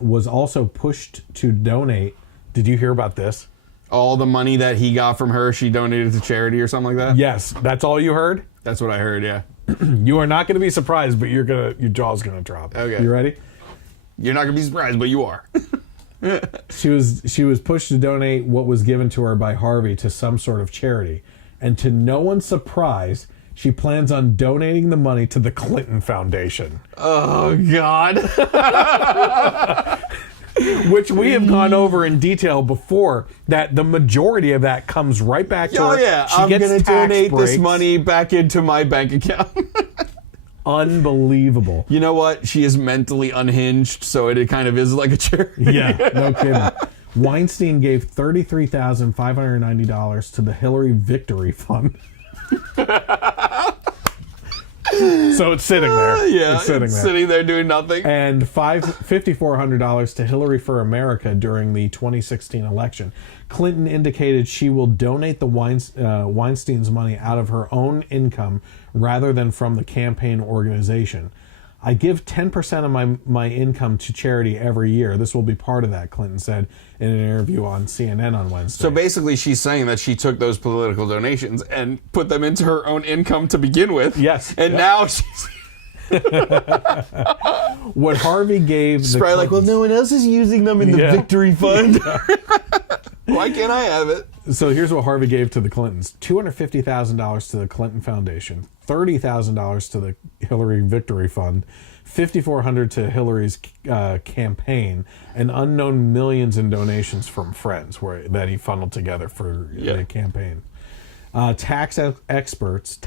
was also pushed to donate. Did you hear about this? All the money that he got from her, she donated to charity or something like that? Yes. That's all you heard? That's what I heard, yeah. You are not going to be surprised, but your jaw's going to drop. Okay. You ready? You're not going to be surprised, but you are. She was pushed to donate what was given to her by Harvey to some sort of charity. And to no one's surprise, she plans on donating the money to the Clinton Foundation. Oh, God. Which we have gone over in detail before, that the majority of that comes right back to her. Oh, yeah. I'm going to donate this money back into my bank account. Unbelievable. You know what? She is mentally unhinged, so it kind of is like a charity. Yeah, no kidding. Weinstein gave $33,590 to the Hillary Victory Fund. So it's sitting there. Yeah, it's sitting there. Sitting there doing nothing. And $5,400 to Hillary for America during the 2016 election. Clinton indicated she will donate the Weinstein's money out of her own income rather than from the campaign organization. I give 10% of my income to charity every year. This will be part of that, Clinton said in an interview on CNN on Wednesday. So basically she's saying that she took those political donations and put them into her own income to begin with. Yes. And now she's... What Harvey gave... She's probably like, well, no one else is using them in the Victory Fund. Why can't I have it? So here's what Harvey gave to the Clintons. $250,000 to the Clinton Foundation, $30,000 to the Hillary Victory Fund, $5,400 to Hillary's campaign, and unknown millions in donations from friends that he funneled together for the campaign. Tax experts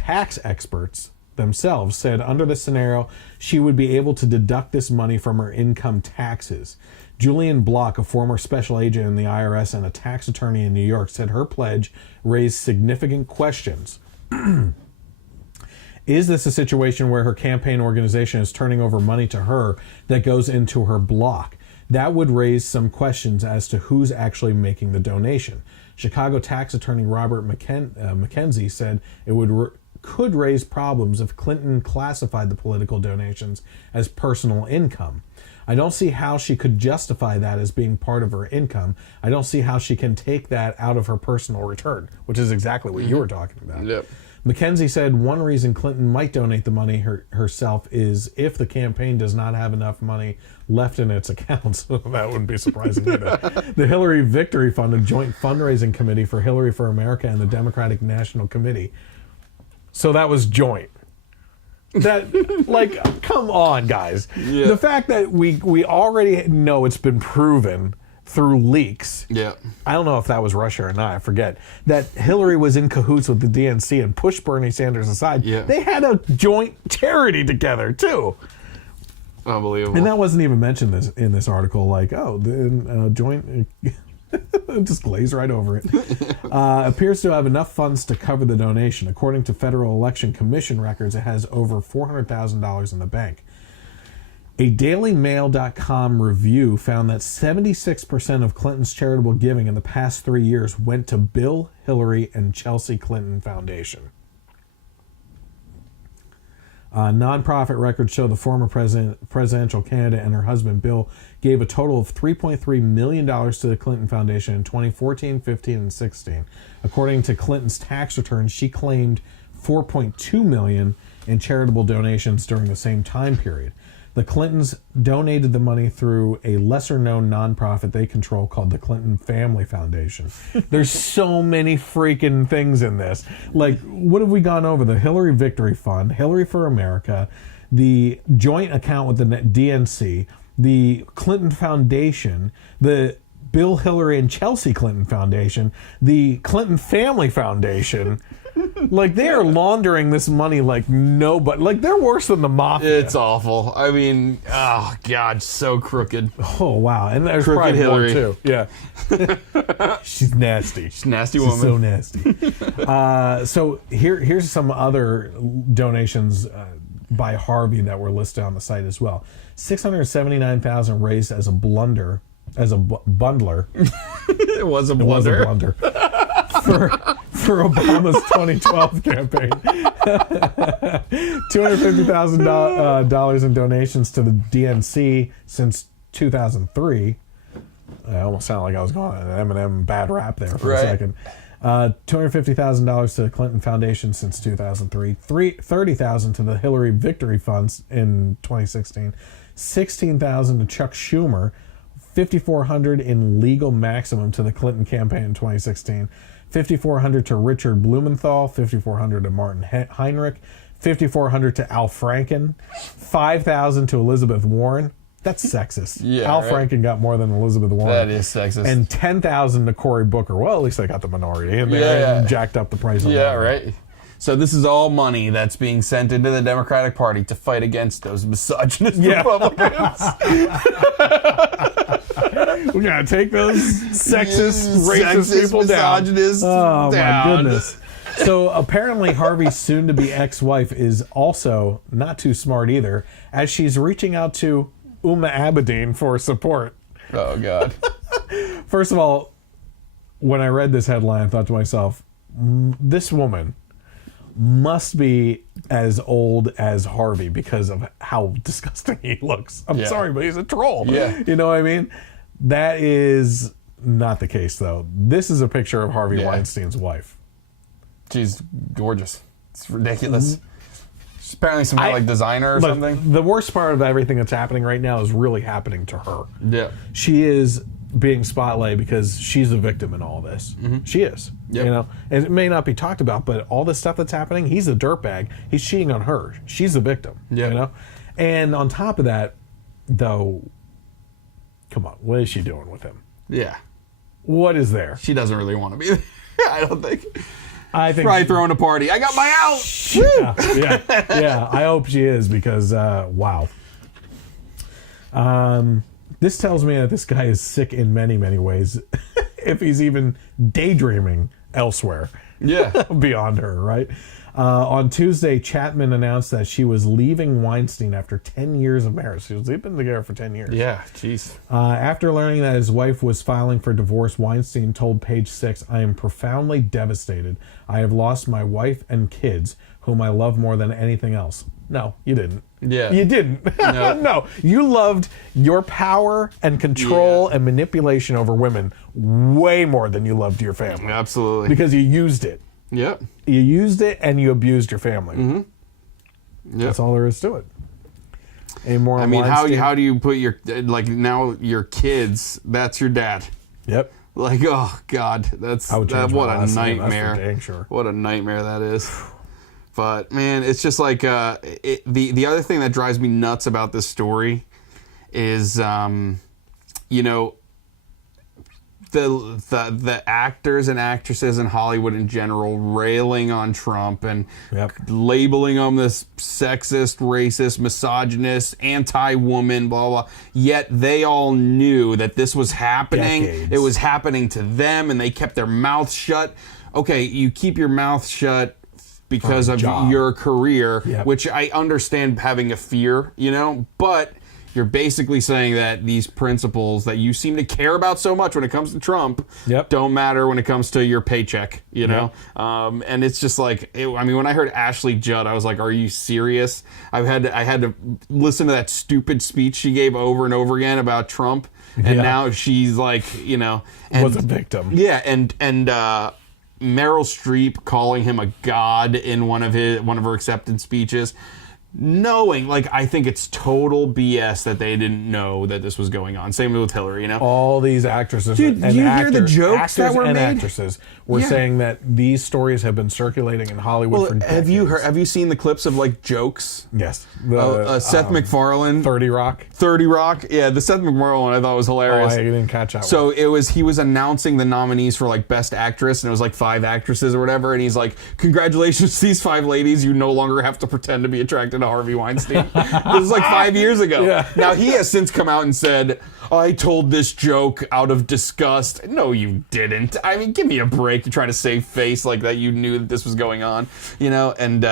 themselves said under this scenario, she would be able to deduct this money from her income taxes. Julian Block, a former special agent in the IRS and a tax attorney in New York, said her pledge raised significant questions. Is this a situation where her campaign organization is turning over money to her that goes into her block? That would raise some questions as to who's actually making the donation. Chicago tax attorney Robert McKenzie said it could raise problems if Clinton classified the political donations as personal income. I don't see how she could justify that as being part of her income. I don't see how she can take that out of her personal return, which is exactly what you were talking about. Yep. McKenzie said one reason Clinton might donate the money herself is if the campaign does not have enough money left in its accounts. That wouldn't be surprising either. The Hillary Victory Fund, a joint fundraising committee for Hillary for America and the Democratic National Committee. So that was joint. That, like, come on, guys. Yeah. The fact that we already know it's been proven through leaks. Yeah. I don't know if that was Russia or not, I forget. That Hillary was in cahoots with the DNC and pushed Bernie Sanders aside. Yeah. They had a joint charity together, too. Unbelievable. And that wasn't even mentioned in this article. Like, the joint... just glaze right over it. Appears to have enough funds to cover the donation. According to Federal Election Commission records, it has over $400,000 in the bank. A DailyMail.com review found that 76% of Clinton's charitable giving in the past 3 years went to Bill, Hillary, and Chelsea Clinton Foundation. Nonprofit records show the former presidential candidate and her husband Bill gave a total of $3.3 million to the Clinton Foundation in 2014, 15, and 16. According to Clinton's tax returns, she claimed $4.2 million in charitable donations during the same time period. The Clintons donated the money through a lesser-known nonprofit they control called the Clinton Family Foundation. There's so many freaking things in this. Like, what have we gone over? The Hillary Victory Fund, Hillary for America, the joint account with the DNC, the Clinton Foundation, the Bill, Hillary, and Chelsea Clinton Foundation, the Clinton Family Foundation. Like, they are laundering this money like nobody. Like, they're worse than the mafia. It's awful. I mean, oh God, so crooked. Oh wow, and there's Crooked probably Hillary more too. Yeah, she's nasty. She's a nasty She's woman. so nasty. So here's some other donations by Harvey that were listed on the site as well. $679,000 raised as a bundler. It was a blunder. For Obama's 2012 campaign. $250,000 in donations to the DNC since 2003. I almost sounded like I was going on an Eminem bad rap there for a second. $250,000 to the Clinton Foundation since 2003. $30,000 to the Hillary Victory Funds in 2016. $16,000 to Chuck Schumer. $5,400 in legal maximum to the Clinton campaign in 2016. $5,400 to Richard Blumenthal, $5,400 to Martin Heinrich, $5,400 to Al Franken, $5,000 to Elizabeth Warren. That's sexist. Yeah, Al right. Franken got more than Elizabeth Warren. That is sexist. And $10,000 to Cory Booker. Well, at least I got the minority in there and jacked up the price on Yeah, that. right. So this is all money that's being sent into the Democratic Party to fight against those misogynist Republicans. We gotta take those sexist, racist people down. misogynists Oh down. my goodness. So apparently Harvey's soon-to-be ex-wife is also not too smart either, as she's reaching out to Uma Abedin for support. Oh God. First of all, when I read this headline, I thought to myself, this woman must be as old as Harvey because of how disgusting he looks. I'm sorry, but he's a troll. Yeah. You know what I mean? That is not the case, though. This is a picture of Harvey Weinstein's wife. She's gorgeous. It's ridiculous. She's apparently some kind of like designer or something. The worst part of everything that's happening right now is really happening to her. Yeah. She is being spotlighted because she's a victim in all this. She is. Yep. You know, and it may not be talked about, but all this stuff that's happening, he's a dirtbag. He's cheating on her. She's the victim. Yeah. You know? And on top of that, though, come on, what is she doing with him? Yeah. What is there? She doesn't really want to be there. I don't think. I think probably throwing a party. I got my out. Yeah. I hope she is because wow. This tells me that this guy is sick in many, many ways. If he's even daydreaming elsewhere. Yeah. Beyond her, right? On Tuesday, Chapman announced that she was leaving Weinstein after 10 years of marriage. They've been together for 10 years. Yeah, jeez. After learning that his wife was filing for divorce, Weinstein told Page Six, "I am profoundly devastated. I have lost my wife and kids, whom I love more than anything else." No, you didn't. Yeah. You didn't. No. No. You loved your power and control and manipulation over women way more than you loved your family. Absolutely. Because you used it. Yep. You used it and you abused your family. Yep. That's all there is to it. Any more I on mean, Weinstein? how do you put your, like, now your kids, that's your dad. Yep. Like, oh God, that's I would change what my a last name, that's for nightmare. dang sure. What a nightmare that is. But man, it's just like the other thing that drives me nuts about this story is you know, the actors and actresses in Hollywood in general railing on Trump and labeling him this sexist, racist, misogynist, anti-woman, blah, blah. Yet they all knew that this was happening. Decades. It was happening to them, and they kept their mouths shut. Okay, you keep your mouth shut because of job. your career, Yep. which I understand having a fear, you know, but you're basically saying that these principles that you seem to care about so much when it comes to Trump don't matter when it comes to your paycheck, you know? And it's just like, I mean, when I heard Ashley Judd, I was like, are you serious? I had to listen to that stupid speech she gave over and over again about Trump. And now she's like, you know, and, was a victim. Yeah, and Meryl Streep calling him a god in one of her acceptance speeches. Knowing, like, I think it's total BS that they didn't know that this was going on. Same with Hillary, you know? All these actresses Dude, and you hear the jokes that were and made? actresses were saying that these stories have been circulating in Hollywood for decades. Have you seen the clips of, like, jokes? Yes. Seth MacFarlane. 30 Rock. 30 Rock. Yeah, the Seth MacFarlane one I thought was hilarious. Oh, I didn't catch that So one. he was announcing the nominees for, like, Best Actress, and it was, like, 5 actresses or whatever, and he's like, congratulations to these 5 ladies, you no longer have to pretend to be attracted to Harvey Weinstein. This was like 5 years ago. Yeah. Now he has since come out and said, I told this joke out of disgust. No, you didn't. I mean, give me a break to try to save face like that. You knew that this was going on, you know, and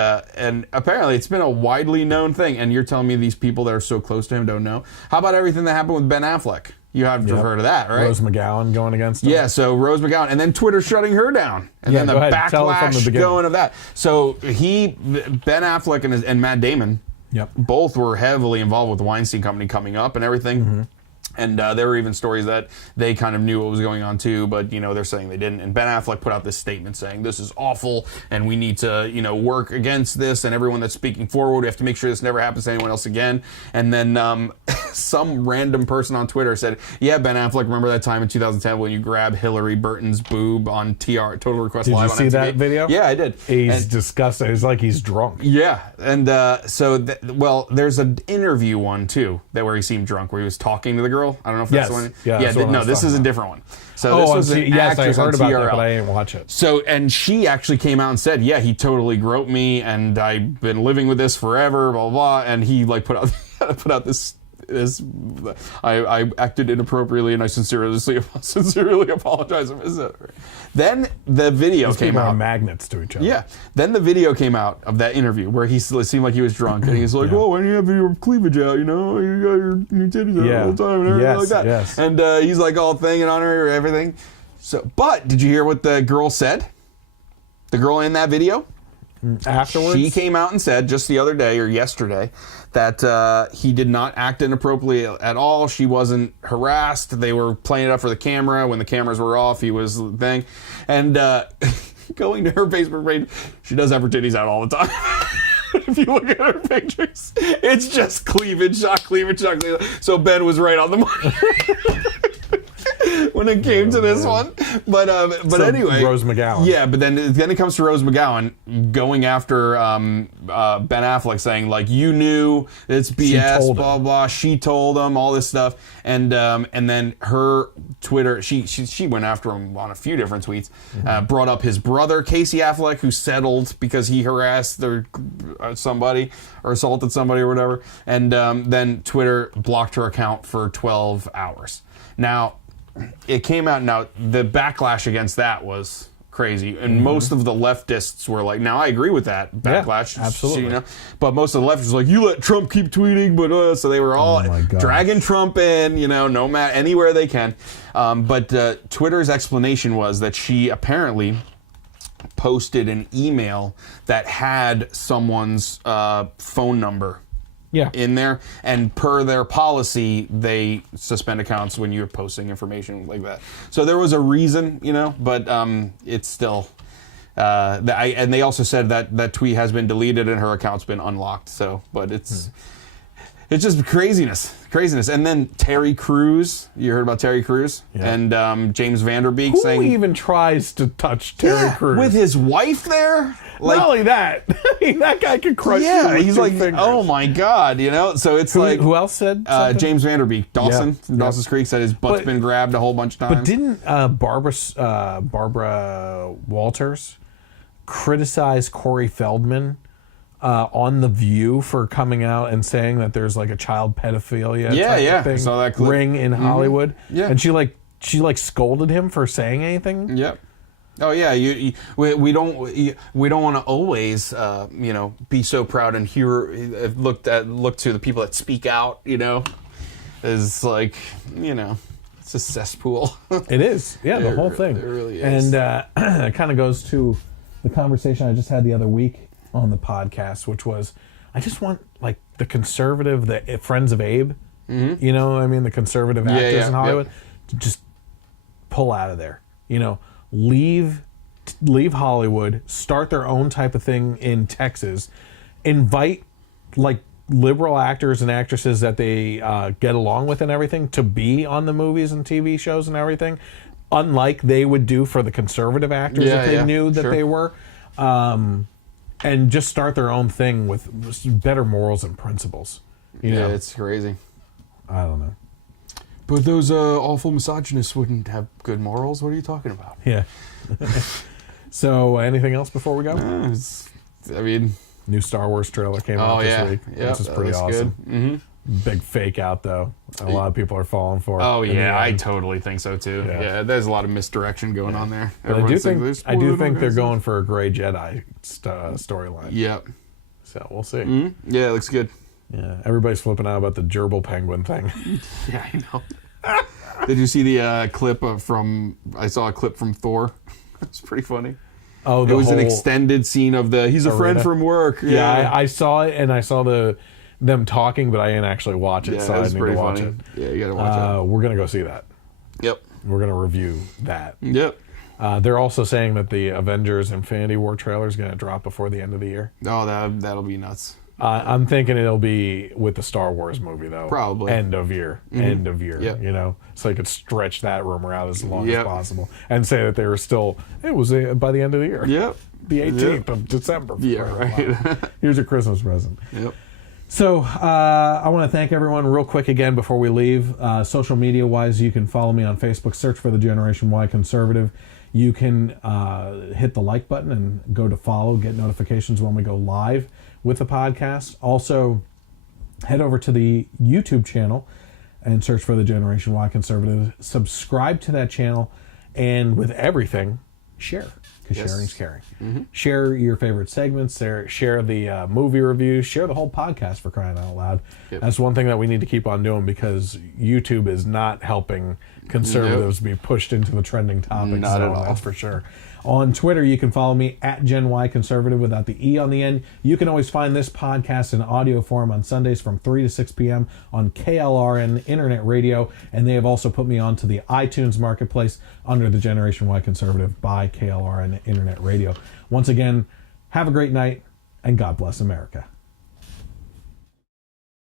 apparently it's been a widely known thing. And you're telling me these people that are so close to him don't know? How about everything that happened with Ben Affleck? You have to have heard of that, right? Rose McGowan going against him. Yeah, so Rose McGowan, and then Twitter shutting her down, and then the backlash going of that. So Ben Affleck and Matt Damon, both were heavily involved with the Weinstein Company coming up and everything. Mm-hmm. And there were even stories that they kind of knew what was going on too, but, you know, they're saying they didn't. And Ben Affleck put out this statement saying, this is awful, and we need to, you know, work against this, and everyone that's speaking forward, we have to make sure this never happens to anyone else again. And then some random person on Twitter said, yeah, Ben Affleck, remember that time in 2010 when you grabbed Hillary Burton's boob on Total Request Live on MTV? Did you see that video? Yeah, I did. He's disgusting. It's like he's drunk. Yeah, and well, there's an interview one too where he seemed drunk, where he was talking to the girl. I don't know if that's the one. No, this is a different one. So this was an actress I heard on about TRL. that, but I didn't watch it. So, and she actually came out and said, yeah, he totally groped me, and I've been living with this forever, blah, blah, blah. And he, like, put out this I acted inappropriately, and I sincerely apologize. Then the video came out. Magnets to each other. Yeah. Then the video came out of that interview where he seemed like he was drunk, and he's like, "Oh, why do you have your cleavage out? You know, you got your titties out all the time and everything like that." Yes. And he's like all thinging on her, everything. So, but did you hear what the girl said? The girl in that video. Afterwards, she came out and said just the other day or yesterday that he did not act inappropriately at all. She wasn't harassed. They were playing it up for the camera. When the cameras were off, he was the thing. And going to her Facebook page, she does have her titties out all the time. If you look at her pictures, it's just cleavage, shot cleavage, shot cleavage. So Ben was right on the money. When it came to this one, but so anyway, Rose McGowan. Yeah, but then it comes to Rose McGowan going after Ben Affleck, saying like, you knew it's BS, blah blah. She told him all this stuff, and then her Twitter, she went after him on a few different tweets, brought up his brother Casey Affleck, who settled because he harassed somebody or assaulted somebody or whatever, and then Twitter blocked her account for 12 hours. Now, it came out, now the backlash against that was crazy, and most of the leftists were like, now I agree with that backlash, absolutely, you know, but most of the leftists were like, you let Trump keep tweeting, but so they were all dragging Trump in, you know, no matter anywhere they can, but Twitter's explanation was that she apparently posted an email that had someone's phone number in there, and per their policy, they suspend accounts when you're posting information like that. So there was a reason, you know, but it's still. And they also said that that tweet has been deleted and her account's been unlocked. So, but it's just craziness. And then Terry Crews, you heard about Terry Crews and James Vanderbeek saying, who even tries to touch Terry Crews with his wife there? Like, not only that, that guy could crush you with he's two like, fingers. oh my God, you know? So it's who else said something? James Vanderbeek, Dawson from Dawson's Creek, said his butt's been grabbed a whole bunch of times. But didn't Barbara Walters criticize Corey Feldman on The View for coming out and saying that there's like a child pedophilia type of thing saw that clip. ring in Hollywood? Yeah. And she scolded him for saying anything? Yep. Oh yeah, we don't want to always be so proud and look to the people that speak out, you know. is like, it's a cesspool. It is. Yeah, the whole thing. It really is. And it kind of goes to the conversation I just had the other week on the podcast, which was, I just want like the conservative, the friends of Abe, you know what I mean? The conservative actors in Hollywood to just pull out of there, leave Hollywood, start their own type of thing in Texas, invite like liberal actors and actresses that they get along with and everything to be on the movies and TV shows and everything, unlike they would do for the conservative actors if they knew that they were, and just start their own thing with better morals and principles. You know? It's crazy. I don't know. But those awful misogynists wouldn't have good morals. What are you talking about? Yeah. So, anything else before we go? New Star Wars trailer came out this week. Yeah, this is pretty awesome. Good. Big fake out though. A lot of people are falling for it. Oh yeah, I totally think so too. Yeah, there's a lot of misdirection going on there. But I do think they're going for a Gray Jedi storyline. Yep. So we'll see. Mm-hmm. Yeah, it looks good. Yeah, everybody's flipping out about the gerbil penguin thing. Yeah, I know. Did you see the clip from? I saw a clip from Thor. It's pretty funny. Oh, it was an extended scene of he's a friend from work. Yeah, I saw it, and I saw them talking, but I didn't actually watch it, so I need to watch it. Yeah, you gotta watch it. We're gonna go see that. Yep. We're gonna review that. Yep. They're also saying that the Avengers Infinity War trailer is gonna drop before the end of the year. Oh, that'll be nuts. I'm thinking it'll be with the Star Wars movie though. Probably end of year. End of year. Yep. So they could stretch that rumor out as long as possible and say that they were still. It was by the end of the year. Yep. The 18th of December. Yeah. Right. Wow. Here's a Christmas present. Yep. So I want to thank everyone real quick again before we leave. Social media wise, you can follow me on Facebook. Search for the Generation Y Conservative. You can hit the like button and go to follow, get notifications when we go live with the podcast. Also, head over to the YouTube channel and search for the Generation Y Conservative. Subscribe to that channel, and with everything, share. Because sharing's caring. Mm-hmm. Share your favorite segments. Share the movie reviews. Share the whole podcast, for crying out loud. Yep. That's one thing that we need to keep on doing, because YouTube is not helping conservatives be pushed into the trending topics Not zone, at all. that's for sure. On Twitter, you can follow me at Gen Y Conservative without the E on the end. You can always find this podcast in audio form on Sundays from 3 to 6 p.m. on KLRN Internet Radio, and they have also put me onto the iTunes Marketplace under the Generation Y Conservative by KLRN Internet Radio. Once again, have a great night, and God bless America.